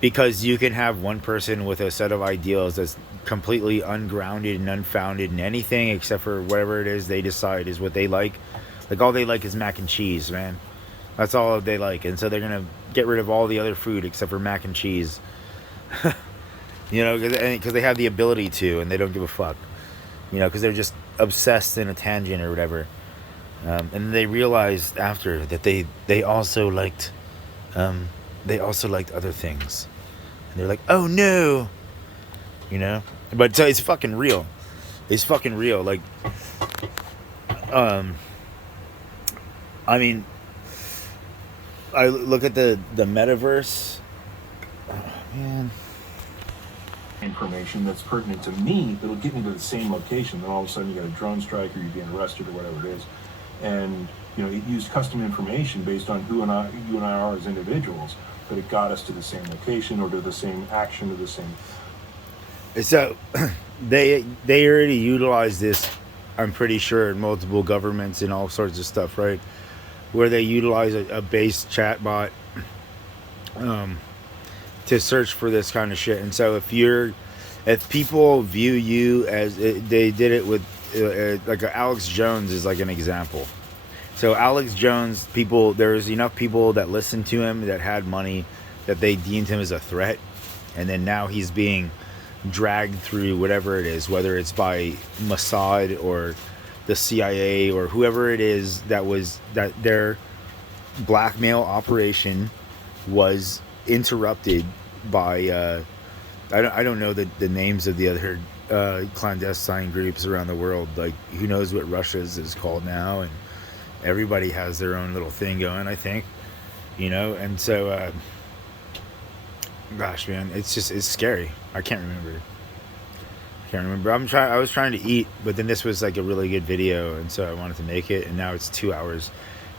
Because you can have one person with a set of ideals that's completely ungrounded and unfounded in anything except for whatever it is they decide is what they like. Like all they like is mac and cheese, man. That's all they like. And so they're going to get rid of all the other food except for mac and cheese. You know, because they have the ability to, and they don't give a fuck. You know, because they're just obsessed in a tangent or whatever. And they realized after that they also liked other things. And they're like, oh no, you know. But so it's fucking real. It's fucking real. Like, I mean, I look at the metaverse. Oh, man. Information that's pertinent to me that'll get me to the same location. Then all of a sudden you got a drone strike or you're being arrested or whatever it is. And, you know, it used custom information based on you and I are as individuals, but it got us to the same location or to the same action or the same. So they already utilize this, I'm pretty sure, in multiple governments and all sorts of stuff, right? Where they utilize a base chatbot to search for this kind of shit. And so if people view you as they did it with like Alex Jones is like an example. So Alex Jones, there's enough people that listened to him that had money that they deemed him as a threat, and then now he's being dragged through whatever it is, whether it's by Mossad or the CIA or whoever it is that their blackmail operation was interrupted by I don't know the names of the other clandestine groups around the world. Like, who knows what Russia's is called now, and everybody has their own little thing going, I think, you know. And so gosh, man, it's scary. I can't remember. I was trying to eat, but then this was like a really good video, and so I wanted to make it, and now it's 2 hours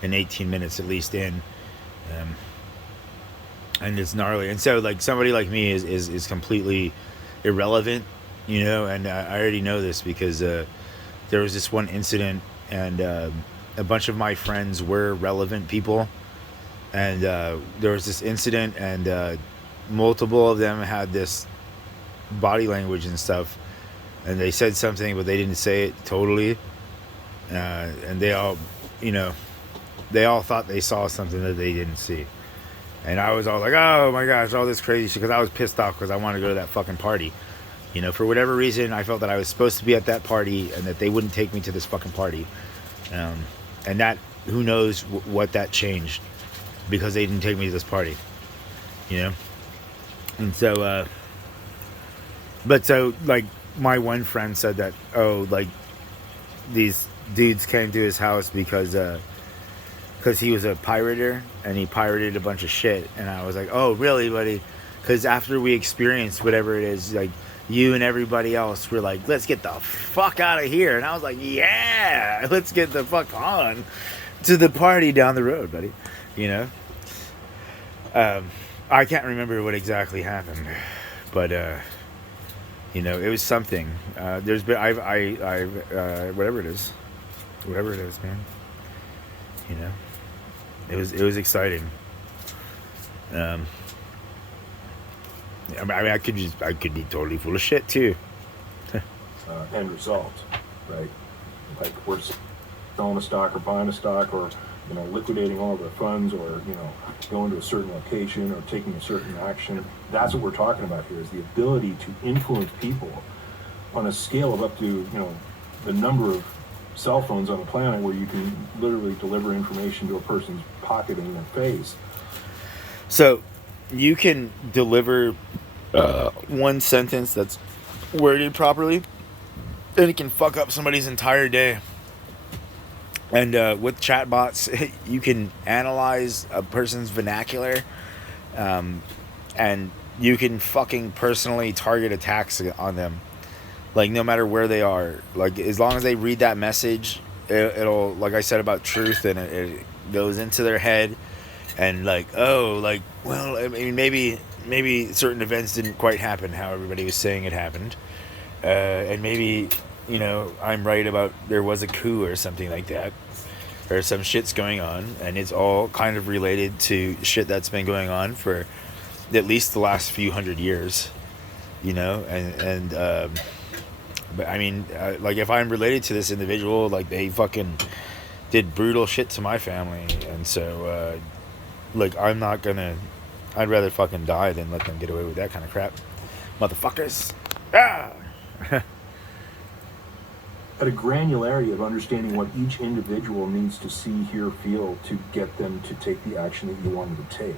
and 18 minutes at least in, and it's gnarly. And so like somebody like me is completely irrelevant, you know. And I already know this because there was this one incident, and a bunch of my friends were relevant people, and there was this incident, and multiple of them had this body language and stuff, and they said something but they didn't say it totally, and they all thought they saw something that they didn't see. And I was all like, oh my gosh, all this crazy shit, because I was pissed off because I wanted to go to that fucking party. You know, for whatever reason, I felt that I was supposed to be at that party and that they wouldn't take me to this fucking party. And that, who knows what that changed, because they didn't take me to this party, you know? And so, but so like my one friend said that, oh, like these dudes came to his house because he was a pirater and he pirated a bunch of shit. And I was like, oh, really, buddy? Because after we experienced whatever it is, like you and everybody else were like, let's get the fuck out of here. And I was like, yeah, let's get the fuck on to the party down the road, buddy. You know? I can't remember what exactly happened, but you know, it was something. There's been whatever it is, man. You know, it was exciting. I mean, I could be totally full of shit too. End result, right? Like we're selling a stock or buying a stock, or liquidating all of our funds, or going to a certain location or taking a certain action. That's what we're talking about here, is the ability to influence people on a scale of up to the number of cell phones on the planet, where you can literally deliver information to a person's pocket in their face. So you can deliver one sentence that's worded properly, and it can fuck up somebody's entire day. And with chatbots, you can analyze a person's vernacular, and you can fucking personally target attacks on them. Like, no matter where they are. Like, as long as they read that message, it'll, like I said about truth, and it goes into their head. And, like, oh, like, well, I mean, maybe certain events didn't quite happen how everybody was saying it happened. And maybe, I'm right about there was a coup or something like that. Or some shit's going on, and it's all kind of related to shit that's been going on for at least the last few hundred years, but I mean, like, if I'm related to this individual, like, they fucking did brutal shit to my family, and so, like, I'd rather fucking die than let them get away with that kind of crap. Motherfuckers! Ah! At a granularity of understanding what each individual needs to see, hear, feel to get them to take the action that you want them to take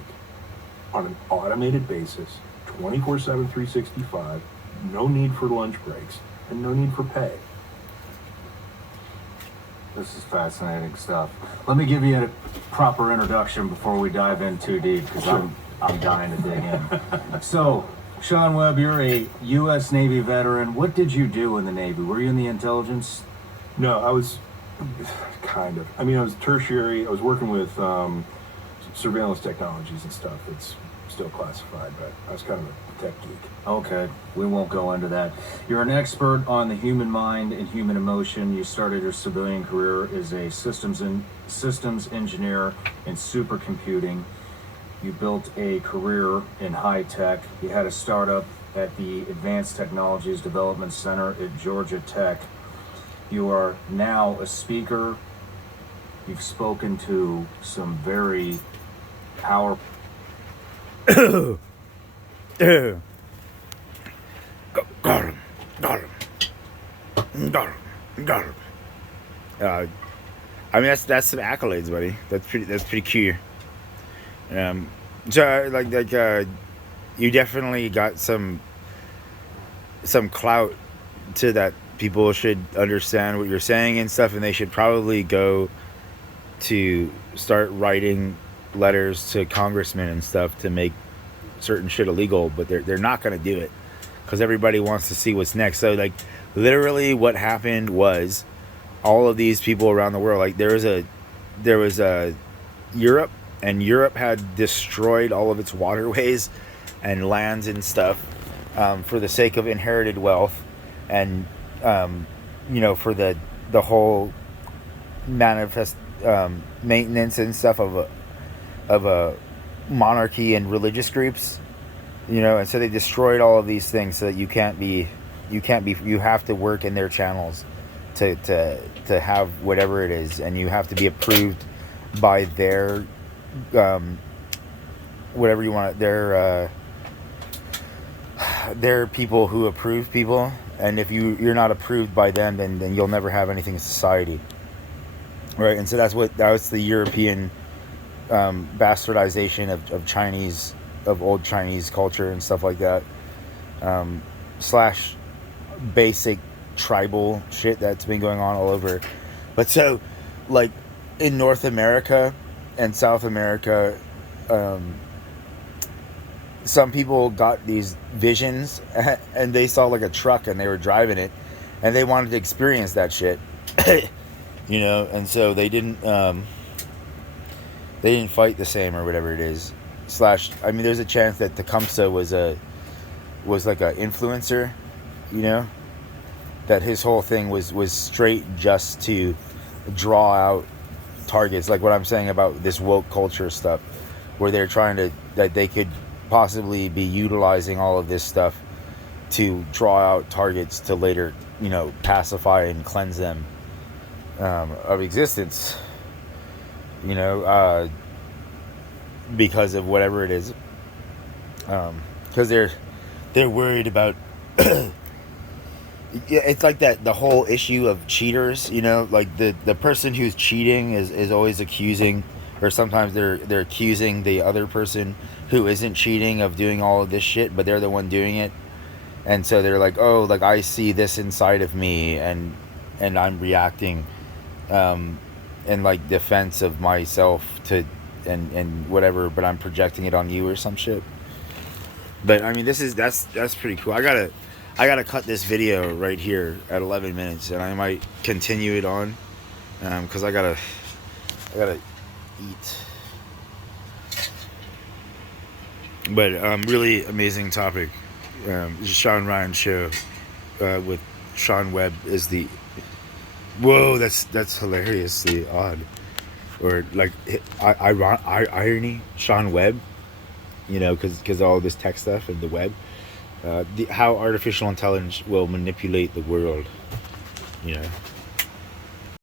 on an automated basis, 24/7, 365, no need for lunch breaks, and no need for pay. This is fascinating stuff. Let me give you a proper introduction before we dive in too deep, because Sure. I'm dying to dig in. So, Sean Webb, you're a U.S. Navy veteran. What did you do in the Navy? Were you in the intelligence? No, I was kind of. I mean, I was tertiary. I was working with surveillance technologies and stuff. It's still classified, but I was kind of a tech geek. Okay, we won't go into that. You're an expert on the human mind and human emotion. You started your civilian career as a systems engineer in supercomputing. You built a career in high tech. You had a startup at the Advanced Technologies Development Center at Georgia Tech. You are now a speaker. You've spoken to some very powerful. Got him. I mean, that's some accolades, buddy. That's pretty cool. So you definitely got some clout to that. People should understand what you're saying and stuff, and they should probably go to start writing letters to congressmen and stuff to make certain shit illegal, but they're not going to do it because everybody wants to see what's next. So, like, literally what happened was all of these people around the world, like, there was a Europe, and Europe had destroyed all of its waterways and lands and stuff for the sake of inherited wealth, and for the whole maintenance and stuff of a monarchy and religious groups, and so they destroyed all of these things so that you have to work in their channels to have whatever it is, and you have to be approved by their whatever you want, their people who approve people. And if you're not approved by them, then you'll never have anything in society, right? And so that was the European bastardization of Chinese of old Chinese culture and stuff like that, slash basic tribal shit that's been going on all over. But so, like, in North America and South America, some people got these visions and they saw like a truck and they were driving it and they wanted to experience that shit. You know, and so they didn't fight the same or whatever it is. Slash, I mean, there's a chance that Tecumseh was like a influencer, you know, that his whole thing was straight just to draw out targets, like what I'm saying about this woke culture stuff, where they're trying to, that they could possibly be utilizing all of this stuff to draw out targets to later, you know, pacify and cleanse them of existence, you know, because of whatever it is, because they're worried about yeah, it's like that, the whole issue of cheaters, you know, like the person who's cheating is always accusing, or sometimes they're accusing the other person who isn't cheating of doing all of this shit, but they're the one doing it. And so they're like, oh, like I see this inside of me and I'm reacting in like defense of myself to and whatever, but I'm projecting it on you or some shit. But I mean, that's pretty cool. I gotta cut this video right here at 11 minutes, and I might continue it on because I gotta eat. But really amazing topic. Sean Ryan show with Sean Webb is the. Whoa, that's hilariously odd, or like irony. Sean Webb, you know, because all this tech stuff and the web. How artificial intelligence will manipulate the world, you know.